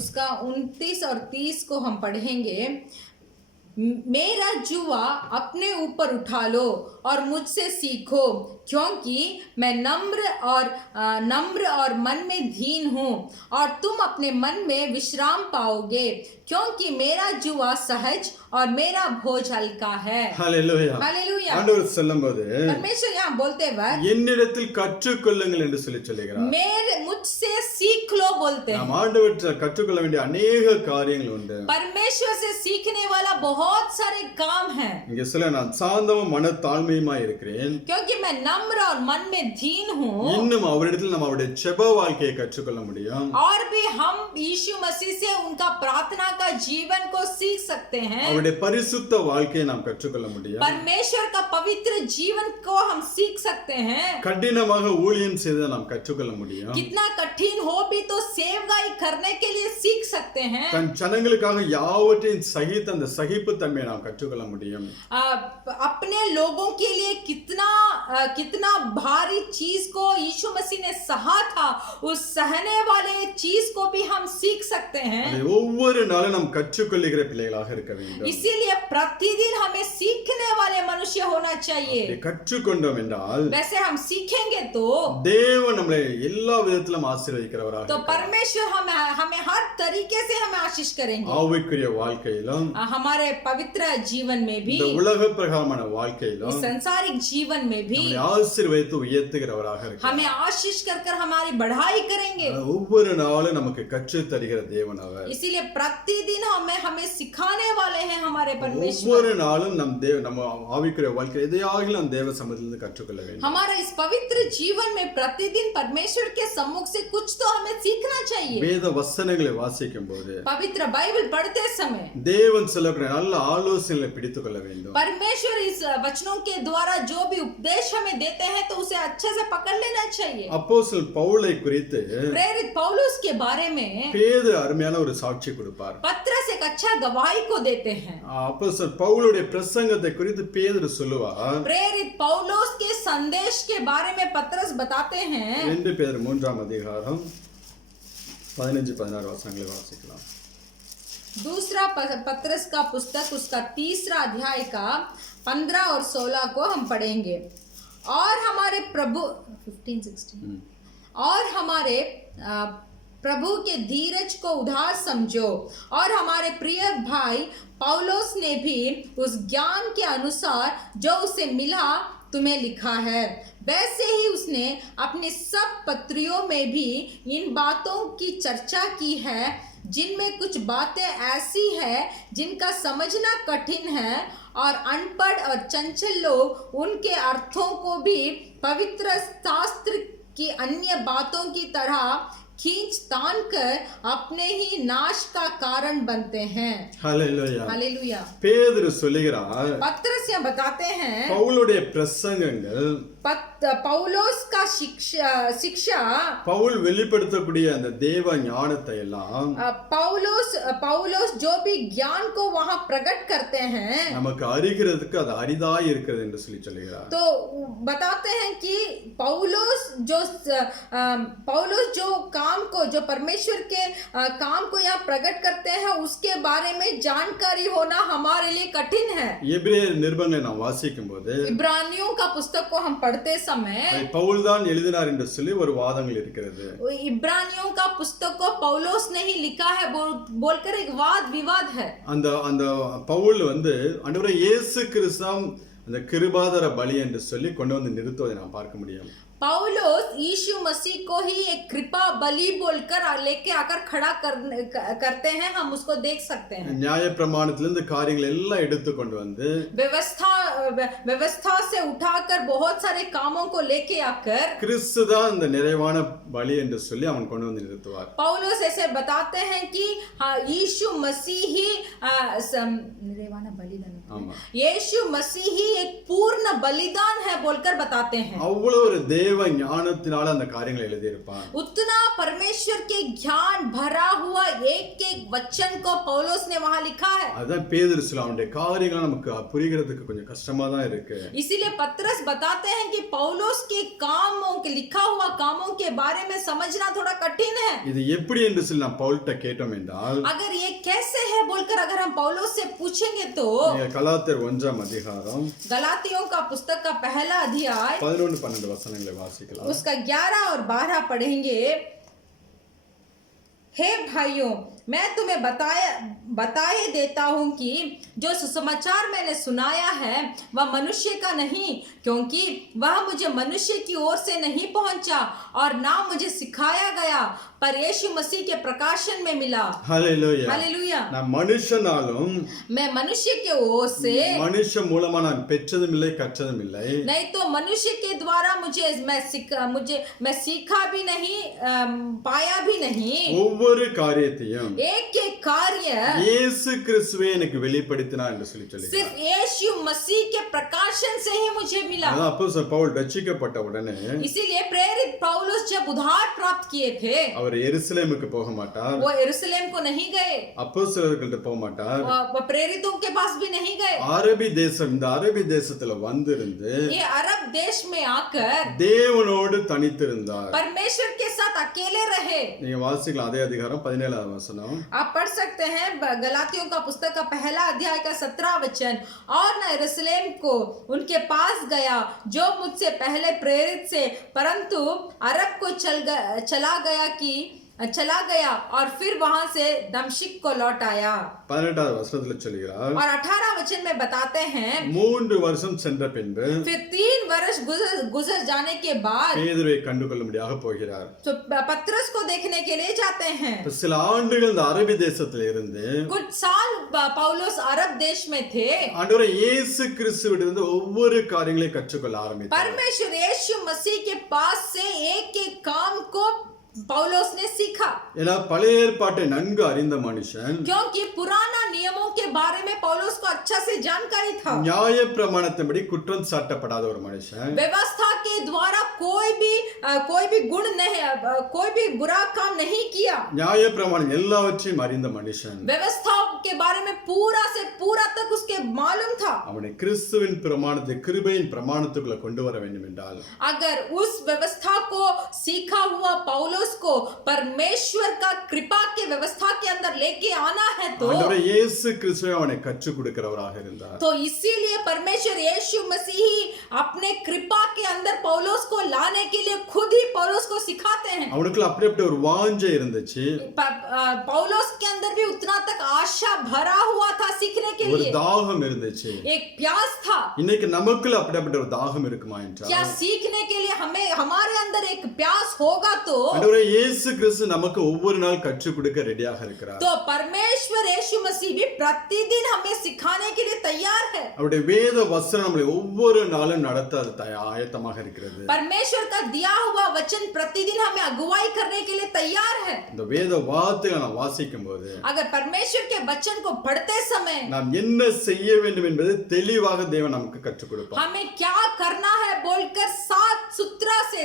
उसका 29 और 30 को हम पढ़ेंगे। मेरा जुआ अपने ऊपर उठा लो और मुझसे सीखो, क्योंकि मैं नम्र और मन में दीन हूँ और तुम अपने मन में विश्राम पाओगे, क्योंकि मेरा जुआ सहज और मेरा बोझ हल्का है। ஹalleluya. हालेलुया। ஆண்டவர் சொல்லும்போது परमेश्वर यहाँ बोलते वक्त என்னிடத்தில் கற்றுக்கொள்ளுங்கள் என்று சொல்லுகிறார். मुझसे सीख लो बोलते हैं। நாம் ஆண்டவற்றை கற்றுக்கொள்ள வேண்டிய अनेक காரியங்கள் உண்டு. परमेश्वर से सीखने वाला बहुत सारे काम हैं। இங்க சொல்ல நான் சாந்தமும் மனத்தாழ்மையுமா இருக்கிறேன். क्योंकि मैं नम्र और मन में दीन हूँ। இன்னும் அவரிடத்தில் நாம் அவருடைய ஜெப வாழ்க்கையை கற்றுக்கொள்ள முடியும். और भी हम यीशु मसीह से उनका प्रार्थना का जीवन को सीख सकते हैं। அவருடைய பரிசுத்த வாழ்க்கையை நாம் கற்றுக்கொள்ள முடியும். परमेश्वर का पवित्र जीवन को हम सीख सकते हैं। கடினமாக ஊழியம் செய்து நாம் கற்றுக்கொள்ள முடியும். कितना कठिन हो भी तो सेवकाई करने के लिए सीख सकते हैं। தன் ஜனங்களுக்காக யாவற்றையும் சகித்த அந்த சகிப்புத்தன்மையை நாம் கற்றுக்கொள்ள முடியும். अपने लोगों के लिए कितना भारी चीज को यीशु मसीह ने सहा था, उस सहने वाले चीज को भी हम सीख सकते हैं। அதை ஒவ்வொரு நாளும் நாம் கற்றுக்கொள்ளுகிற பிள்ளைகளாக இருக்க வேண்டும். इसीलिए प्रतिदिन हमें सीखने वाले मनुष्य होना चाहिए। அப்படி கற்றுக்கொண்டோம் என்றால் वैसे हम सीखेंगे तो தேவன் நம்மை எல்லா விதத்திலும் ஆசீர்வதிக்கிறவராக तो இருக்கிறார். परमेश्वर हमें हर तरीके से हमें आशीष करेंगे। ஆவிக்குரிய வாழ்க்கையிலும் हमारे पवित्र जीवन में भी, இந்த உலக பிரகாரமான வாழ்க்கையிலும் संसारिक जीवन में भी நம்மை ஆசீர்வதித்து உயர்த்துகிறவராக இருக்கிறார். हमें आशीष कर हमारी बढ़ाई करेंगे। ஒவ்வொரு நாளும் நமக்கு கற்றுத் தருகிற தேவன் அவர். इसीलिए प्रतिदिन हमें सिखाने वाले हैं हमारे परमेश्वर। ஒவ்வொரு நாளும் நம்ம ஆவிக்குரிய வாழ்க்கை எதையாகிலும் தேவ சமூகத்திலிருந்து கற்றுக்கொள்ள வேண்டும். हमारा इस पवित्र जीवन में प्रतिदिन परमेश्वर के सम्मुख से कुछ तो हमें सीखना चाहिए। வேத வசனங்களை வாசிக்கும் போது पवित्र बाइबल पढ़ते समय தேவன் சொல்லக்கூடிய நல்ல ஆலோசனைகளை பிடித்துக் கொள்ள வேண்டும். परमेश्वर इस वचनों के द्वारा जो भी उपदेश हमें देते हैं तो उसे अच्छे से पकड़ लेना चाहिए। அப்போஸ்தலன் பவுலை குறித்து प्रेरित पौलुस के बारे में பேதுரு அருமையான ஒரு சாட்சி கொடுப்பார். पत्रस एक अच्छा गवाही को देते हैं। அப்போஸ்தலன் பவுலுடைய பிரசங்கத்தை குறித்து பேதுரு சொல்லுவார். प्रेरित पौलुस के संदेश के बारे में पत्रस बताते हैं। 2 பேதுரு 3ஆம் அதிகாரம் 15-16 वचनங்களை வாசிக்கலாம். दूसरा पत्रस का पुस्तक उसका 3रा अध्याय का 15 और 16 को हम पढ़ेंगे। और हमारे प्रभु 15-16 और हमारे प्रभु के धीरज को उधार समझो, और हमारे प्रिय भाई पौलुस ने भी उस ज्ञान के अनुसार जो उसे मिला तुम्हें लिखा है। वैसे ही उसने अपने सब पत्रियों में भी इन बातों की चर्चा की है, जिनमें कुछ बातें ऐसी हैं जिनका समझना कठिन है, और अनपढ़ और चंचल लोग उनके अर्थों को भी पवित्र शास्त्र की अन्य बातों की तरह खींच तान कर अपने ही नाश का कारण बनते हैं। ஹல்லேலூயா. हालेलुया। பேதுரு சொல்லுகிறார், पत्रस यहाँ बताते हैं பவுலுடைய பிரசங்கங்கள் पौलुस का शिक्षा பவுல் வெளிப்படுத்தக்கூடிய அந்த தேவ ஞானத்தை எல்லாம் पौलुस जो भी ज्ञान को वहाँ प्रकट करते हैं நமக்கு அறிகிறதுக்கு அது அரிதாய் இருக்கிறது என்று சொல்லுகிறார். तो बताते हैं कि पौलुस जो काम को, जो परमेश्वर के काम को यहाँ प्रकट करते हैं, उसके बारे में जानकारी होना हमारे लिए कठिन है। எபிரேயர் நிருபங்களை நாம் வாசிக்கும் போது इब्रानियों का पुस्तक को हम पढ़ते समय பவுல் தான் எழுதினார் என்று சொல்லி ஒரு வாதங்கள் இருக்கிறது. इब्रानियों का पुस्तक को पौलुस ने ही लिखा है बोलकर एक वाद विवाद है। அந்த பவுல் ஆண்டவரே இயேசு கிறிஸ்து அந்த கிருபாதார பலி என்று சொல்லி கொண்டு வந்து நிறுத்துவதை நாம் பார்க்க முடியும். पौलुस यीशु मसीह को ही एक कृपा बलि बोलकर लेके आकर खड़ा करते हैं, हम उसको देख सकते हैं। நியாய பிரமாணத்திலிருந்து காரியங்களை எல்லாம் எடுத்து கொண்டு வந்து व्यवस्था से उठाकर बहुत सारे कामों को लेके आकर கிறிஸ்து தான் இந்த நிறைவான பலி என்று சொல்லி அவன் கொண்டு வந்து நிறுத்துவார். पौलुस ऐसे बताते हैं कि यीशु मसीह ही निर्वाण बलिदान, यीशु मसीह ही एक पूर्ण बलिदान है बोलकर बताते हैं। அவ்வளவு ஒரு தேவ ஞானத்தினால அந்த காரியங்களை எழுதி இருப்பான். उतना परमेश्वर के ज्ञान भरा हुआ एक वचन को पौलुस ने वहां लिखा है। அதான் பேதுரு சொல்ல அவனுடைய காரியங்கள் நமக்கு புரிகிறதுக்கு கொஞ்சம் கஷ்டமா தான் இருக்கு. इसीलिए पत्रस बताते हैं कि पौलुस के कामों के लिखा हुआ कामों के बारे में समझना थोड़ा कठिन है। இது எப்படி என்று சொல்லி நாம் பவுல்ட்ட கேட்டோம் என்றால், अगर ये कैसे हैं बोलकर अगर हम पौलुस से पूछेंगे तो நீங்க கலாத்தியர் 1ஆம் அதிகாரம் गलातियों का पुस्तक का पहला अध्याय 11-12 वचनங்களை வாசிக்கலாம். उसका 11 और 12 पढ़ेंगे। हे भाइयों, मैं तुम्हें बताए देता हूं कि जो सुसमाचार मैंने सुनाया है वह मनुष्य का नहीं, क्योंकि वह मुझे मनुष्य की ओर से नहीं पहुंचा और ना मुझे सिखाया गया, पर यीशु मसीह के प्रकाशन में मिला। ஹalleluya. हालेलुया। நான் மனுஷனாலும் मैं मनुष्य के ओर से மனுஷ மூலமா நான் பெற்றதும் இல்லை கற்றதும் இல்லை. नहीं तो मनुष्य के द्वारा मैं सीखा भी नहीं, पाया भी नहीं। ஒவ்வொரு காரியத்தையும் एक एक कार्य இயேசு கிறிஸ்துவே எனக்கு வெளிப்படுத்தினார் என்று சொல்லி सिर्फ यीशु मसीह के प्रकाशन से ही मुझे मिला। அதான் அப்போஸ்தலர் பவுல் ரட்சிக்கப்பட்ட உடனே इसीलिए प्रेरित पौलुस जब उद्धार प्राप्त किए थे அவர் எருசலேமுக்கு போக மாட்டார், वो यरूशलेम को नहीं गए, அப்போஸ்தலர்கள்ட்ட போக மாட்டார், वो प्रेरितों के पास भी नहीं गए। அரபி தேசம், இந்த அரபி தேசத்துல வந்திருந்து ये अरब देश में आकर தேவனோடு தனித்திருந்தார். परमेश्वर के साथ अकेले रहे। நீங்க வாசிக்கலாம் அதே அதிகாரம் 17ஆம் வசனம். आप पढ़ सकते हैं गलातियों का पुस्तक का पहला अध्याय का 17 वचन। और न यरूशलेम को उनके पास गया जो मुझसे पहले प्रेरित से, परंतु अरब को चला गया और फिर वहां से दमिश्क को लौट आया। 18வது வசனத்துல சொல்கிறார், और 18 वचन में बताते हैं 3 வருஷம் சென்ற பின்பு फिर 3 वर्ष गुजर जाने के बाद பேதுருவை கண்டுகொள்ளும்படியாக போகிறார். तो पतरस को देखने के लिए जाते हैं। இப்ப சில ஆண்டுகள் இந்த அரபி தேசத்துல இருந்து कुछ साल पौलुस अरब देश में थे। ஆண்டவரே இயேசு கிறிஸ்துவிடமிருந்து ஒவ்வொரு காரியங்களையும் கற்றுக்கொள்ள ஆரம்பித்தார். परमेश्वर यीशु मसीह के पास से एक एक काम को पौलुस ने सीखा, ஏன்னா பழைய ஏற்பாட்டை நன்கு அறிந்த மனுஷன், क्योंकि पुराना नियमों के बारे में पौलुस को अच्छा से जानकारी था। நியாய பிரமாணத்தின்படி குற்றம் சாட்டப்படாத ஒரு மனுஷன், व्यवस्था के द्वारा कोई भी गुण नहीं, कोई भी बुरा काम नहीं किया। நியாய பிரமாணம் எல்லாவற்றையும் அறிந்த மனுஷன், व्यवस्था के बारे में पूरा से पूरा तक उसके मालूम था। அவனை கிறிஸ்துவின் பிரமாணத்தை கிருபையின் பிரமாணத்துக்குள்ள கொண்டு வர வேண்டும் என்றால், अगर उस व्यवस्था को सीखा हुआ पौलुस को परमेश्वर का कृपा के व्यवस्था के अंदर लेके आना है तो ஆண்டவரே இயேசு கிறிஸ்துவே அவனை கற்றுக் கொடுக்கிறவராக இருந்தார். तो इसीलिए परमेश्वर यीशु मसीह अपने कृपा के अंदर पौलुस को लाने के लिए खुद ही पौलुस को सिखाते हैं। அவனுக்குள்ள அப்படியே ஒரு வாஞ்சை இருந்துச்சு, पौलुस के अंदर भी उतना तक आशा भरा हुआ था सीखने के ஒரு लिए, தாகம் இருந்துச்சு. एक प्यास था। இன்னைக்கு நமக்குள்ள அப்படிப்பட்ட ஒரு தாகம் இருக்குமா என்றால், क्या सीखने के लिए हमारे अंदर एक प्यास होगा तो ஆண்டவரே இயேசு கிறிஸ்து நமக்கு ஒவ்வொரு நாள் கற்றுக் கொடுக்க ரெடியாக இருக்கிறார். तो परमेश्वर यीशु मसीह भी प्रतिदिन हमें सिखाने के लिए तैयार है। அவருடைய வேத வசனம் நம்மளை ஒவ்வொரு நாளும் நடத்த ஆயத்தமாக இருக்கிறது. परमेश्वर का दिया हुआ वचन प्रतिदिन हमें अगुवाई करने के लिए तैयार है। இந்த வேத வார்த்தைகளை நாம் வாசிக்கும் போது अगर परमेश्वर के वचन को पढ़ते समय நாம் என்ன செய்ய வேண்டும் என்பது தெளிவாக தேவன் நமக்கு கற்றுக் கொடுப்பார். हमें क्या करना है बोलकर सात सूत्र से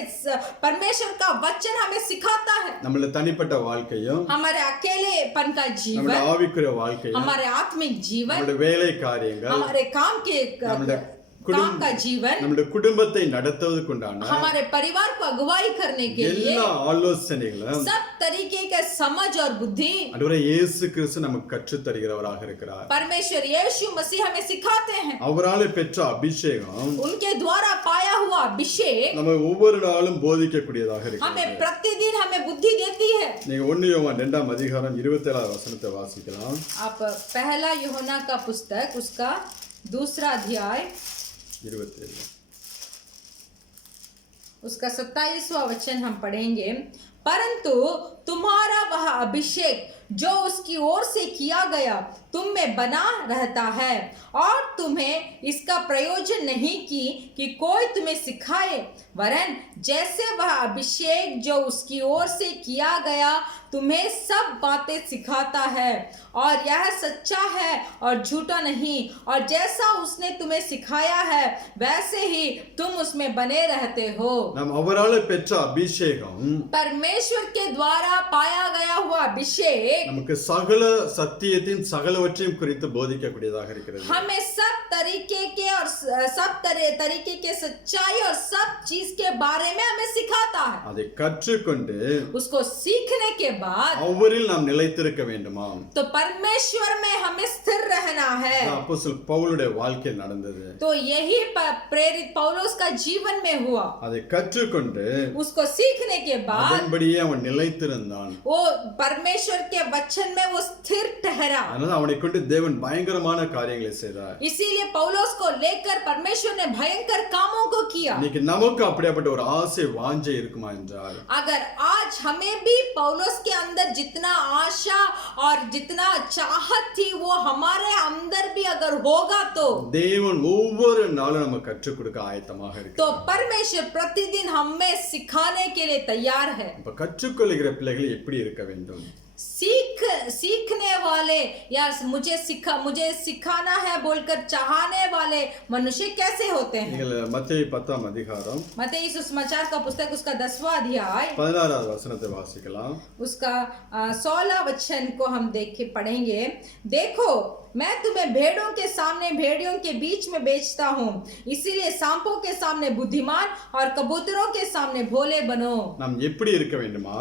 परमेश्वर का वचन हमें सिखाता है। நம்மள தனிப்பட்ட வாழ்க்கையும், हमारे अकेलेपन का நம்மளோட जीवन, ஆவிக்குரிய வாழ்க்கையும், हमारे आत्मिक जीवन, நம்மளோட வேலை காரியங்கள், हमारे काम का जीवन, நம்முடைய குடும்பத்தை நடத்துவதற்குண்டான हमारे परिवार को अगुवाई करने के लिए எல்லா ஆலோசனைகளும் सब तरीके का समझ और बुद्धि ஆண்டவரே இயேசு கிறிஸ்து நமக்கு கற்றுத் தருகிறவராக இருக்கிறார். परमेश्वर यीशु मसीह हमें सिखाते हैं। அவரால் பெற்ற அபிஷேகம் उनके द्वारा पाया हुआ अभिषेक நம்ம ஒவ்வொரு நாளும் போதிக்கக்கூடியதாக हमें இருக்கிறது. प्रतिदिन हमें बुद्धि देती है। நீங்க 1 யோவான் 2ஆம் அதிகாரம் 27வது வசனத்தை வாசிக்கலாம். आप पहला यूहन्ना का पुस्तक उसका 2रा अध्याय 27 उसका 27वां वचन हम पढ़ेंगे। परंतु तुम्हारा वह अभिषेक जो उसकी ओर से किया गया तुम में बना रहता है, और तुम्हें इसका प्रयोजन नहीं कि कोई तुम्हें सिखाए, वरन जैसे वह अभिषेक जो उसकी ओर से किया गया तुम्हें सब बातें सिखाता है, और यह सच्चा है और झूठा नहीं, और जैसा उसने तुम्हें सिखाया है वैसे ही तुम उसमें बने रहते हो। நாம் அவரால் பெற்ற அபிஷேகம் परमेश्वर के द्वारा पाया गया हुआ अभिषेक நமக்கு சகல சத்தியத்தையும் சகலவற்றையும் குறித்து போதிக்கக்கூடியதாக இருக்கிறது. हमें सब तरीके के और सब तरीके के सच्चाई और सब चीज के बारे में हमें सिखाता है। அதை கற்றுக்கொண்டு उसको सीखने के बाद அவரில் நாம் நிலைத்திருக்க வேண்டுமாம். तो परमेश्वर में हमें स्थिर रहना है। அப்போஸ்தலர் பவுலுடைய வாழ்க்கையில் நடந்தது. तो यही प्रेरित पौलुस का जीवन में हुआ। அதை கற்றுக்கொண்டு उसको सीखने के बाद அதன்படியே அவன் நிலைத்திருந்தான். वो परमेश्वर के वचन में वो स्थिर ठहरा। அதனால அவனை கொண்டு தேவன் பயங்கரமான காரியங்களை செய்தார். इसीलिए पौलुस को लेकर परमेश्वर ने भयंकर कामों को किया। இன்னைக்கு நமக்கு அப்படிப்பட்ட ஒரு ஆசை வாஞ்சை இருக்குமா என்றால், अगर आज हमें भी पौलुस के अंदर जितना आशा और जितना चाहत थी वो हमारे अंदर भी अगर होगा तो தேவன் ஒவ்வொரு நாளும் நமக்கு கற்றுக் கொடுக்க ஆயத்தமாக இருக்கு. तो परमेश्वर प्रतिदिन हमें सिखाने के लिए तैयार है। இப்ப கற்றுக்கொள்ளுகிற பிள்ளைகள் எப்படி இருக்க வேண்டும்? सीखने वाले या मुझे सिखाना है बोलकर चाहने वाले मनुष्य कैसे होते हैं? நீங்கள் மத்தேயு 10ஆம் அதிகாரம் मत्ती सुसमाचार का पुस्तक उसका 10वां अध्याय 16வது வசனத்தை வாசிக்கலாம். उसका 16 वचन को हम पढ़ेंगे। देखो मैं तुम्हें भेड़ों के सामने भेड़ियों के बीच में बेचता हूँ, इसीलिए सांपों के सामने बुद्धिमान और कबूतरों के सामने भोले बनो। நாம் எப்படி இருக்க வேண்டுமா?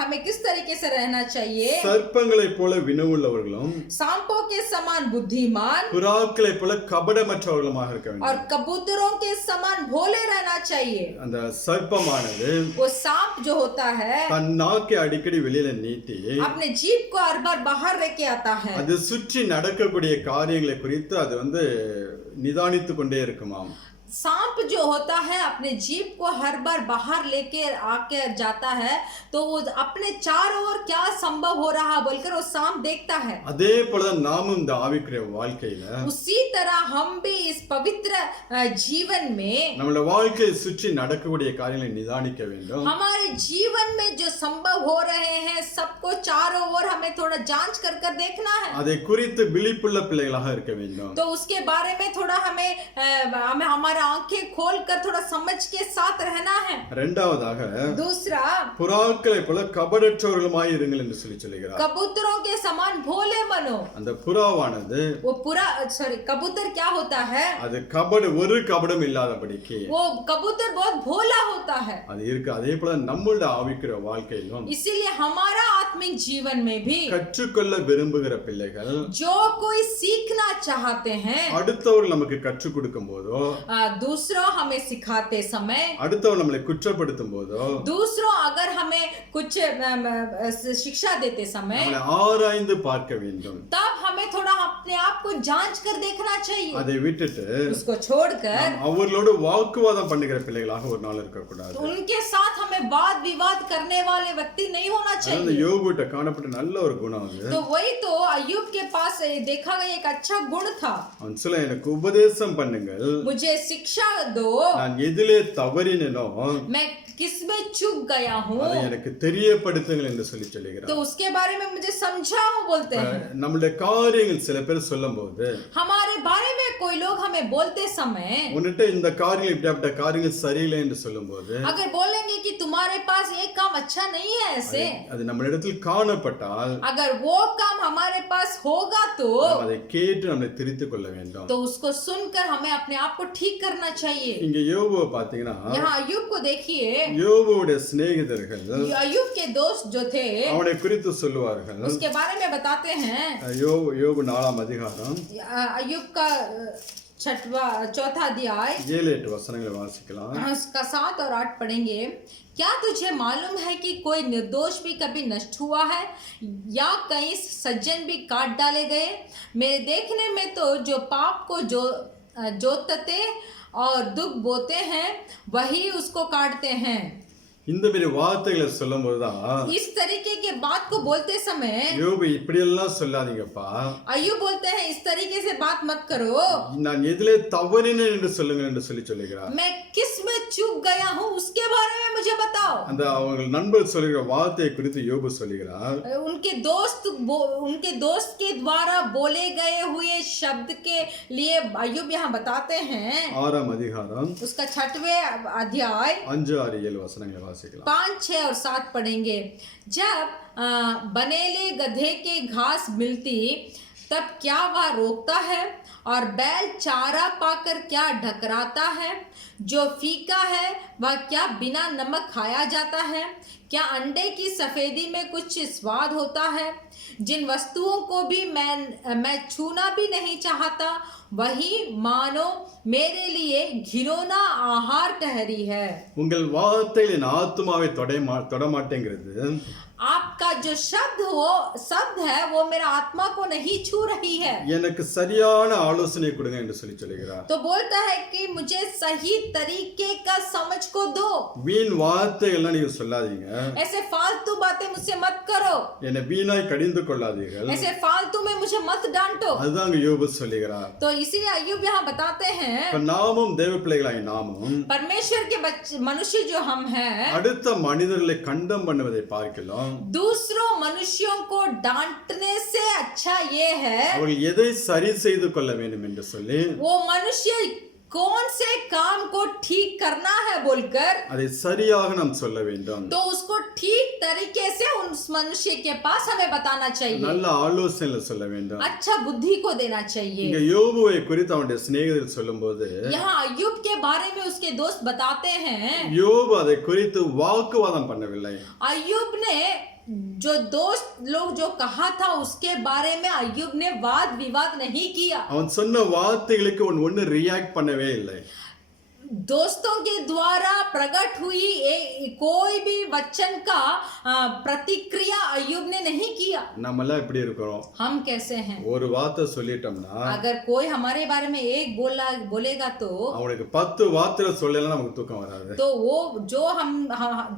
हमें किस तरीके से रहना चाहिए? சர்ப்பங்களைப் போல வினவுள்ளவர்களும் सांपों के समान बुद्धिमान புறாக்களைப் போல கபடமற்றவர்களுமாக இருக்க வேண்டும். और कबूतरों के समान भोले रहना चाहिए। அந்த சர்ப்பமானது वो सांप जो होता है தன் நாக்கை அடிக்கடி வெளியில நீட்டி अपने जीभ को हर बार बाहर लेके आता है। அது சுற்றி நடக்கக்கூடிய காரியங்களை குறித்து அது நிதானித்து கொண்டே இருக்குமாம். सांप जो होता है अपने जीभ को हर बार बाहर लेके आके जाता है, तो वो अपने चारों ओर क्या संभव हो रहा बोलकर वो सांप देखता है। அதே போல நாமும் இந்த ஆவிக்குரிய வாழ்க்கையில उसी तरह हम भी इस पवित्र जीवन में நம்மளுடைய வாழ்க்கையை சுற்றி நடக்கக்கூடிய காரியங்களை நிதானிக்க வேண்டும். हमारे जीवन में जो संभव हो रहे हैं सबको चारों ओर हमें थोड़ा जांच कर देखना है। அதை குறித்து விழிப்புள்ள பிள்ளைகளாக இருக்க வேண்டும். तो उसके बारे में थोड़ा हमें हमारे आंखें खोलकर थोड़ा समझ के साथ रहना है। இரண்டாவதாக दूसरा புறாக்களைப் போல கபடற்றவர்களுமாய் இருங்கள் என்று சொல்லுகிறார். कबूतरों के समान भोले बनो। அந்த புறாவானது वो कबूतर क्या होता है? அது ஒரு கபடம் இல்லாதபடிக்கு वो कबूतर बहुत भोला होता है। அது இருக்கு. அதே போல நம்மளுடைய ஆவிக்குரிய வாழ்க்கையிலும் इसीलिए हमारा आत्मिक जीवन में भी கற்றுக்கொள்ள விரும்புகிற பிள்ளைகள் जो कोई सीखना चाहते हैं அடுத்தவர் நமக்கு கற்றுக் கொடுக்கும் போதோ दूसरों हमें सिखाते समय அடுத்தவர் நம்மளை குற்றப்படுத்தும் போதோ दूसरों अगर हमें कुछ शिक्षा देते समय நம்மளை ஆராய்ந்து பார்க்க வேண்டும். तब हमें थोड़ा अपने आप को जांच कर देखना चाहिए। அதை விட்டுட்டு उसको छोड़कर அவர்களோடு வாக்குவாதம் பண்ணுகிற பிள்ளைகளாக ஒரு நாள் இருக்க கூடாது. तो उनके साथ हमें वाद विवाद करने वाले व्यक्ति नहीं होना அந்த चाहिए। யோபுட்ட காணப்பட்ட நல்ல ஒரு குணம் அது. तो वही तो अय्यूब के पास देखा गया एक अच्छा गुण था। அவன் சொல்ல, எனக்கு உபதேசம் பண்ணுங்கள், मुझे शिक्षा दो, நான் எதிலே தவறினேனோ मैं किसमें चूक गया हूँ அதை எனக்கு தெரியப்படுத்துங்கள் என்று சொல்லுகிறார். तो उसके बारे में मुझे समझाओ बोलते हैं। நம்மளுடைய காரியங்கள் சில பேர் சொல்லும்போது हमारे बारे में कोई लोग हमें बोलते समय உன்னிட்ட இந்த காரியங்கள் இப்படிப்பட்ட காரியங்கள் சரியில்லை என்று சொல்லும்போது अगर बोलेंगे कि तुम्हारे पास ये काम अच्छा नहीं है ऐसे, அது நம்மளிடத்தில் காணப்பட்டால் अगर वो काम हमारे पास होगा तो அதை கேட்டு நம்மை திருத்திக் கொள்ள வேண்டும். तो उसको सुनकर हमें अपने आप को ठीक करना चाहिए। இங்க யோபுவை பாத்தீங்கன்னா यहाँ अय्यूब को देखिए, யோபுவுடைய சிநேகிதர்கள் अय्यूब के दोस्त जो थे அவனை குறித்து சொல்லுவார்கள். उसके बारे में बताते हैं। யோபு 4ஆம் அதிகாரம் अय्यूब का 4वां अध्याय 7-8 वचनங்களை வாசிக்கலாம். उसका 7 और 8 पढ़ेंगे। क्या तुझे मालूम है कि कोई निर्दोष भी कभी नष्ट हुआ है या कई सज्जन भी काट डाले गए? मेरे देखने में तो जो पाप को जोतते और दुख बोते हैं वही उसको काटते हैं। இந்த மாதிரி வார்த்தைகளை சொல்லும்போதுதான் इस तरीके के बात को बोलते समय யோபு இப்படி எல்லாம் சொல்லாதீங்கப்பா, अय्यूब बोलते हैं इस तरीके से बात मत करो, நான் எதிலே தவறினேன் என்று சொல்லுங்கள் என்று சொல்லுகிறார். मैं किस में चूक गया हूँ उसके बारे में मुझे बताओ। அந்த அவங்க நண்பர் சொல்லுகிற வார்த்தையை குறித்து யோபு சொல்லுகிறார். उनके दोस्त के द्वारा बोले गए हुए शब्द के लिए अय्यूब यहाँ बताते हैं। 6ஆம் அதிகாரம் उसका 6वें अध्याय 5-6-7 वचनங்களை வாசிக்கலாம். 5, 6 और 7 पढ़ेंगे। जब बनेले गधे के घास मिलती तब क्या वह रोकता है? और बैल चारा पाकर क्या ढकराता है? जो फीका है वह क्या बिना नमक खाया जाता है? क्या अंडे की सफेदी में कुछ स्वाद होता है? जिन वस्तुओं को भी मैं छूना भी नहीं चाहता, वही मानो मेरे लिए घिनौना आहार ठहरी है। உங்கள் வார்த்தையில் என் ஆத்துமாவை தொடமாட்டேங்கிறது आपका जो शब्द है वो मेरा आत्मा को नहीं छू रही है। எனக்கு சரியான ஆலோசனை கொடுங்க என்று சொல்லுகிறார். तो बोलता है कि मुझे सही तरीके का समझ को दो। வீண் வார்த்தைகள்லாம் நீங்க சொல்லாதீங்க. ऐसे फालतू बातें मुझसे मत करो। என்னை வீணாய் கடிந்து கொள்ளாதீர்கள். ऐसे फालतू में मुझे मत डांटो। அதுதான் யோபு சொல்லுகிறார். तो इसीलिए अय्यूब यहाँ बताते हैं, நாமும் தேவ பிள்ளைகளாய் நாமும் परमेश्वर के बच्चे मनुष्य जो हम हैं, அடுத்த மனிதர்களை கண்டம் பண்ணுவதை பார்க்கலாம். दूसरों मनुष्यों को डांटने से अच्छा ये है அவர்கள் எதை சரி செய்து கொள்ள வேண்டும் என்று சொல்லி वो मनुष्य कौन से काम को ठीक करना है बोलकर அதை சரியாக நாம் சொல்ல வேண்டும். तो उसको ठीक तरीके से उस मनुष्य के पास हमें बताना चाहिए, நல்ல ஆலோசனை சொல்ல வேண்டும். अच्छा बुद्धि को देना चाहिए। இங்க யோபுவை குறித்து அவனுடைய சிநேகிதர் சொல்லும்போது यहाँ अय्यूब के बारे में उसके दोस्त बताते हैं, யோபு அதை குறித்து வாக்குவாதம் பண்ணவில்லை. अय्यूब ने जो दोस्त लोग जो कहा था उसके बारे में अय्यूब ने वाद विवाद नहीं किया। அவன் சொன்ன வார்த்தைகளுக்கு ஒன்னு ரியாக்ட் பண்ணவே இல்லை. दोस्तों के द्वारा प्रकट हुई कोई भी वचन का प्रतिक्रिया अय्यूब ने नहीं किया। நம்மலாம் எப்படி இருக்கிறோம்? हम कैसे हैं? ஒரு வார்த்தை சொல்லிட்டோம்னா अगर कोई हमारे बारे में एक बोलेगा तो அவனுக்கு 10 வார்த்தை சொல்லலைன்னா நமக்கு தூக்கம் வராது. तो वो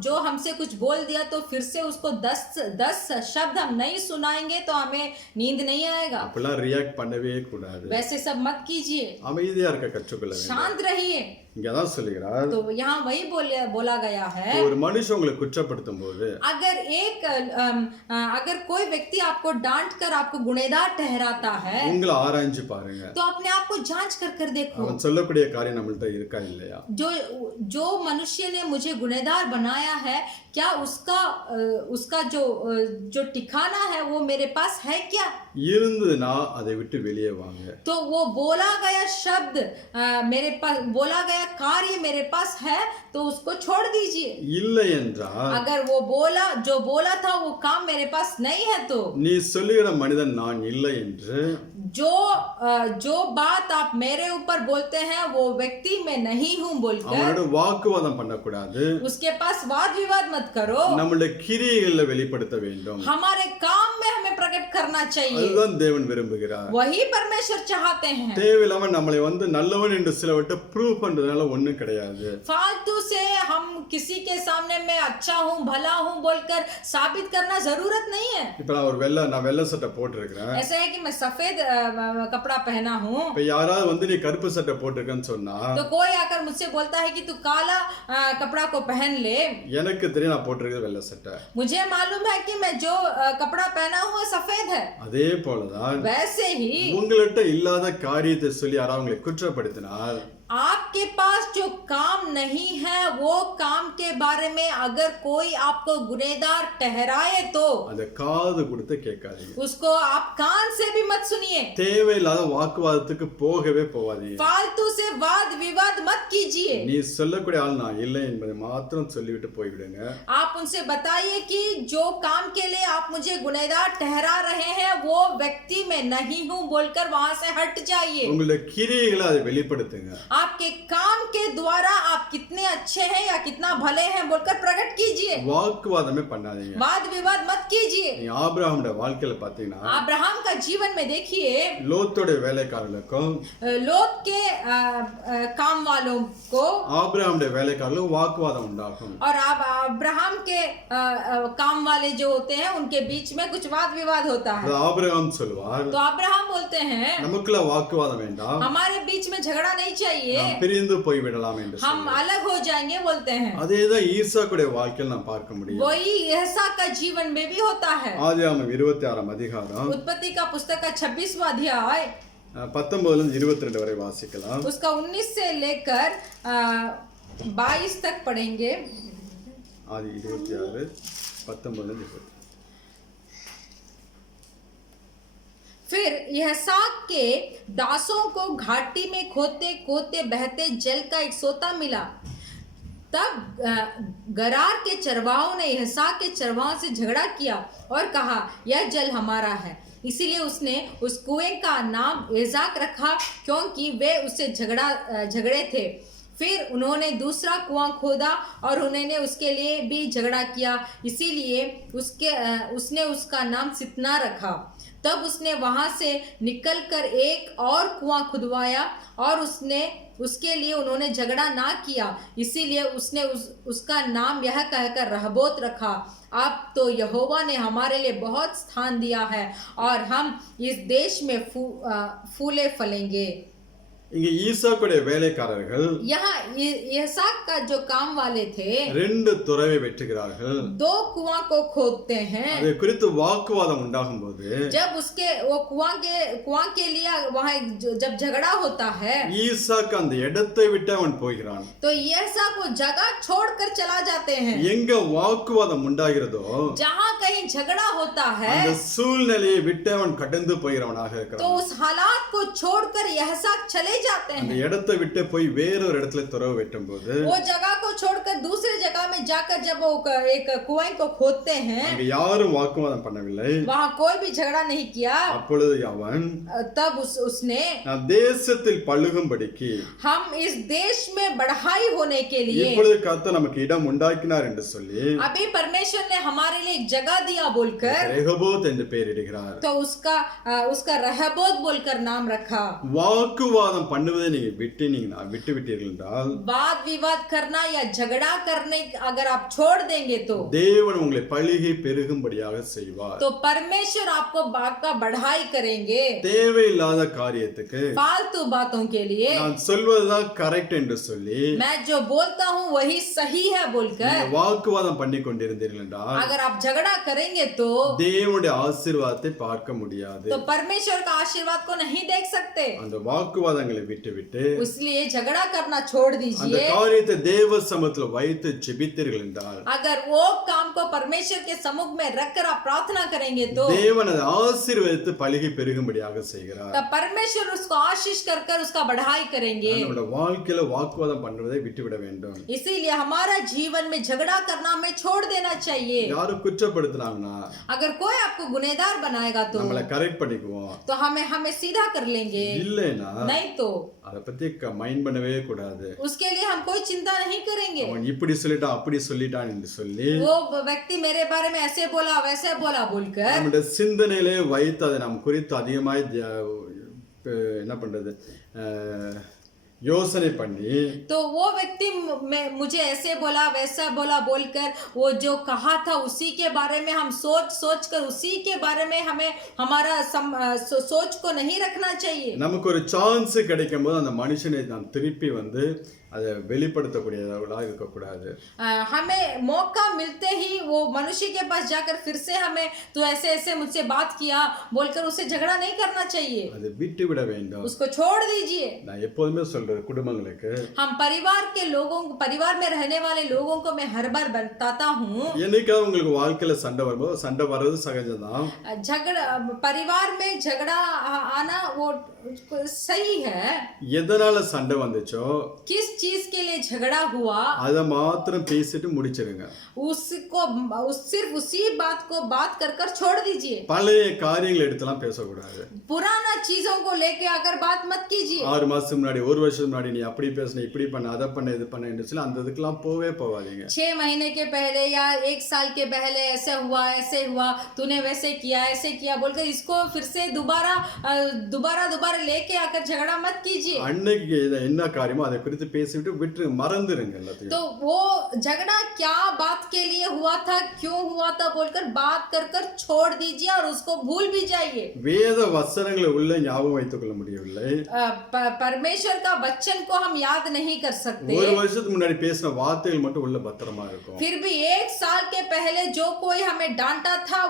जो हमसे कुछ बोल दिया तो फिर से उसको 10 शब्द हम नहीं सुनाएंगे तो हमें नींद नहीं आएगा। அப்பலாம் ரியாக்ட் பண்ணவே கூடாது. वैसे सब मत कीजिए, அமைதியா இருக்க கற்றுக்கொள்ள வேண்டும். शांत रहिए। இங்கதான் சொல்லுகிறார், तो यहाँ वही बोला गया है, ஒரு மனுஷன் உங்களை குற்றப்படுத்தும் போது अगर कोई व्यक्ति आपको डांट कर आपको गुनहगार ठहराता है உங்களை ஆராய்ஞ்சு பாருங்க. तो अपने आप को जांच कर देखो, அவன் சொல்லக்கூடிய காரியம் நம்மள்ட்ட இருக்கா இல்லையா? जो मनुष्य ने मुझे गुनहगार बनाया है, क्या उसका जो ठिकाना है वो मेरे पास है क्या? இருந்ததுன்னா அதை விட்டு வெளியே வாங்க. तो वो बोला गया शब्द मेरे पास, बोला गया कार्य मेरे पास है तो उसको छोड़ दीजिए। இல்லை என்றால் अगर वो बोला था वो काम मेरे पास नहीं है तो நீ சொல்லுகிற மனிதன் நான் இல்லை என்று जो बात आप मेरे ऊपर बोलते हैं वो व्यक्ति मैं नहीं हूँ बोलकर அவனோட வாக்குவாதம் பண்ணக்கூடாது. उसके पास वाद विवाद मत करो, நம்மளுடைய கிரியைகளை வெளிப்படுத்த வேண்டும். हमारे काम में हमें प्रकट करना चाहिए, அதுதான் தேவன் விரும்புகிறார். वही परमेश्वर चाहते हैं। தேவையில்லாம நம்மளை நல்லவன் என்று சிலவற்றை ப்ரூவ் பண்றதுனால ஒண்ணும் கிடையாது. फालतू से हम किसी के सामने मैं अच्छा हूँ भला हूँ बोलकर साबित करना जरूरत नहीं है। இப்ப நான் வெள்ளை சட்டை போட்டிருக்கிறேன், ऐसा है कि मैं सफेद कपड़ा पहना हूँ, இப்ப யாராவது நீ கருப்பு சட்டை போட்டிருக்கன்னு சொன்னா तो कोई आकर मुझसे बोलता है कि तू काला कपड़ा को पहन ले, எனக்கு தெரியும் நான் போட்டிருக்கிறது வெள்ளை சட்டை, मुझे मालूम है कि मैं जो कपड़ा पहना हूँ सफेद है। அதே போலதான் वैसे ही உங்கள்கிட்ட இல்லாத காரியத்தை சொல்லி யாராவது உங்களை குற்றப்படுத்தினால் आपके पास जो काम नहीं है वो काम के बारे में अगर कोई आपको गुनहगार ठहराए तो அந்த காது கொடுத்து கேட்காதீங்க. उसको आप कान से भी मत सुनिए, தேவையில்லாத வாக்குவாதத்துக்கு போகவே போகாதீங்க. फालतू से वाद विवाद मत कीजिए। நீ சொல்லக்கூடிய ஆள் நான் இல்லை என்பதை மாத்திரம் சொல்லிவிட்டு போய்விடுங்க. आप उनसे बताइए कि जो काम के लिए आप मुझे गुनहगार ठहरा रहे हैं वो व्यक्ति मैं नहीं हूँ बोलकर वहां से हट जाइए। உங்களுடைய கிரியைகளை அதை வெளிப்படுத்துங்க. आपके काम के द्वारा आप कितने अच्छे हैं या कितना भले हैं बोलकर प्रकट कीजिए, வாக்குவாதமே பண்ணாதீங்க. वाद विवाद मत कीजिए। நீ ஆபிரகாமுடைய வாழ்க்கையில பாத்தீங்கன்னா अब्राहम का जीवन में देखिए, லோத்தோட வேலைக்காரர்களுக்கும் लोत के काम वालों को ஆபிரகாமுடைய வேலைக்காரர்களுக்கும் வாக்குவாதம் உண்டாகும். और अब अब्राहम के काम वाले जो होते हैं उनके बीच में कुछ वाद विवाद होता है। ஆபிரகாம் சொல்வார், तो अब्राहम बोलते हैं நமக்குள்ள வாக்குவாதம் வேண்டாம், हमारे बीच में झगड़ा नहीं चाहिए, நாம் பிரிந்து போய் விடலாம் என்று हम சொல்வார். अलग हो जाएंगे बोलते हैं। அதேதான் ஈசாக்குடைய வாழ்க்கையில் நாம் பார்க்க முடியும். वही इसहाक का जीवन में भी होता है। ஆதியாகமம் 26 அதிகாரம் उत्पत्ति का पुस्तक का 26वां अध्याय 19 இருந்து 22 வரை வாசிக்கலாம். उसका 19 से लेकर 22 तक पढ़ेंगे। ஆதி 26 19 இருந்து 22. फिर इसहाक के दासों को घाटी में खोदते खोदते बहते जल का एक सोता मिला। तब गरार के चरवाहों ने इसहाक के चरवाहों से झगड़ा किया और कहा, यह जल हमारा है। इसीलिए उसने उस कुएं का नाम एजाक रखा, क्योंकि वे उससे झगड़े थे। फिर उन्होंने दूसरा कुआं खोदा और उन्होंने उसके लिए भी झगड़ा किया, इसीलिए उसने उसका नाम सितना रखा। तब उसने वहां से निकलकर एक और कुआं खुदवाया और उसके लिए उन्होंने झगड़ा ना किया, इसीलिए उसने उसका नाम यह कहकर रहबोत रखा। अब तो यहोवा ने हमारे लिए बहुत स्थान दिया है और हम इस देश में फूले फलेंगे। இங்க ஈசாக்குடைய வேலைக்காரர்கள் यहाँ इसहाक का जो काम वाले थे 2 துறவை வெட்டுகிறார்கள். 2 कुआं को खोदते हैं। அதை குறித்து வாக்குவாதம் உண்டாகும்போது जब उसके वो कुआं के लिए वहां जब झगड़ा होता है ஈசாக்கு அந்த இடத்தை விட்டு அவன் போகிறான். तो इसहाक वो जगह छोड़कर चला जाते हैं। எங்க வாக்குவாதம் உண்டாகிறதோ जहां कहीं झगड़ा होता है அந்த சூழ்நிலையை விட்டு அவன் கடந்து போகிறவனாக तो இருக்கிறான். उस हालात को छोड़कर इसहाक चले जाते அந்த हैं। இடத்தை விட்டு போய் வேறொரு இடத்துல துறவு வெட்டும்போது वो जगह को छोड़कर दूसरे जगह में जाकर जब वो एक कुएं को खोदते हैं அங்க யாரும் வாக்குவாதம் பண்ணவில்லை. वहां कोई भी झगड़ा नहीं किया। அப்பொழுது அவன் तब उसने நான் தேசத்தில் பழுகும்படிக்கு हम इस देश में बढ़ाई होने के लिए இப்பொழுது கர்த்தர் நமக்கு இடம் உண்டாக்கினார் என்று சொல்லி अभी परमेश्वर ने हमारे लिए एक जगह दिया बोलकर ரெகோபோத் என்று பெயரிடுகிறார். तो उसका रहबोत बोलकर नाम रखा। வாக்குவாதம் பண்ணுவதை நீங்க விட்டு விட்டீர்கள் என்றால் वाद विवाद करना या झगड़ा करने अगर आप छोड़ देंगे तो தேவன் உங்களை பழுகி பெருகும்படியாக செய்வார். तो परमेश्वर आपको बाका बढ़ाई करेंगे। தேவையில்லாத காரியத்துக்கு फालतू बातों के लिए நான் சொல்வதுதான் கரெக்ட் என்று சொல்லி मैं जो बोलता हूँ वही सही है बोलकर நீங்க வாக்குவாதம் பண்ணி கொண்டிருந்தீர்கள் என்றால் अगर आप झगड़ा करेंगे तो தேவனுடைய ஆசீர்வாதத்தை பார்க்க முடியாது. तो परमेश्वर का आशीर्वाद को नहीं देख सकते। அந்த வாக்குவாதங்களை விட்டுவிட்டு इसलिए झगड़ा करना छोड़ அந்த दीजिए। காரியத்தை தேவ சமூகத்துல வைத்து ஜெபித்தீர்கள் என்றால் अगर वो काम को परमेश्वर के सम्मुख में रखकर आप प्रार्थना करेंगे तो தேவன் அதை ஆசீர்வதித்து பழுகி பெருகும்படியாக செய்கிறார். तब परमेश्वर उसको आशीष कर उसका बढ़ाई करेंगे। நம்முடைய வாழ்க்கையில வாக்குவாதம் பண்ணுவதை விட்டுவிட வேண்டும். इसीलिए हमारा जीवन में झगड़ा करना हमें छोड़ देना चाहिए। யாரும் குற்றப்படுத்தினாங்கன்னா अगर कोई आपको गुनहगार बनाएगा तो நம்மளை கரெக்ட் பண்ணிக்குவோம். हमें सीधा कर लेंगे, இல்லைன்னா नहीं तो அதை பத்தி மைண்ட் பண்ணவே கூடாது. उसके लिए हम कोई चिंता नहीं करेंगे। அவன் இப்படி சொல்லிட்டான் அப்படி சொல்லிட்டான் என்று சொல்லி वो व्यक्ति मेरे बारे में ऐसे बोला वैसे बोला बोलकर நம்முடைய சிந்தனையிலே வைத்து அதை நாம் குறித்து அதிகமாய் என்ன பண்றது योजना பண்ணி तो वो व्यक्ति मुझे ऐसे बोला वैसा बोला बोलकर वो जो कहा था उसी के बारे में हम सोच कर उसी के बारे में हमें हमारा सोच को नहीं रखना चाहिए। நமக்கு ஒரு சான்ஸ் கிடைக்கும்போது அந்த மனுஷனை நாம் திருப்பி வந்து அதை வெளிப்படுத்தக்கூடியவர்களாக இருக்கக்கூடாது. हमें मौका मिलते ही वो मनुष्य के पास जाकर फिर से हमें तो ऐसे ऐसे मुझसे बात किया बोलकर उससे झगड़ा नहीं करना चाहिए। அதை விட்டு விட வேண்டும். उसको छोड़ दीजिए। நான் எப்போதுமே சொல்றது குடும்பங்களுக்கு हम परिवार में रहने वाले लोगों को मैं हर बार बताता हूँ என்னைக்காவது உங்களுக்கு வாழ்க்கையில சண்டை வரும்போது சண்டை வர்றது சகஜம்தான். झगड़ा परिवार में झगड़ा आना वो सही है। எதனால சண்டை வந்துச்சோ किस चीज के लिए झगड़ा हुआ அதை மாத்திரம் பேசிட்டு முடிச்சிருங்க. सिर्फ उसी बात को बात कर छोड़ दीजिए। பழைய காரியங்களை எடுத்துலாம் பேசக்கூடாது. पुराना चीजों को लेके आकर बात मत कीजिए। 6 மாசத்துக்கு முன்னாடி 1 வருஷத்துக்கு முன்னாடி நீ அப்படி பேசின இப்படி பண்ண அதை பண்ண இது பண்ண சொல்லி அந்த இதுக்கெல்லாம் போவே போவாதீங்க. 6 महीने के पहले या 1 साल के पहले ऐसे हुआ तूने वैसे किया ऐसे किया बोलकर इसको फिर से दोबारा लेके आकर झगड़ा मत कीजिए। அன்னைக்கு என்ன காரியமோ அதை குறித்து பேசிட்டு விட்டு மறந்துருங்க எல்லாத்தையும். तो वो झगड़ा क्या बात के लिए हुआ था क्यों हुआ था बोलकर बात कर छोड़ दीजिए और उसको भूल भी जाइए। வேத வசனங்களை உள்ள ஞாபகம் வைத்துக் கொள்ள முடியவில்லை. परमेश्वर का वचन को हम याद नहीं कर सकते. ஒரு வருஷத்துக்கு முன்னாடி பேசின வார்த்தைகள் மட்டும் உள்ள பத்திரமா இருக்கும். फिर भी 1 साल के पहले जो कोई हमें डांटा था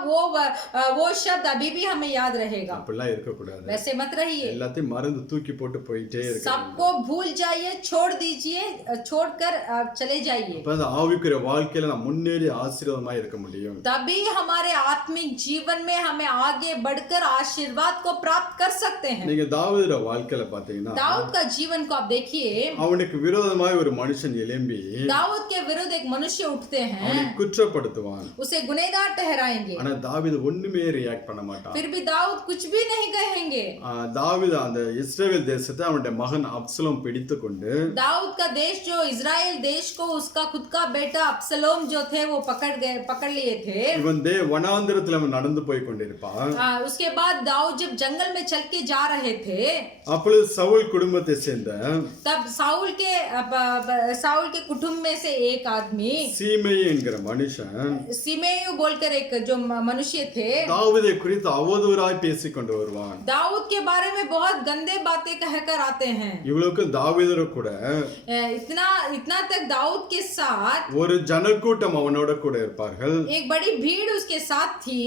वो शब्द अभी भी हमें याद रहेगा. அப்படிலாம் இருக்க கூடாது. वैसे मत रहिए. எல்லாத்தையும் மறந்து தூக்கி போட்டு போயிட்டே இருக்க. सबको भूल जाइए, छोड़ दीजिए, छोड़कर चले जाइए. அப்ப ஆவிக்குரிய வாழ்க்கையில நாம் முன்னேறி ஆசீர்வாதமா இருக்க முடியும். तभी हमारे आत्मिक जीवन में हमें आगे बढ़कर आशीर्वाद को प्राप्त कर सकते हैं. நீங்க தாவீதுடைய வாழ்க்கையில பாத்தீங்கன்னா दाऊद का जीवन को आप देखिए. அவனுக்கு விரோதமாய் ஒரு மனுஷன் எழும்பி दाऊद के विरुद्ध एक मनुष्य उठते हैं. அவனை குற்றப்படுத்துவான். उसे गुनहगार ठहराएंगे. ஆனா தாவீது ஒண்ணுமே ரியாக்ட் பண்ண மாட்டான். फिर भी दाऊद कुछ भी नहीं कहेंगे. தாவீது அந்த இஸ்ரவேல் தேசத்தை அவனுடைய மகன் அப்சலோம் பிடித்துக்கொண்டு दाऊद का देश जो इजराइल देश को उसका खुद का बेटा अब्सलोम जो थे वो पकड़ लिए थे. இவன் வனாந்திரத்துல அவன் நடந்து போய் கொண்டிருப்பான். उसके बाद दाऊद जब जंगल में चल के जा रहे थे அப்பொழுது சவுல் குடும்பத்தை சேர்ந்த तब साउल के कुटुंब में से एक आदमी சீமை என்கிற மனுஷன் सिमेयु बोलकर एक जो मनुष्य थे தாவீதை குறித்து அவதூறாய் பேசிக் கொண்டு வருவான். दाऊद के बारे में बहुत गंदे बातें कहकर आते हैं. இவ்வளவுக்கு தாவீதோட கூட इतना तक दाऊद के साथ ஒரு ஜனக்கூட்டம் அவனோட கூட இருப்பார்கள். एक बड़ी भीड़ उसके साथ थी.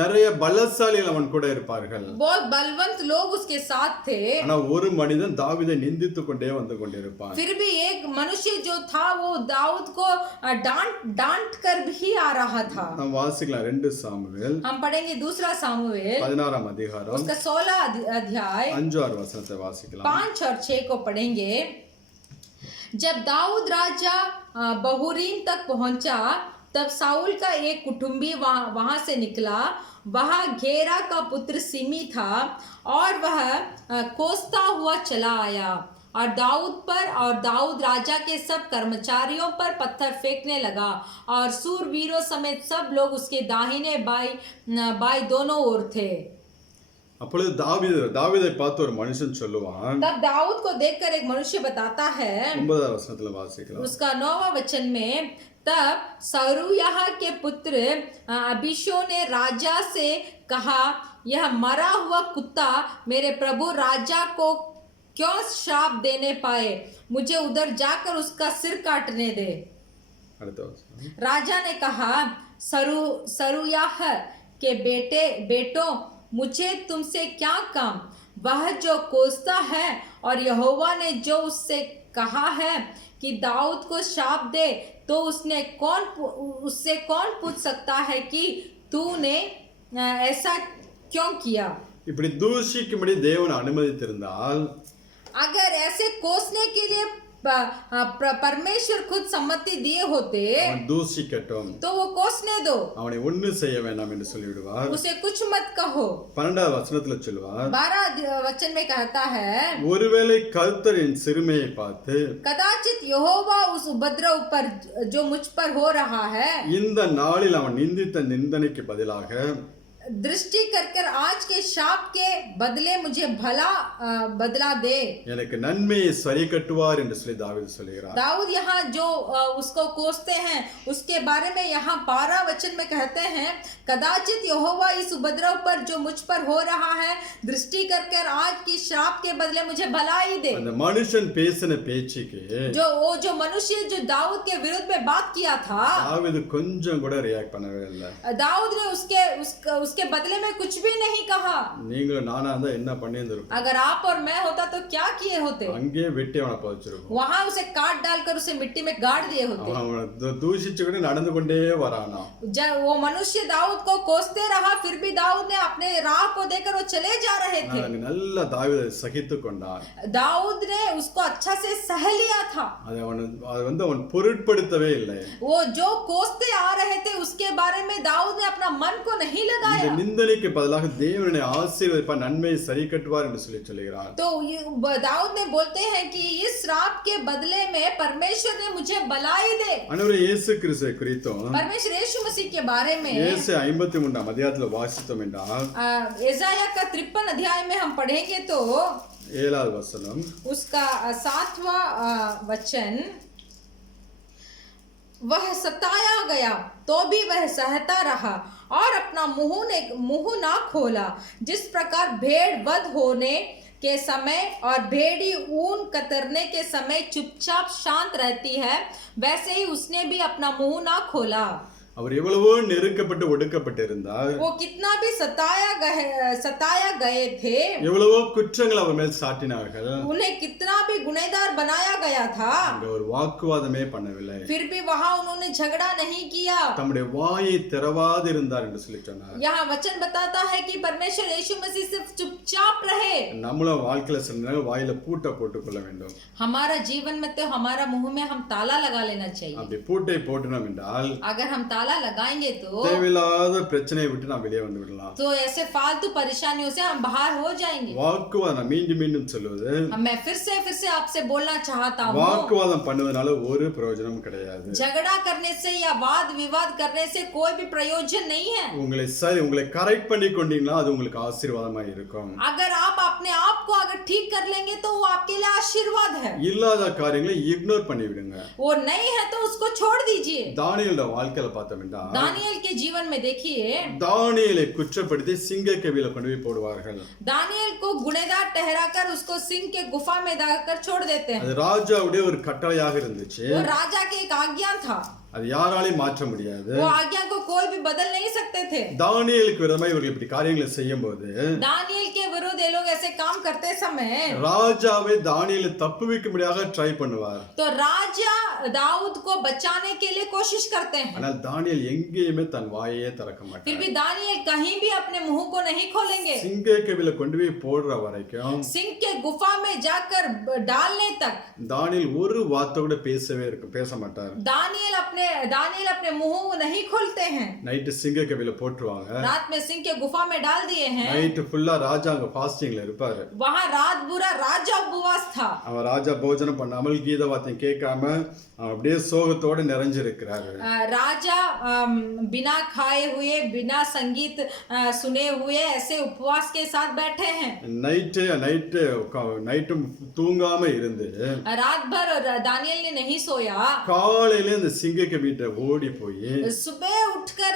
நிறைய பலசாலிகள் அவன் கூட இருப்பார்கள். बहुत बलवंत लोग उसके साथ थे. ஆனா ஒரு மனிதன் தாவீதை நிந்தித்துக் கொண்டே வந்து கொண்டிருப்பான். फिर भी एक मनुष्य जो था वो दाऊद को डांट कर भी आ रहा था. நாம் வாசிக்கலாம் 2 சாமுவேல் हम पढ़ेंगे दूसरा सामुएल 16 அதிகாரம் उसका 16 अध्याय 5 वचनத்தை वासिக்கலாம். 5 और 6 को पढ़ेंगे. जब दाऊद राजा बहुरीम तक पहुंचा तब साउल का एक कुटुंबी वहां से निकला. वह घेरा का पुत्र सिमी था और वह कोसता हुआ चला आया और दाऊद पर और दाऊद राजा के सब कर्मचारियों पर पत्थर फेंकने लगा और सूरवीरों समेत सब लोग उसके दाहिने बाएं दोनों ओर थे. அப்பொழுது தாவீதை பார்த்து ஒரு மனுஷன் சொல்லுவான். तब दाऊद को देखकर एक मनुष्य बताता है 9 वचनத்துல வாசிக்கலாம். उसका 9वां वचन में तब सरूयाह के पुत्र अबीशो ने राजा से कहा, यह मरा हुआ कुत्ता मेरे प्रभु राजा को क्यों श्राप देने पाए? मुझे उधर जाकर उसका सिर काटने दे. அடுத்த வசனம். राजा ने कहा, सरूयाह के बेटों मुझे तुमसे क्या काम? वह जो कोसता है और यहोवा ने जो उससे कहा है कि दाऊद को श्राप दे, तो उससे कौन पूछ सकता है कि तूने ऐसा क्यों किया? இப்படி தூஷிக்கும்படி தேவன் அனுமதித்திருந்தால் अगर ऐसे कोसने के लिए परमेश्वर खुद सम्मति दिए होते அவன் தூஷிக்கட்டும், तो वो कोसने दो, அவனை ஒன்றும் செய்ய வேண்டாம் என்று சொல்லிவிடுவார். उसे कुछ मत कहो. 12 வசனத்துல சொல்லுவார், 12 वचन में कहता है, ஒருவேளை கர்த்தர் என் சிறுமையை பார்த்து कदाचित यहोवा उस उपद्रव पर जो मुझ पर हो रहा है இந்த நாளில் அவன் நிந்தித்த நிந்தனைக்கு பதிலாக दृष्टि कर आज के शाप के बदले मुझे भला बदला दे, எனக்கு நன்மையை சரி கட்டுவார் என்று சொல்லி தாவீது சொல்கிறார். दाऊद यहाँ जो उसको कोसते हैं उसके बारे में यहाँ 12 वचन में कहते हैं, कदाचित यहोवा इस उपद्रव पर जो मुझ पर हो रहा है दृष्टि कर आज की श्राप के बदले मुझे भलाई दे. அந்த மனுஷன் பேசின பேச்சுக்கு जो मनुष्य जो दाऊद के विरुद्ध में बात किया था தாவீது கொஞ்சம் கூட ரியாக்ட் பண்ணவே இல்லை. दाऊद ने उसके बदले में कुछ भी नहीं कहा. நீங்களும் நானா இருந்தா என்ன பண்ணியிருந்திருப்போம்? अगर आप और मैं होता तो क्या किए होते? அங்கே வெட்டி அவனை பதிச்சிருக்கும். वहां उसे काट डालकर उसे मिट्टी में गाड़ दिए होते. அவனை தூஷிச்சு கூட நடந்து கொண்டே வரானா. जब वो मनुष्य दाऊद को कोसते रहा फिर भी दाऊद ने अपने राह को देखकर वो चले जा रहे थे. நல்ல தாவீதை சகித்துக் கொண்டான். दाऊद ने उसको अच्छा से सह लिया था. அது அவன் பொருட்படுத்தவே இல்லை. वो जो कोसते आ रहे थे उसके बारे में दाऊद ने अपना मन को नहीं लगाया. இந்த நிந்தனைக்கு பதிலாக தேவனை ஆசீர்வதிப்பார், நன்மையை சரி கட்டுவார் என்று சொல்லி சொல்கிறார். तो दाऊद ने बोलते हैं कि इस श्राप के बदले में परमेश्वर ने मुझे भलाई दे. ஆண்டவர் இயேசு கிறிஸ்துவை குறித்தும் परमेश्वर यीशु मसीह के बारे में இயேசு 53 அதிகாரத்துல வாசித்தோம் என்றால் यशायाह का 53 अध्याय में हम पढ़ेंगे तो 7வது வசனம் उसका 7वां वचन वह सताया गया तो भी वह सहता रहा और अपना मुंह ना खोला। जिस प्रकार भेड़ वध होने के समय और भेड़ी ऊन कतरने के समय चुपचाप शांत रहती है, वैसे ही उसने भी अपना मुंह ना खोला। அவர் எவ்வளவோ நெருக்கப்பட்டு ஒடுக்கப்பட்டு இருந்தார். वो कितना भी सताया गए थे, எவ்வளவோ குற்றங்கள் அவர் மேல் சாட்டினார்கள். उन्हें कितना भी गुनहगार बनाया गया था, அங்க ஒரு வாக்குவாதமே பண்ணவில்லை. फिर भी वहां उन्होंने झगड़ा नहीं किया. தம்முடைய வாயை திறவாது இருந்தார் என்று சொல்லி சொன்னார். यहाँ वचन बताता है कि परमेश्वर यीशु मसीह सिर्फ चुपचाप रहे. நம்மளும் வாழ்க்கையில சில நேரம் வாயில பூட்டை போட்டுக்கொள்ள வேண்டும். हमारा जीवन में तो हमारा मुंह में हम ताला लगा लेना चाहिए. அப்படி பூட்டை போட்டோம் என்றால் अगर हम ताला लगाएंगे तो தேவையில்லாத பிரச்சனையை விட்டு நாம் வெளியே வந்து விடலாம். तो ऐसे फालतू परेशानियों से हम बाहर हो जाएंगे. வாக்குவாதம் மீண்டும் மீண்டும் சொல்லுவது, मैं फिर से आपसे बोलना चाहता हूँ, வாக்குவாதம் பண்ணுவதனால ஒரு பிரயோஜனம் கிடையாது. झगड़ा करने से या वाद विवाद करने से कोई भी प्रयोजन नहीं है. உங்களை கரெக்ட் பண்ணி கொண்டீங்கன்னா அது உங்களுக்கு ஆசீர்வாதமா இருக்கும். अगर आप अपने आप को अगर ठीक कर लेंगे तो वो आपके लिए आशीर्वाद है. இல்லாத காரியங்களை இக்னோர் பண்ணி விடுங்க. वो नहीं है तो उसको छोड़ दीजिए. தானியேலோட வாழ்க்கையில பார்த்தோம் என்றால் दानियल के जीवन में देखिए, தானியேலை குற்றப்படுத்தி சிங்க கெபில கொண்டு போய் போடுவார்கள். दानियल को गुनहगार ठहराकर उसको सिंह के गुफा में डालकर छोड़ देते हैं. அது ராஜாவுடைய ஒரு கட்டளையாக இருந்துச்சு. वो राजा की एक आज्ञा था. அது யாராலையும் மாற்ற முடியாது. वो आज्ञा को कोई भी बदल नहीं सकते थे. தானியேலுக்கு விரோதமாக இவர்கள் இப்படி காரியங்களை செய்யும்போது दानियल के विरुद्ध ये लोग ऐसे काम करते समय ராஜாவை தானியேலை தப்புவிக்கும்படியாக ட்ரை பண்ணுவார். तो राजा दाऊद को बचाने के लिए कोशिश करते हैं. ஆனால் தானியேல் எங்கேயுமே தன் வாயையே திறக்க फिर மாட்டார். भी दानियल कहीं भी अपने मुंह को नहीं खोलेंगे. சிங்க கெபில கொண்டு போய் போடுற வரைக்கும் सिंह के गुफा में जाकर डालने तक தானியேல் ஒரு வார்த்தை கூட பேச மாட்டார். दानियल अपने मुंह नहीं खोलते हैं. நைட்டு சிங்க கெபில போட்டுருவாங்க. रात में सिंह के गुफा में डाल दिए हैं. நைட்டு ஃபுல்லா ராஜா அங்க ஃபாஸ்டிங்ல இருப்பாரு. वहां रात पूरा राजा उपवास था. அவன் ராஜா போஜனம் பண்ணாமல் கீத வாத்தியம் கேட்காம அப்படியே சோகத்தோட நிறைஞ்சிருக்கிறாரு. राजा बिना खाए हुए बिना संगीत सुने हुए ऐसे उपवास के साथ बैठे हैं. நைட்டும் தூங்காம இருந்து रात भर दानियल ने नहीं सोया. காலையில இந்த சிங்கக்கு வீட்டை ஓடி போய் सुबह उठकर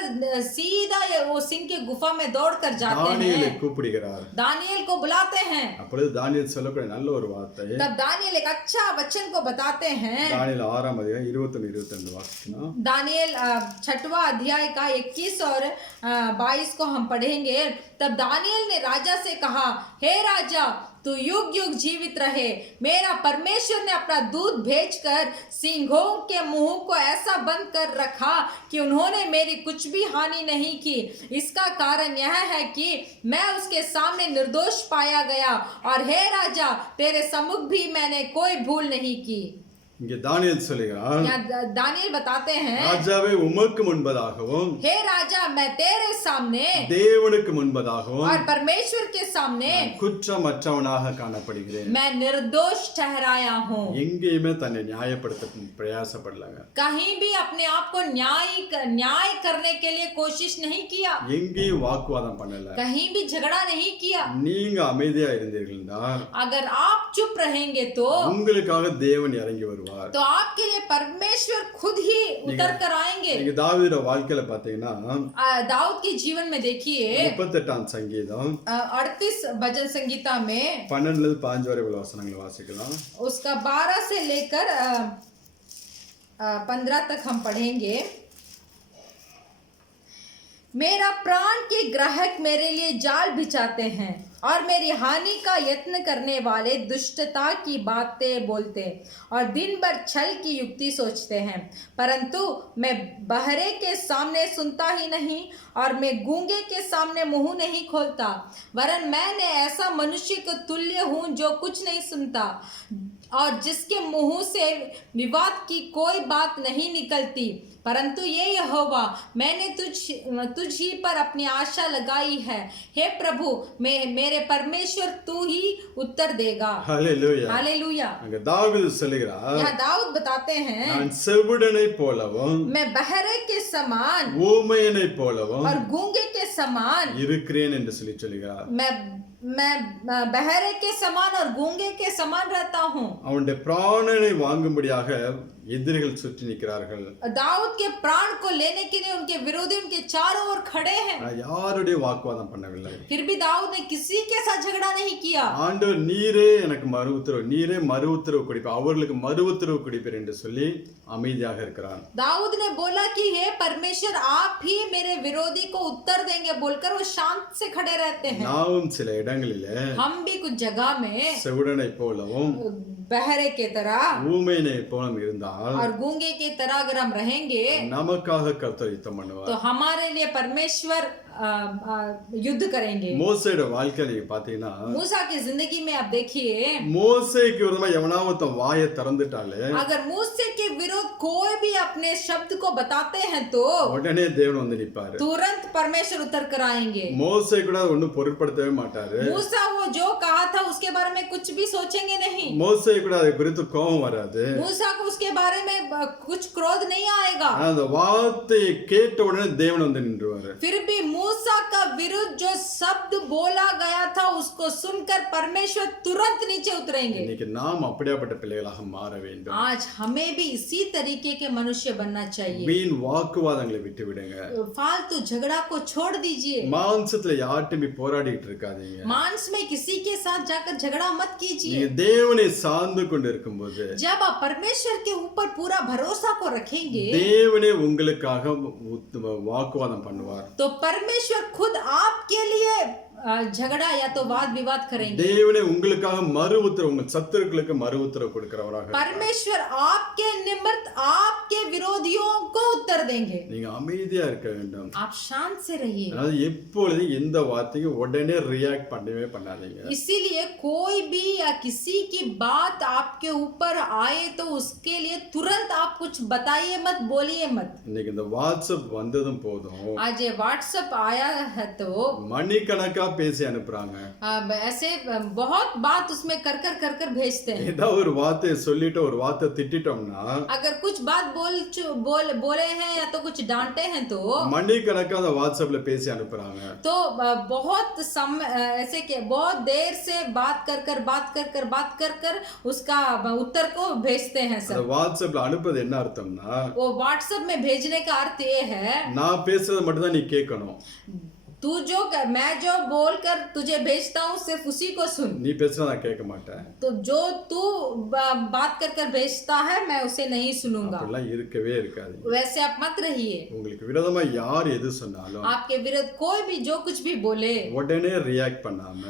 सीधा वो सिंह के गुफा में दौड़कर जाते दानियेலை हैं. கூப்பிடுகிறார். दानियल को बुलाते हैं. அப்பொழுது தானியேல் சொல்லக்கூடிய நல்ல ஒரு வார்த்தை, तब दानियल एक अच्छा वचन को बताते हैं. தானியேல் 6ஆம் அதிகாரம் 21-22 वाक्य. दानियल 6वां अध्याय का 21 और 22 को हम पढ़ेंगे. तब दानियल ने राजा से कहा, हे राजा, तू युग युग जीवित रहे. मेरा परमेश्वर ने अपना दूत भेजकर सिंहों के मुंह को ऐसा बंद कर रखा कि उन्होंने मेरी कुछ भी हानि नहीं की. इसका कारण यह है कि मैं उसके सामने निर्दोष पाया गया और हे राजा, तेरे सम्मुख भी मैंने कोई भूल नहीं की. இங்கே தானியேல் சொல்லுகிறார், दानियल बताते हैं, ராஜாவே உமக்கு முன்பதாகவும் हे राजा, मैं तेरे सामने தேவனுக்கு முன்பதாகவும் और परमेश्वर के सामने குற்றமற்றவனாக காணப்படுகிறேன். मैं निर्दोष ठहराया हूँ. எங்கேயுமே தன்னை நியாயப்படுத்த பிரயாசப்படலங்க. कहीं भी अपने आप को न्याय करने के लिए कोशिश नहीं किया. எங்கேயும் வாக்குவாதம் பண்ணல. कहीं भी झगड़ा नहीं किया. நீங்க அமைதியா இருந்தீர்கள்னா अगर आप चुप रहेंगे तो உங்களுக்காக தேவன் இறங்கி வருவார். तो आपके लिए परमेश्वर खुद ही उतर कर आएंगे. நீங்க தாவீதோட வாழ்க்கையில பாத்தீங்கன்னா दाऊद के जीवन में देखिए 38ஆம் சங்கீதம் 38 भजन संगीता में 12-15 வரை உள்ள வசனங்களை வாசிக்கலாம். उसका 12 से लेकर 15 तक हम पढ़ेंगे. मेरा प्राण के ग्राहक मेरे लिए जाल बिछाते हैं और मेरी हानि का यत्न करने वाले दुष्टता की बातें बोलते और दिन भर छल की युक्ति सोचते हैं. परंतु मैं बहरे के सामने सुनता ही नहीं और मैं गूंगे के सामने मुंह नहीं खोलता. वरन मैंने ऐसा मनुष्य को तुल्य हूँ जो कुछ नहीं सुनता और जिसके मुंह से विवाद की कोई बात नहीं निकलती. परंतु ये यहोवा, मैंने तुझ ही पर अपनी आशा लगाई है. हे प्रभु, मेरे परमेश्वर तू ही उत्तर देगा. Hallelujah, hallelujah. அங்க தாவீது சொல்லுகிறார், यहाँ दाऊद बताते हैं, நான் செவிடனை போலவும் मैं बहरे के समान ஊமையனை போலவும் और गूंगे के समान இருக்கிறேன் என்று சொல்லுகிறார். मैं मैं बहरे के समान और गूंगे के समान रहता हूँ। அவனுடைய பிராணனை வாங்கும்படியாக எதிரிகள் சுற்றி நிற்கிறார்கள். दाऊद के प्राण को लेने के लिए उनके विरोधी उनके चारों ओर खड़े हैं। யாருடைய வாக்குவாதம் பண்ணவில்லை. फिर भी दाऊद ने किसी के साथ झगड़ा नहीं किया। ஆண்டவர் நீரே எனக்கு மறு உத்தரவு, நீரே மறு உத்தரவு கொடுப்பீர், அவர்களுக்கு மறு உத்தரவு கொடுப்பீர் என்று சொல்லி அமைதியாக இருக்கிறான். दाऊद ने बोला कि हे परमेश्वर आप ही मेरे विरोधी को उत्तर देंगे बोलकर वो शांत से खड़े रहते हैं। நாமும் சில இடங்களிலே हम भी कुछ जगह में செவிடனை போலவும் बहरे के तरह ஊமையனை போலவும் இருந்தால் और गूंगे की तरह अगर हम रहेंगे நமக்காக கர்த்தர் யுத்தம் பண்ணுவார். तो हमारे लिए परमेश्वर युद्ध करेंगे। மோசேயோட வாழ்க்கையில நீங்க பாத்தீங்கன்னா मूसा की जिंदगी में आप देखिए மோசேக்கு விரோதமா எவனாவது வாயை திறந்துட்டாலே अगर मूसे के विरुद्ध कोई भी अपने शब्द को बताते हैं तो உடனே தேவன் வந்து நிப்பாரு. तुरंत परमेश्वर उतर कर आएंगे। மோசே கூட ஒண்ணும் பொருட்படுத்தவே மாட்டாரு. मूसा वो जो कहा था उसके बारे में कुछ भी सोचेंगे नहीं। மோசே கூட அதை குறித்து கோபம் வராது. मूसा को उसके बारे में कुछ क्रोध नहीं आएगा। அந்த வார்த்தையை கேட்ட உடனே தேவன் வந்து நின்றுவாரு. फिर भी मूसा का विरुद्ध जो शब्द बोला गया था उसको सुनकर परमेश्वर तुरंत नीचे उतरेंगे। இன்னைக்கு நாம் அப்படியாப்பட்ட பிள்ளைகளாக மாற வேண்டும். आज हमें भी इसी तरीके के मनुष्य बनना चाहिए। வீண் வாக்குவாதங்களை விட்டு விடுங்க. फालतू झगड़ा को छोड़ दीजिए। மாம்சத்துல யார்ட்டுமே போராடிட்டு இருக்காதீங்க. मांस में किसी के साथ जाकर झगड़ा मत कीजिए। நீங்க தேவனை சார்ந்து கொண்டு இருக்கும்போது जब आप परमेश्वर के ऊपर पूरा भरोसा को रखेंगे தேவனே உங்களுக்காக வாக்குவாதம் பண்ணுவார். तो परमेश्वर खुद आपके लिए झगड़ा या तो वाद विवाद करेंगे। தேவனே உங்களுக்காக மறு உத்தரவு, உங்க சத்துருக்களுக்கு மறு உத்தரவு கொடுக்கிறவராக. परमेश्वर आपके निमित्त आपके विरोधियों को उत्तर देंगे। நீங்க அமைதியா இருக்க வேண்டும். आप शांत से रहिए। அதாவது எப்பொழுதும் எந்த வார்த்தைக்கும் உடனே ரியாக்ட் பண்ணவே பண்ணாதீங்க. इसीलिए कोई भी या किसी की बात आपके ऊपर आए तो उसके लिए तुरंत आप कुछ बताइए मत, बोलिए मत। இன்னைக்கு இந்த வாட்ஸ்அப் வந்ததும் போதும் आज ये व्हाट्सएप आया है तो மணிக்கணக்கா பேசி அனுப்புறாங்க. ऐसे बहुत बात उसमें कर कर भेजते हैं। ஏதாவது ஒரு வார்த்தையை சொல்லிட்டு ஒரு வார்த்தை திட்டிட்டோம்னா अगर कुछ बात बोले हैं या तो कुछ डांटे हैं तो மணிக்கணக்கா அந்த வாட்ஸ்அப்ல பேசி அனுப்புறாங்க. तो बहुत समय ऐसे के बहुत देर से बात कर उसका उत्तर को भेजते हैं அந்த सब। வாட்ஸ்அப்ல அனுப்புறது என்ன அர்த்தம்னா वो व्हाट्सएप में भेजने का अर्थ ये है நான் பேசுறது மட்டும் தான் நீ கேட்கணும். मैं जो बोलकर तुझे भेजता हूँ सिर्फ उसी को सुन। நீ பேசுனா நான் கேட்க மாட்டேன். तो जो तू बात कर भेजता है मैं उसे नहीं सुनूंगा। அப்படிலாம் இருக்கவே இருக்காது. वैसे आप मत रहिए। உங்களுக்கு விரோதமா யார் எது சொன்னாலும் आपके विरुद्ध कोई भी जो कुछ भी बोले உடனே ரியாக்ட் பண்ணாம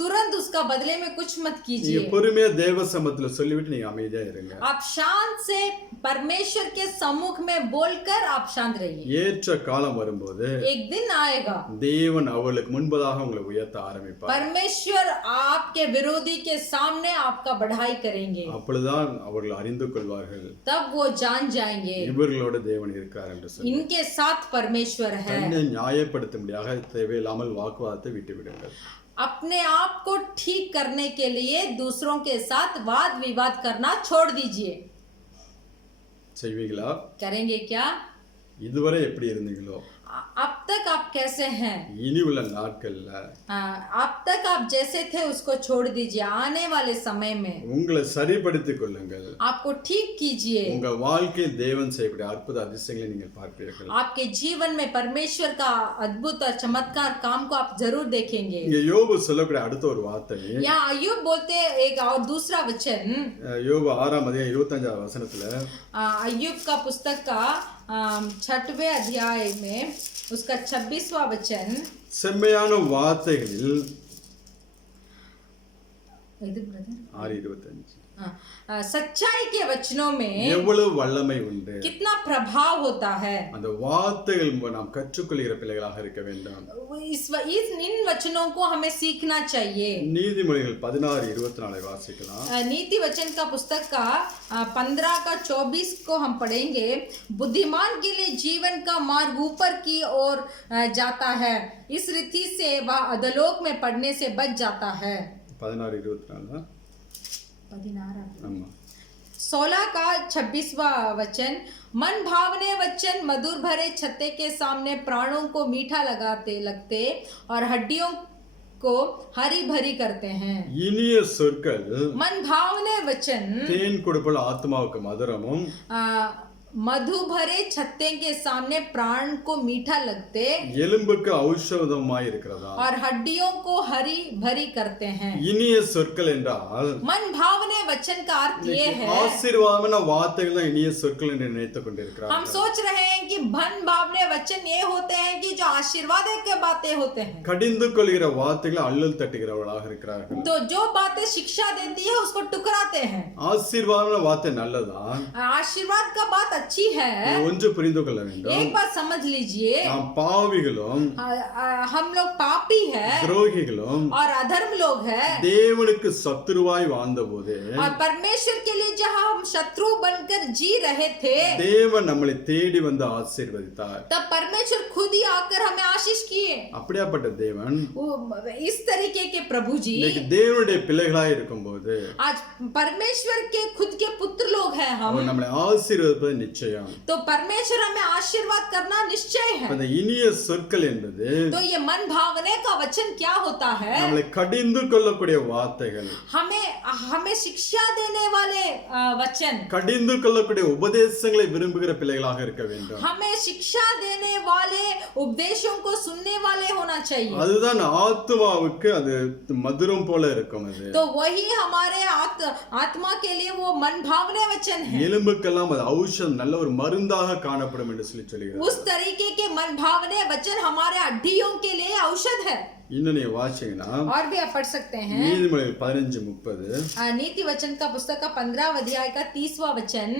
तुरंत उसका बदले में कुछ मत நீங்க कीजिए। பொறுமையா தேவ சமூகத்துல சொல்லிவிட்டு நீங்க அமைதியா இருங்க. आप शांत से परमेश्वर के सम्मुख में बोलकर आप शांत रहिए। ஏற்ற காலம் வரும்போது एक दिन आएगा தேவன் அவளுக்கு முன்பதாக உங்களை உயர்த்த ஆரம்பிப்பார். परमेश्वर आपके विरोधी के सामने आपका बढ़ाई करेंगे। அப்பொழுதுதான் அவர்கள் அறிந்து கொள்வார்கள் तब वो जान जाएंगे இவர்களோட தேவன் இருக்கிறார் என்று சொல்லி. इनके साथ परमेश्वर है। தன்னை நியாயப்படுத்தும்படியாக தேவையில்லாமல் வாக்குவாதத்தை விட்டு விடுங்கள். अपने आप को ठीक करने के लिए दूसरों के साथ वाद विवाद करना छोड़ दीजिए। செய்வீங்களா? करेंगे क्या? இதுவரை எப்படி இருந்தீங்களோ अब तक आप कैसे हैं? இனி உள்ள நாட்கள்ல अब तक आप जैसे थे उसको छोड़ दीजिए। आने वाले समय में உங்களை சரிப்படுத்திக் கொள்ளுங்கள். आपको ठीक कीजिए। உங்க வாழ்க்கையில் தேவன் செய்யக்கூடிய அற்புத அதிசயங்களை நீங்கள் பார்ப்பீர்கள். आपके जीवन में परमेश्वर का अद्भुत और चमत्कार काम को आप जरूर देखेंगे। இங்க யோபு சொல்லக்கூடிய அடுத்த ஒரு வார்த்தை यहाँ अय्यूब बोलते एक और दूसरा वचन யோபு 6:25 अय्यूब का पुस्तक का 6वें अध्याय में उसका 26वां वचन செம்மையான வார்த்தைகளில் இது brother 6:25 सच्चाई के वचनों में எவ்வளவு வல்லமை உண்டு, कितना प्रभाव होता है। அந்த வார்த்தைகள் நாம் கற்றுக்கொள்கிற பிள்ளைகளாக இருக்க வேண்டும். इन वचनों को हमें सीखना चाहिए। நீதிமொழிகள் 16:24 வாசிக்கலாம். नीति वचन का पुस्तक का 15 का 24 को हम पढ़ेंगे। बुद्धिमान के लिए जीवन का मार्ग ऊपर की ओर जाता है, इस रीति से वह अधोलोक में पड़ने से बच जाता है। 16:24 16 का 26वां वचन मन भावने वचन मधुर भरे छत्ते के सामने प्राणों को मीठा लगते और हड्डियों को हरी भरी करते हैं। இனிய சொற்கள் मन भावने वचन தேன் கொடுப்பல் ஆத்மாவுக்கு மதுரமும் मधु भरे छत्ते के सामने प्राण को मीठा लगते எலும்புக்கு ஔஷதமாய் இருக்கிறதா और हड्डियों को हरी भरी करते हैं। இனிய சொற்கள் என்றால் मन भावने वचन का अर्थ ये है, ஆசீர்வாதமான வார்த்தைகள் தான் இனிய சொற்கள் என்று நினைத்துக் கொண்டிருக்கிறார்। हम सोच रहे हैं कि मन भावने वचन ये होते हैं कि जो आशीर्वाद के बातें होते हैं, கடிந்து கொள்கிற வார்த்தைகளை அள்ளல் தட்டுகிறவர்களாக இருக்கிறார்கள்। तो जो बातें शिक्षा देती है उसको टुकराते हैं। ஆசீர்வாதமான வார்த்தை நல்லதா, आशीर्वाद का बात अच्छी है, ஒன்று புரிந்து கொள்ள வேண்டும்। एक बात समझ लीजिए, நாம் பாவிகளும் हम लोग पापी है துரோகிகளும் और अधर्म लोग है, தேவனுக்கு சத்துருவாய் வாழ்ந்தபோது और परमेश्वर के लिए जहाँ हम शत्रु बनकर जी रहे थे, தேவன் நம்மளை தேடி வந்து ஆசீர்வதித்தார்। तब परमेश्वर खुद ही आकर हमें आशीष किए। அப்படியாப்பட்ட தேவன் इस तरीके के प्रभु जी இன்னைக்கு தேவனுடைய பிள்ளைகளாய் இருக்கும்போது आज परमेश्वर के खुद के पुत्र लोग हैं हम, அவர் நம்மளை ஆசீர்வதிப்பது நிச்சயம்। तो परमेश्वर हमें आशीर्वाद करना निश्चय है। அந்த இனிய சொற்கள் என்பது तो ये मन भावने का वचन क्या होता है? நம்மளை கடிந்து கொள்ளக்கூடிய வார்த்தைகள், हमें शिक्षा देने वाले वचन, கடிந்து கொள்ளக்கூடிய உபதேசங்களை விரும்புகிற பிள்ளைகளாக இருக்க வேண்டும்। हमें शिक्षा देने वाले उपदेशों को सुनने वाले होना चाहिए। அதுதான் ஆத்மாவுக்கு அது மதுரம் போல இருக்கும்। அது तो वही हमारे आत्मा के लिए वो मन भावने वचन है। எலும்புக்கெல்லாம் அது ஔஷதம், நல்ல ஒரு மருந்தாக காணப்படும் என்று சொல்கிறார்। उस तरीके के मन भावने वचन हमारे हड्डियों के लिए औषध है। இன்னும் நீங்க வாசிங்கன்னா और भी आप पढ़ सकते हैं நீதிமொழிகள் 15:30 नीति वचन का पुस्तक का 15 अध्याय का 30वां वचन,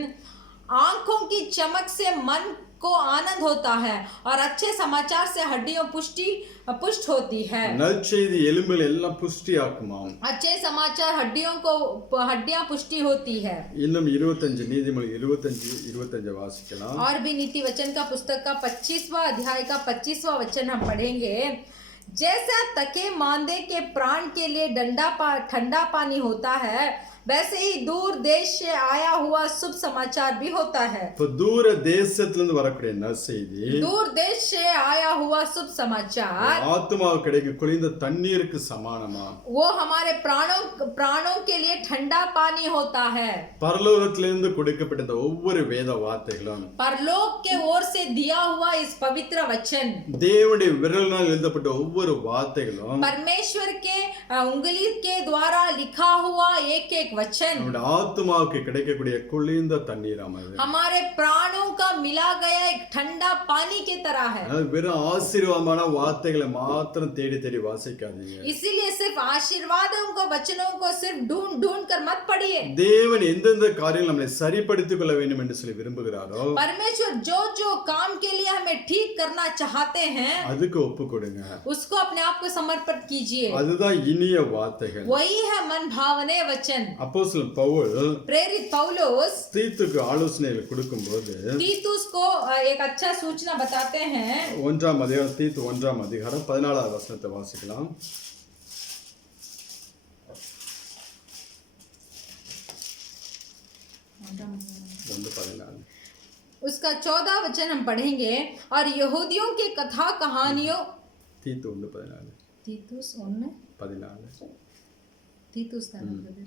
आंखों की चमक से मन को आनंद होता है और अच्छे समाचार से हड्डियों पुष्ट होती है। நற்செய்தி எலும்புகள் எல்லாம் புஷ்டியாக்குமாம்। अच्छे समाचार हड्डियां पुष्टि होती है। இன்னும் 25 நீதிமொழி 25 வாசிக்கலாம்। और भी नीति वचन का पुस्तक का 25वां अध्याय का 25वां वचन हम पढ़ेंगे, जैसा तके मांदे के प्राण के लिए ठंडा पानी होता है, वैसे ही दूर देश से आया हुआ शुभ समाचार भी होता है। तो दूर தேசத்திலிருந்து வரக்கூடிய நற்செய்தி, दूर देश से आया हुआ शुभ समाचार ஆத்மாவுக்கு கிடைக்கும் குளிர்ந்த தண்ணீருக்கு சமானமா, वो हमारे प्राणों के लिए ठंडा पानी होता है। பரலோகத்திலிருந்து கொடுக்கப்பட்ட ஒவ்வொரு வேத வார்த்தைகளும், परलोक के ओर से दिया हुआ इस पवित्र वचन, தேவனுடைய விரலினால் எழுதப்பட்ட ஒவ்வொரு வார்த்தைகளும், परमेश्वर के उंगली के द्वारा लिखा हुआ एक एक वचन நம்முடைய ஆத்மாவுக்கு கிடைக்கக்கூடிய குளிர்ந்த தண்ணீராம்। அது हमारे प्राणों का मिला गया एक ठंडा पानी की तरह है। வெறும் ஆசீர்வாதமான வார்த்தைகளை மாத்திரம் தேடி தேடி வாசிக்காதீங்க। इसीलिए सिर्फ आशीर्वादों को वचनों को सिर्फ ढूंढ कर मत पढ़िए। தேவன் எந்தெந்த காரியங்கள் நம்மை சரிப்படுத்திக் கொள்ள வேண்டும் என்று சொல்லி விரும்புகிறாரோ, परमेश्वर जो काम के लिए हमें ठीक करना चाहते हैं அதுக்கு ஒப்பு கொடுங்க। उसको अपने आप को समर्पित कीजिए। அதுதான் இனிய வார்த்தைகள்। वही है मन भावने वचन। அப்போஸ்தலன் பவுல் प्रेरित पौलुस தீத்துக்கு ஆலோசனைகள் கொடுக்கும்போது तीतुस को एक अच्छा सूचना बताते हैं। 1ஆம் அதிகாரம் தீத்து 1ஆம் அதிகாரம் 14வது வசனத்தை வாசிக்கலாம்। उसका 14 वचन हम पढ़ेंगे, और यहूदियों के कथा कहानियों தீத்து 1:14 तीतुस 1:14 तीतुस था ना ब्रदर?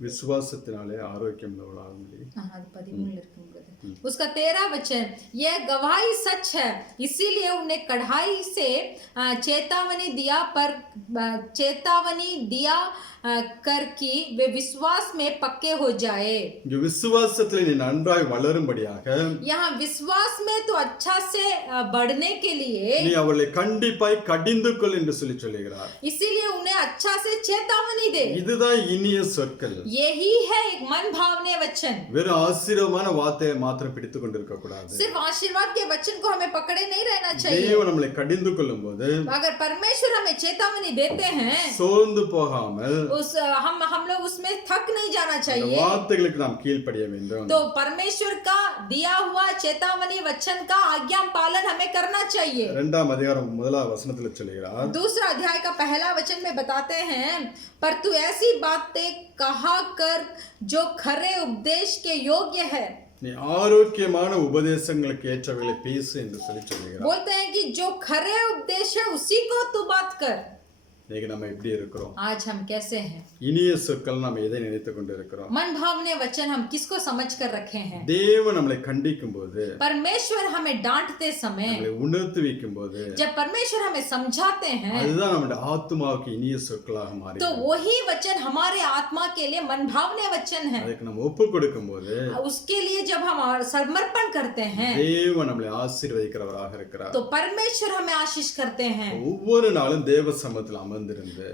விசுவாசத்தினாலே ஆரோக்கியம் உள்ளவளாகும்படி। हाँ 13 लिखूं ब्रदर। उसका 13 वचन, यह गवाही सच है, इसीलिए उन्हें कढ़ाई से चेतावनी दिया कर कि वे विश्वास में पक्के हो जाए। இங்க விசுவாசத்திலே நீ நன்றாய் வளரும்படியாக यहाँ विश्वास में तो अच्छा से बढ़ने के लिए நீ அவளை கண்டிப்பாய் கடிந்து கொள் என்று சொல்லுகிறார்। इसीलिए उन्हें अच्छा से चेतावनी दे। இதுதான் இனிய சொற்கள்। यही है एक मन भावने वचन। வெறும் ஆசீர்வாதமான வார்த்தையை மாத்திரம் பிடித்துக் கொண்டிருக்க கூடாது। सिर्फ आशीर्वाद के वचन को हमें पकड़े नहीं रहना चाहिए। தேவன் நம்மளை கடிந்து கொள்ளும்போது अगर परमेश्वर हमें चेतावनी देते हैं, சோர்ந்து போகாமல் हम लोग उसमें थक नहीं जाना அந்த चाहिए। வார்த்தைகளுக்கு நாம் கீழ்ப்படிய வேண்டும்। तो परमेश्वर का दिया हुआ चेतावनी वचन का आज्ञा पालन हमें करना चाहिए। 2ஆம் அதிகாரம் 1வது வசனத்துல சொல்கிறார், दूसरा अध्याय का पहला वचन में बताते हैं, पर तू ऐसी बातें कहा कर जो खरे उपदेश के योग्य है। நீ ஆரோக்கியமான உபதேசங்களுக்கு ஏற்றவைகளை பேசு என்று சொல்லுகிறார். बोलते हैं कि जो खरे उपदेश है उसी को तू बात कर. இன்னைக்கு நம்ம எப்படி இருக்கிறோம்? आज हम कैसे हैं? இனிய சொற்கள் நாம் எதை நினைத்துக் கொண்டு இருக்கிறோம்? मन भावने वचन हम किसको समझ कर रखे हैं? தேவன் நம்மளை கண்டிக்கும் போது, परमेश्वर हमें डांटते समय, நம்மளை உணர்த்தி வைக்கும் போது, जब परमेश्वर हमें समझाते हैं, அதுதான் நம்முடைய ஆத்துமாவுக்கு இனிய சொற்களாக மாறி तो वही वचन हमारे आत्मा के लिए मन भावने वचन है. அதுக்கு நம்ம ஒப்பு கொடுக்கும் போது, उसके लिए जब हम समर्पण करते हैं, தேவன் நம்மளை ஆசீர்வதிக்கிறவராக இருக்கிறார். तो परमेश्वर हमें आशीष करते हैं. ஒவ்வொரு நாளும் தேவ சமூகத்தில் அமர்ந்திருந்து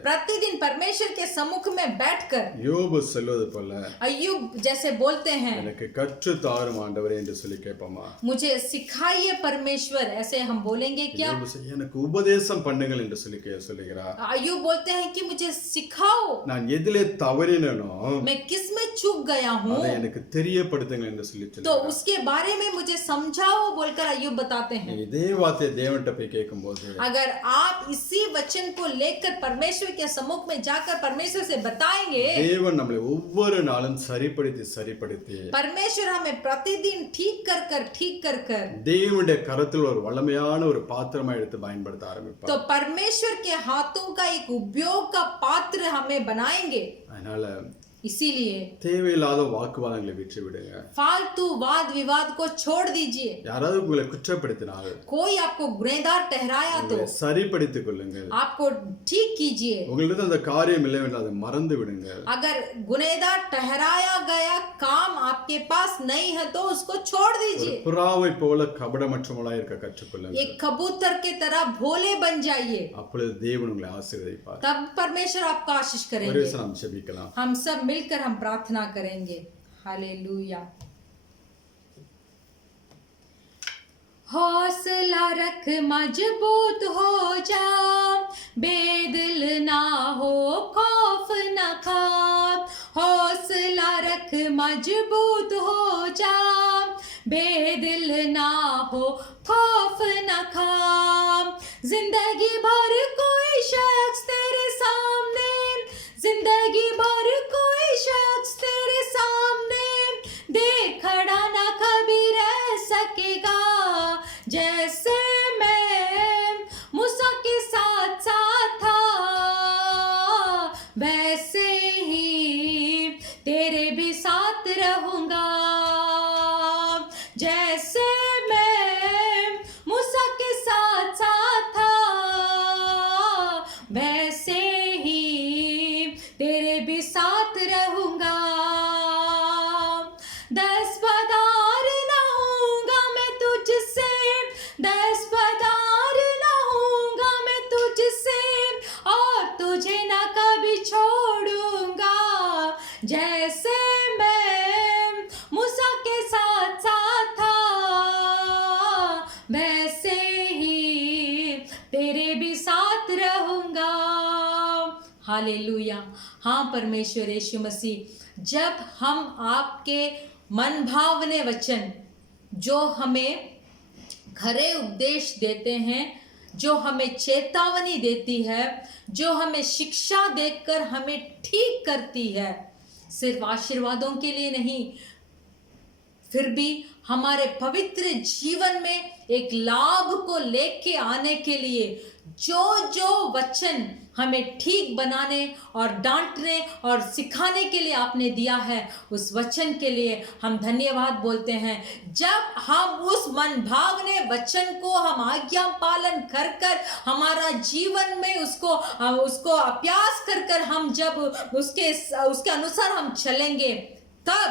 प्रतिदिन परमेश्वर के सम्मुख में बैठकर யோபு சொல்வது போல, अय्यूब जैसे बोलते हैं, எனக்கு கற்று தாரும் ஆண்டவரே என்று சொல்லி கேட்போமா? मुझे सिखाइए परमेश्वर, ऐसे हम बोलेंगे क्या? யோபு எனக்கு உபதேசம் பண்ணுங்கள் என்று சொல்லி சொல்லுகிறார். अय्यूब बोलते हैं कि मुझे सिखाओ, நான் எதிலே தவறினேனோ मैं किस में चूक गया हूँ, அதை எனக்கு தெரியப்படுத்துங்கள் என்று சொல்லி तो சொல்லுகிறார். उसके बारे में मुझे समझाओ बोलकर अय्यूब बताते हैं. இதே வார்த்தையை தேவன்கிட்ட போய் கேட்கும்போது, अगर आप इसी वचन को लेकर परमेश्वर के सम्मुख में जाकर परमेश्वर से बताएंगे, தேவன் நம்மளை ஒவ்வொரு நாளும் சரிப்படுத்தி परमेश्वर हमें प्रतिदिन ठीक कर தேவனுடைய கரத்தில் ஒரு வல்லமையான ஒரு பாத்திரமா எடுத்து பயன்படுத்த ஆரம்பிப்பார். तो परमेश्वर के हाथों का एक उपयोग का पात्र हमें बनाएंगे. அதனால इसीलिए தேவையில்லாத வாக்குவாதங்களை விட்டு விடுங்க. फालतू वाद विवाद को छोड़ दीजिए. யாராவது உங்களை குற்றப்படுத்தினால், कोई आपको गुनहगार ठहराया तो சரிப்படுத்திக் கொள்ளுங்கள். आपको ठीक कीजिए. உங்களிடம் அந்த காரியம் இல்லை என்றால் அதை மறந்து விடுங்க. अगर गुनहगार ठहराया गया काम आपके पास नहीं है तो उसको छोड़ दीजिए. புறாவை போல கபடமற்றவர்களாய் இருக்க கற்றுக்கொள்ளுங்கள். एक कबूतर की तरह भोले बन जाइए, அப்பொழுது தேவன் உங்களை ஆசீர்வதிப்பார். तब परमेश्वर आपका आशीष ஒரு करेंगे. நிமிஷம் நாம் ஜெபிக்கலாம். हम सब मिलकर हम प्रार्थना करेंगे. हालेलुया. हौसला रख मजबूत हो जा, बेदिल ना हो खौफ न खा. हौसला रख मजबूत हो जा, बेदिल ना हो खौफ न खा. जिंदगी भर कोई शख्स तेरे सामने, जिंदगी भर कोई शख्स तेरे सामने देख खड़ा ना कभी रह सकेगा. जैसे मैं मूसा के साथ था, वैसे ही तेरे भी साथ रहूंगा. जैसे मैं मूसा के साथ था, वैसे ही तेरे भी साथ रहूंगा. दस्तबरदार ना होऊंगा मैं तुझसे, दस्तबरदार ना होऊंगा मैं तुझसे, और तुझे ना कभी छोड़ूंगा. जैसे मैं मूसा के साथ था, वैसे ही तेरे भी साथ रहूंगा. हालेलुया. हाँ परमेश्वर यीशु मसीह, जब हम आपके मन भावने वचन जो हमें खरे उपदेश देते हैं, जो हमें चेतावनी देती है, जो हमें शिक्षा देकर हमें ठीक करती है, सिर्फ आशीर्वादों के लिए नहीं, फिर भी हमारे पवित्र जीवन में एक लाभ को लेके आने के लिए जो वचन हमें ठीक बनाने और डांटने और सिखाने के लिए आपने दिया है, उस वचन के लिए हम धन्यवाद बोलते हैं. जब हम उस मन भावने वचन को हम आज्ञा पालन कर कर हमारा जीवन में उसको अभ्यास कर कर हम जब उसके अनुसार हम चलेंगे, तब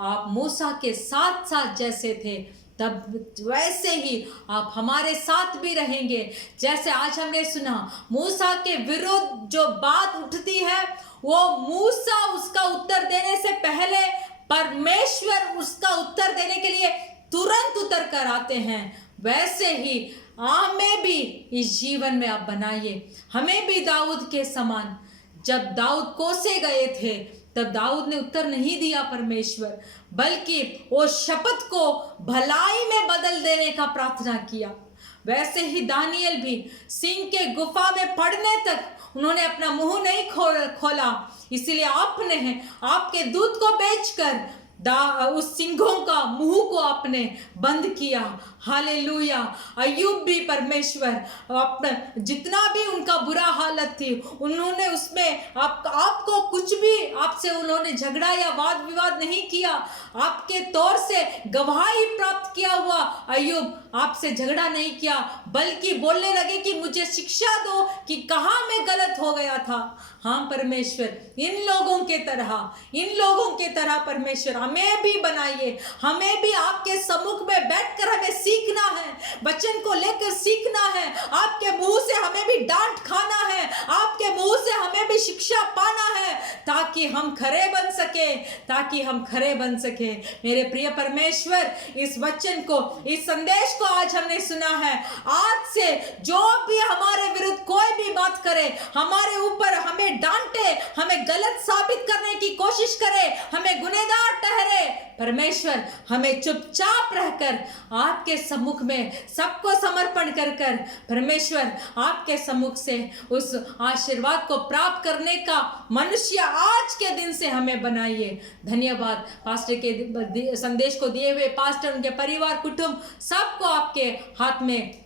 आप मूसा के साथ साथ जैसे थे, तब वैसे ही आप हमारे साथ भी रहेंगे. जैसे आज हमने सुना, मूसा के विरुद्ध जो बात उठती है, वो मूसा उसका उत्तर देने से पहले परमेश्वर उसका उत्तर देने के लिए तुरंत उतर कर आते हैं. वैसे ही हमें भी इस जीवन में आप बनाइए. हमें भी दाऊद के समान, जब दाऊद कोसे गए थे तब दाऊद ने उत्तर नहीं दिया परमेश्वर, बल्कि वो शपथ को भलाई में बदल देने का प्रार्थना किया. वैसे ही दानियल भी सिंह के गुफा में पड़ने तक उन्होंने अपना मुंह नहीं खोला. इसीलिए आपने आपके दूत को बेचकर उस सिंहों का मुंह को आपने बंद किया। हालेलुया। अय्यूब भी परमेश्वर अपना जितना भी उनका बुरा हालत थी, उन्होंने उसमें आपको कुछ भी आपसे उन्होंने झगड़ा या वाद विवाद नहीं किया। आपके तौर से गवाही प्राप्त किया हुआ अय्यूब आपसे झगड़ा नहीं किया, बल्कि बोलने लगे कि मुझे शिक्षा दो कि कहाँ मैं गलत हो गया था। हाँ परमेश्वर, इन लोगों के तरह परमेश्वर हमें भी बनाइए। हमें भी आपके सम्मुख में बैठकर हमें सीखना है, वचन को लेकर सीखना है। आपके मुंह से हमें भी डांट खाना है, आपके मुंह से हमें भी शिक्षा पाना है, ताकि हम खरे बन सके। मेरे प्रिय परमेश्वर, इस वचन को, इस संदेश को आज हमने सुना है। आज से जो भी हमारे विरुद्ध कोई भी बात करे, हमारे ऊपर हमें डांटे, हमें गलत साबित करने की कोशिश करे, हमें गुनहगार ठहरे, परमेश्वर हमें चुपचाप रहकर आपके सम्मुख में सबको समर्पण कर परमेश्वर आपके सम्मुख से उस आशीर्वाद को प्राप्त करने का मनुष्य आज के दिन से हमें बनाइए। धन्यवाद। पास्टर के संदेश को दिए हुए पास्टर, उनके परिवार, कुटुंब सबको आपके हाथ में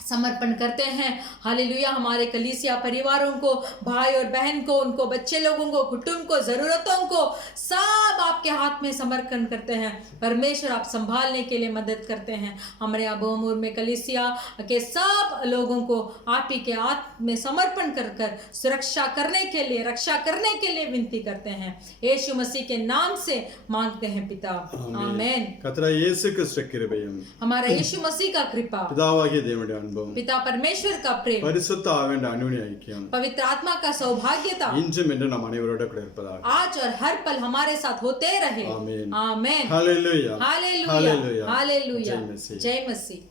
समर्पण करते हैं। हालेलुया। हमारे कलीसिया परिवारों को, भाई और बहन को, उनको बच्चे लोगों को, कुटुंब को, ज़रूरतों को सब आपके हाथ में समर्पण करते हैं। परमेश्वर आप संभालने के लिए मदद करते हैं। हमारे अबोमूर में कलीसिया के सब लोगों को आप ही के हाथ में समर्पण कर सुरक्षा करने के लिए, रक्षा करने के लिए विनती करते हैं। यीशु मसीह के नाम से मांगते हैं पिता, आमीन। கர்த்தராகிய இயேசு கிறிஸ்து கிருபையும் हमारा यीशु मसीह का कृपा, பிதாவாகிய தேவனுடைய அன்பும் पिता परमेश्वर का प्रेम, பரிசுத்த ஆவியின் அன்யோன்ய ஐக்கியம் पवित्र आत्मा का सौभाग्यता இன்றும் என்று நம் அனைவரோட கூட இருப்பதாக आज और हर पल हमारे साथ होते रहे। आमीन। आमीन। हालेलुया। हालेलुया। हालेलुया। हालेलुया। जय मसीह। जय मसीह।